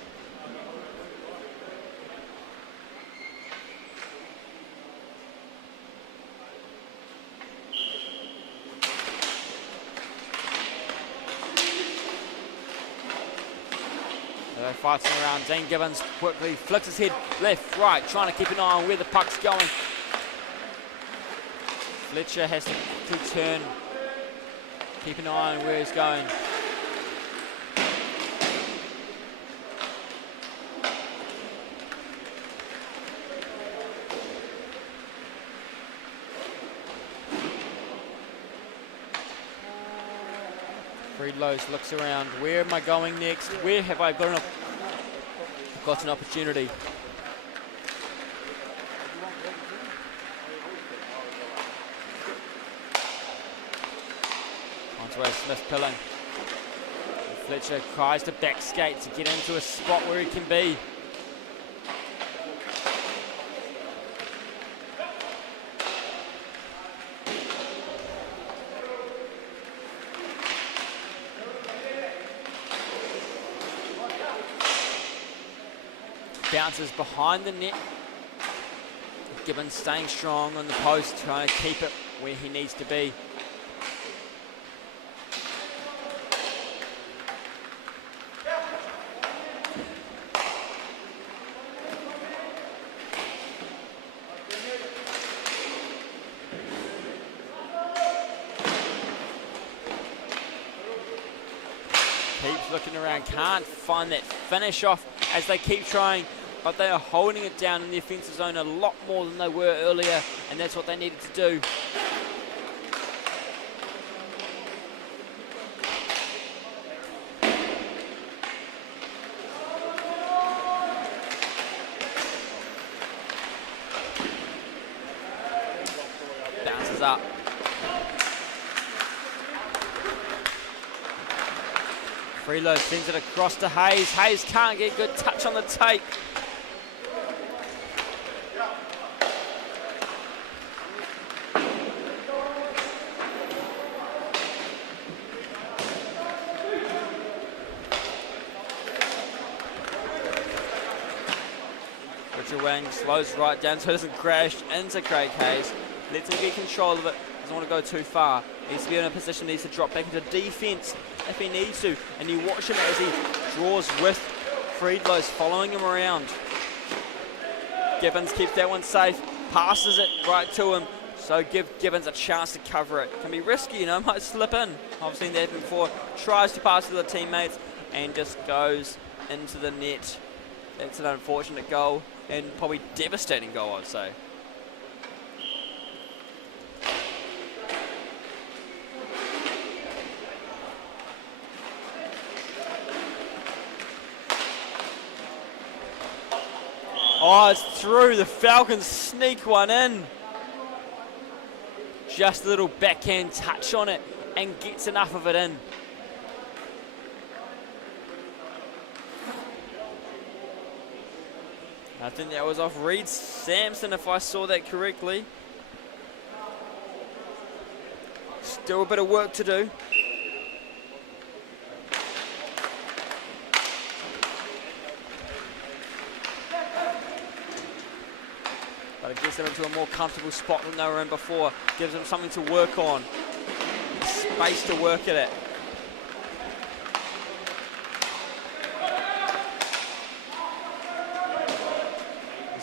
They're fighting around. Dean Gibbons quickly flicks his head left, right, trying to keep an eye on where the puck's going. Fletcher has to turn, keep an eye on where he's going. Friedlos looks around. Where am I going next? Where have I got an opportunity? Onto Smith Pilling. Fletcher tries to back skate to get into a spot where he can be. Bounces behind the net. Gibbons staying strong on the post, trying to keep it where he needs to be. Keeps looking around, can't find that finish off as they keep trying. But they are holding it down in the offensive zone a lot more than they were earlier, and that's what they needed to do. Bounces up. Freeload sends it across to Hayes. Hayes can't get good touch on the tape. Wang slows right down so he doesn't crash into Craig Hayes. Lets him get control of it. Doesn't want to go too far. Needs to be in a position, needs to drop back into defense if he needs to. And you watch him as he draws with Friedlos following him around. Gibbons keeps that one safe, passes it right to him. So give Gibbons a chance to cover it. Can be risky, you know, might slip in. I've seen that before. Tries to pass to the teammates and just goes into the net. It's an unfortunate goal and probably devastating goal, I'd say. Oh, it's through. The Falcons sneak one in. Just a little backhand touch on it and gets enough of it in. I think that was off Reed Sampson, if I saw that correctly. Still a bit of work to do. But it gets them into a more comfortable spot than they were in before. Gives them something to work on. Space to work at it.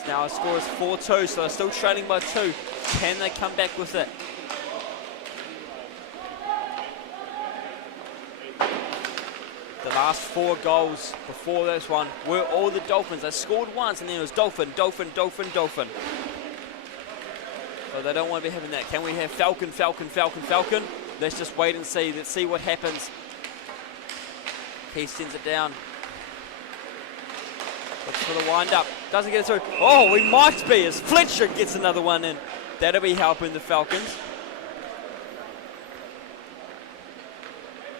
Now our score is 4-2, so they're still trailing by 2. Can they come back with it? The last 4 goals before this one were all the Dolphins. They scored once and then it was Dolphin, Dolphin, Dolphin, Dolphin. So they don't want to be having that. Can we have Falcon, Falcon, Falcon, Falcon? Let's just wait and see. Let's see what happens. He sends it down. Looks for the wind-up. Doesn't get it through. Oh, we might be as Fletcher gets another one in. That'll be helping the Falcons.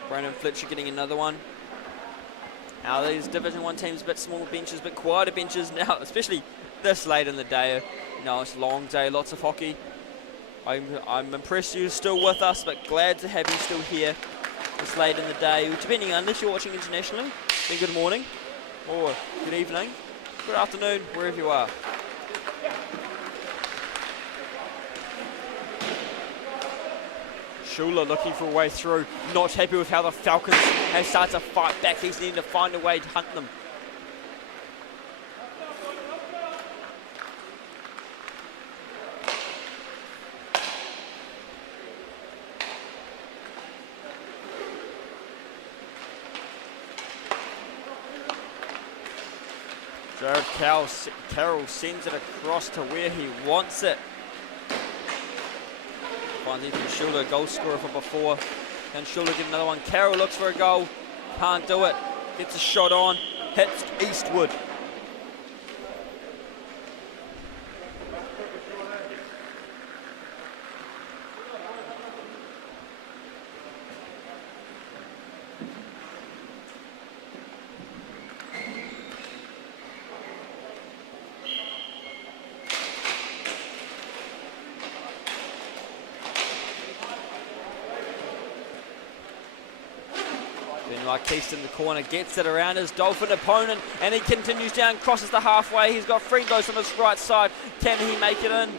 Brandon Fletcher getting another one. Now these Division 1 teams, a bit smaller benches, a bit quieter benches now, especially this late in the day. No, it's a long day, lots of hockey. I'm impressed you're still with us, but glad to have you still here this late in the day. Depending on, unless you're watching internationally, then good morning, or good evening, good afternoon, wherever you are. Schuler looking for a way through, not happy with how the Falcons have started to fight back. He's needing to find a way to hunt them. Jared Carroll sends it across to where he wants it. Finds Ethan Schuler, goal scorer from before. Can Schuler get another one? Carroll looks for a goal. Can't do it. Gets a shot on. Hits Eastwood. Keist in the corner, gets it around his Dolphin opponent, and he continues down, crosses the halfway. He's got free goals from his right side. Can he make it in?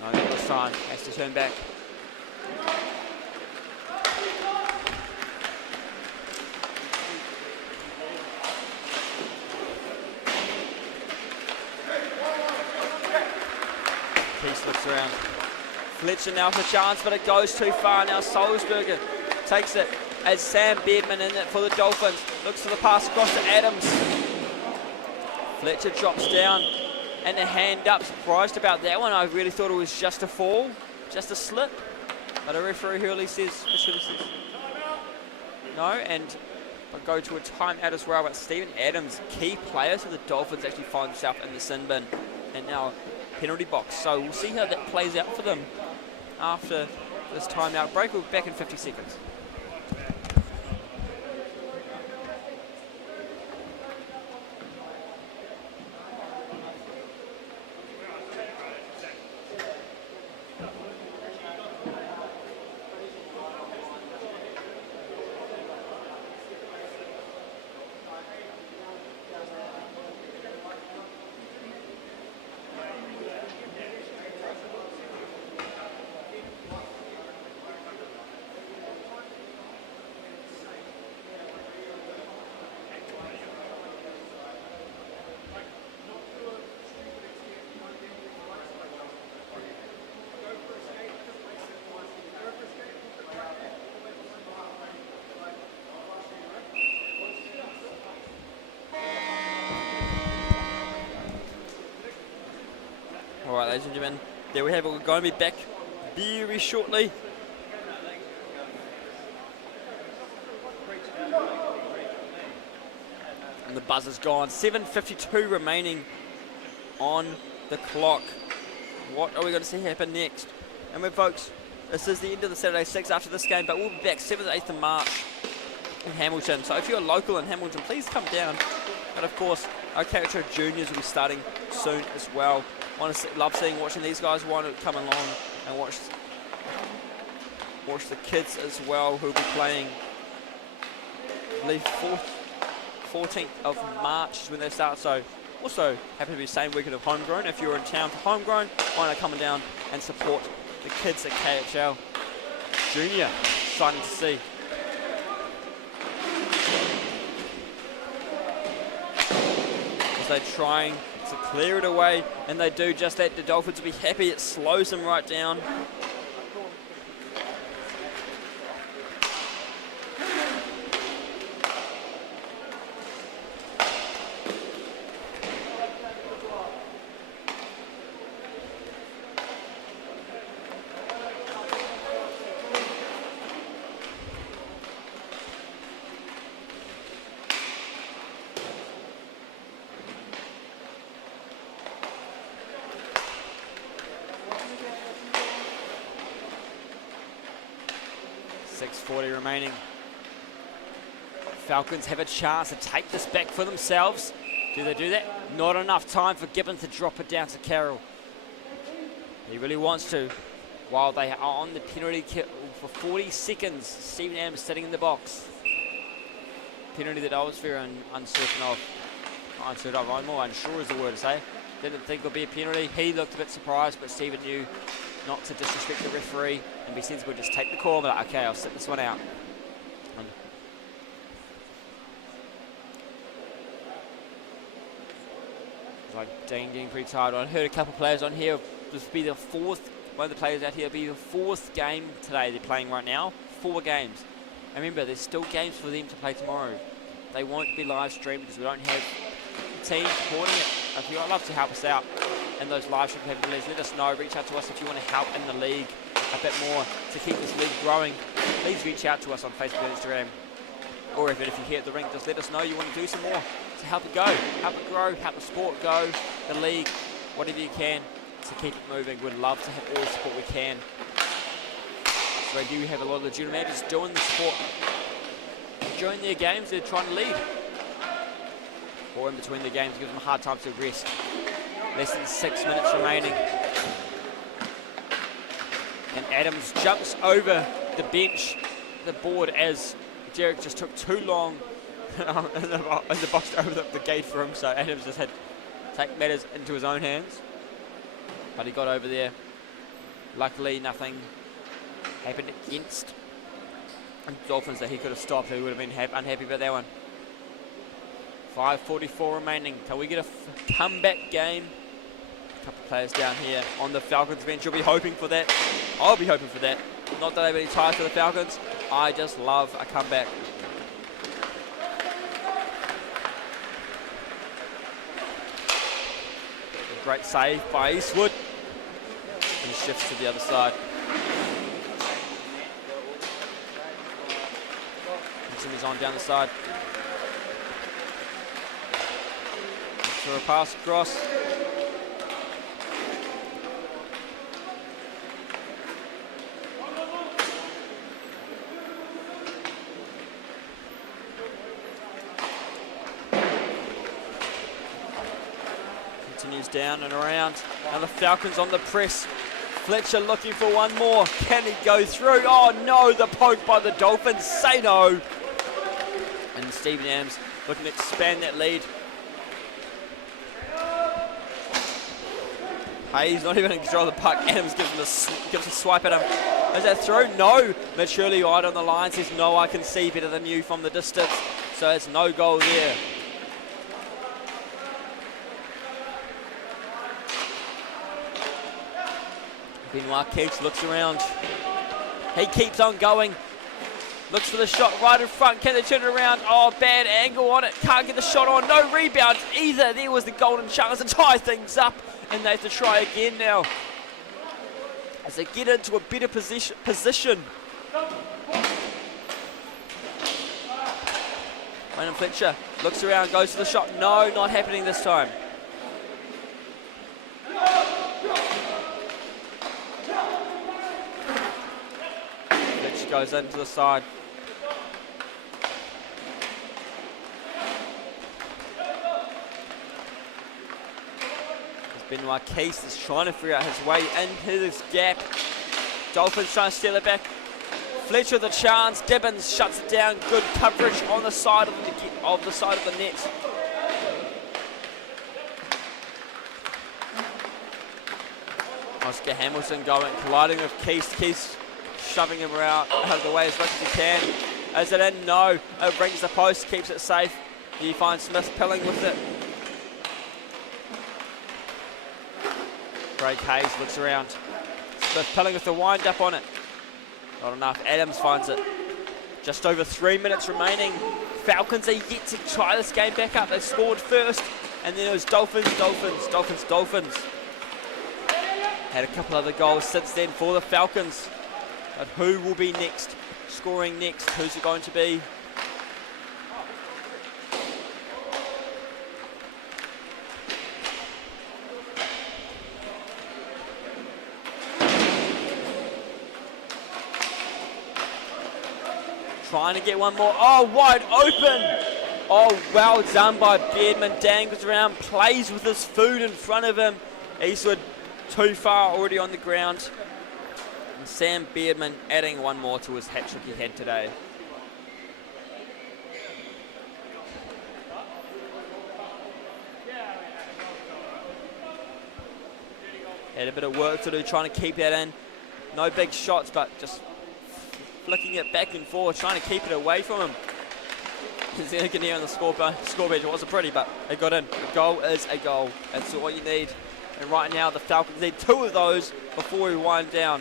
No, not this time. Has to turn back. Keist looks around. Fletcher now for a chance, but it goes too far. Now Solsberger takes it as Sam Bedman in it for the Dolphins. Looks for the pass across to Adams. Fletcher drops down and a hand up. Surprised about that one. I really thought it was just a fall, just a slip. But a referee Hurley says no, and I'll go to a timeout as well. But Stephen Adams, key player to the Dolphins, actually finds himself in the sin bin and now penalty box. So we'll see how that plays out for them after this timeout break. We'll be back in 50 seconds. ladies and gentlemen, there we have it. We're going to be back very shortly. And the buzzer's gone. 7:52 remaining on the clock. What are we going to see happen next? And folks, this is the end of the Saturday 6 after this game, but we'll be back 7th, 8th of March in Hamilton. So if you're local in Hamilton, please come down. But of course, our KIHL juniors will be starting soon as well. Watching these guys want to come along and watch the kids as well who'll be playing. I believe 14th of March is when they start. So also happy to be the same weekend of homegrown. If you're in town for homegrown, why not come down and support the kids at KIHL Junior. Exciting to see. As they're trying to clear it away, and they do just that. The Dolphins will be happy. It slows them right down. Remaining. Falcons have a chance to take this back for themselves. Do they do that? Not enough time for Gibbons to drop it down to Carroll. He really wants to. While they are on the penalty kick for 40 seconds, Stephen Adams sitting in the box. Penalty that I was very uncertain of. I'm more unsure is the word to say. Didn't think it would be a penalty. He looked a bit surprised, but Stephen knew not to disrespect the referee and be sensible, just take the call and be like, okay, I'll sit this one out. It's like Dean getting pretty tired. I heard a couple of players on here. This will be the fourth, one of the players out here will be the fourth game today they're playing right now. 4 games. And remember, there's still games for them to play tomorrow. They won't be live streamed because we don't have a team supporting it. If you'd love to help us out in those live stream capabilities, let us know. Reach out to us if you want to help in the league a bit more to keep this league growing. Please reach out to us on Facebook and Instagram. Or if you're here at the rink, just let us know you want to do some more to help it go, help it grow, help the sport go, the league, whatever you can to keep it moving. We'd love to have all the support we can. So we do have a lot of the junior managers doing the sport. During their games, they're trying to lead. Or in between the games, give them a hard time to rest. Less than 6 minutes remaining. And Adams jumps over the bench, the board, as Derek just took too long in the box to open up the gate for him. So Adams just had to take matters into his own hands. But he got over there. Luckily, nothing happened against Dolphins that he could have stopped. He would have been unhappy about that one. 5:44 remaining. Can we get a comeback game? A couple of players down here on the Falcons bench. You'll be hoping for that. I'll be hoping for that. Not that I have any ties to the Falcons. I just love a comeback. A great save by Eastwood. And he shifts to the other side. Continues on down the side. For a pass across. Continues down and around. Now the Falcons on the press. Fletcher looking for one more. Can he go through? Oh no, the poke by the Dolphins. Say no. And Stephen Adams looking to expand that lead. He's not even in control of the puck. Adams gives a swipe at him. Is that through? No. Maturely wide on the line. Says, no, I can see better than you from the distance. So it's no goal there. Benoit Keats looks around. He keeps on going. Looks for the shot right in front. Can they turn it around? Oh, bad angle on it. Can't get the shot on. No rebound either. There was the golden chance to tie things up. And they have to try again now, as they get into a better position. Wayne Fletcher looks around, goes for the shot. No, not happening this time. Fletcher goes into the side. Benoit Case is trying to figure out his way into this gap. Dolphins trying to steal it back. Fletcher the chance. Gibbons shuts it down. Good coverage on the side of the net. Oscar Hamilton going, colliding with Keith. Keith shoving him out of the way as much as he can. Is it in? No. It rings the post, keeps it safe. You find Smith pilling with it. Craig Hayes looks around. Smith pilling with the wind up on it. Not enough. Adams finds it. Just over 3 minutes remaining. Falcons are yet to try this game back up. They scored first, and then it was Dolphins. Had a couple other goals since then for the Falcons. But who will be next? Scoring next. Who's it going to be? Trying to get one more. Oh, wide open. Oh, well done by Beardman. Dangles around, plays with his food in front of him. Eastwood too far, already on the ground. And Sam Beardman adding one more to his hat-trick he had today. Had a bit of work to do trying to keep that in. No big shots, but just flicking it back and forth, trying to keep it away from him. Because you can hear on the scoreboard, it wasn't pretty, but it got in. A goal is a goal. That's all you need. And right now, the Falcons need 2 of those before we wind down.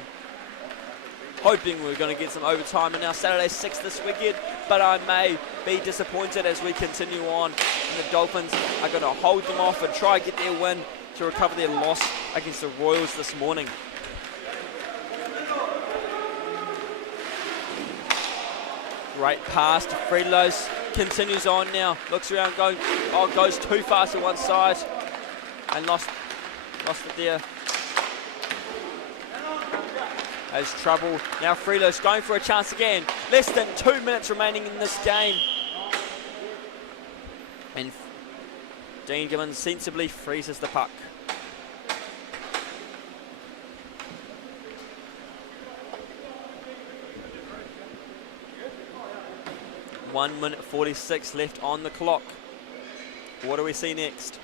Hoping we're going to get some overtime in our Saturday 6 this weekend, but I may be disappointed as we continue on. And the Dolphins are going to hold them off and try to get their win to recover their loss against the Royals this morning. Great pass to Friedlos. Continues on now. Looks around, goes too fast to one side. And lost it there. Has trouble. Now Friedlos going for a chance again. Less than 2 minutes remaining in this game. And Dean Gibbons sensibly freezes the puck. 1 minute 46 left on the clock. What do we see next?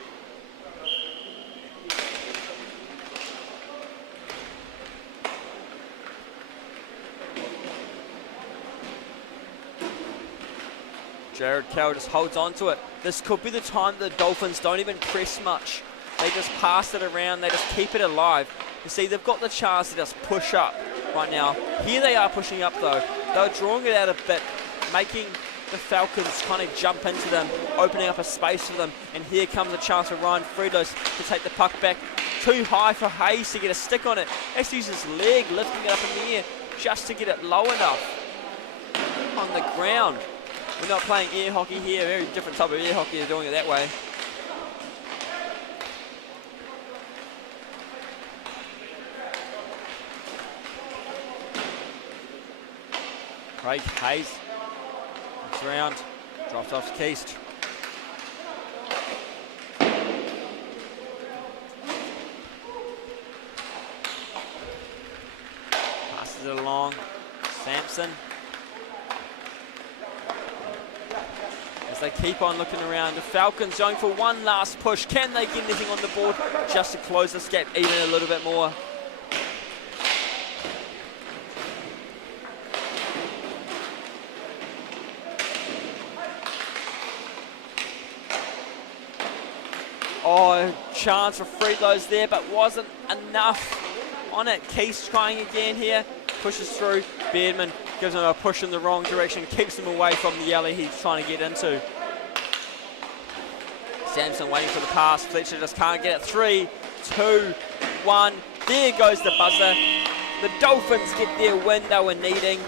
Jared Carroll just holds on to it. This could be the time the Dolphins don't even press much. They just pass it around, they just keep it alive. You see, they've got the chance to just push up right now. Here they are pushing up though. They're drawing it out a bit, making the Falcons kind of jump into them, opening up a space for them. And here comes a chance for Ryan Friedlos to take the puck back. Too high for Hayes to get a stick on it. Has to use his leg, lifting it up in the air just to get it low enough on the ground. We're not playing air hockey here, very different type of air hockey, they're doing it that way. Craig Hayes looks around, drops off to Keast. Passes it along, Sampson. As they keep on looking around, the Falcons going for one last push. Can they get anything on the board just to close this gap even a little bit more? Oh, chance for Friedlos there, but wasn't enough on it. Keith's trying again here, pushes through. Beardman gives him a push in the wrong direction, keeps him away from the alley he's trying to get into. Samson waiting for the pass. Fletcher just can't get it. 3, 2, 1. There goes the buzzer. The Dolphins get their win they were needing.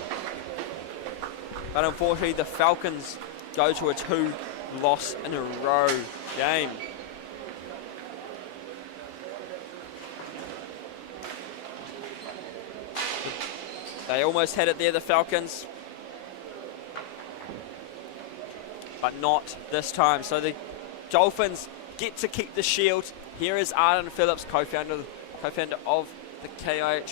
But unfortunately, the Falcons go to a 2-loss in a row game. They almost had it there, the Falcons. But not this time. So the Dolphins get to keep the shield. Here is Arden Phillips, co-founder of the KIHL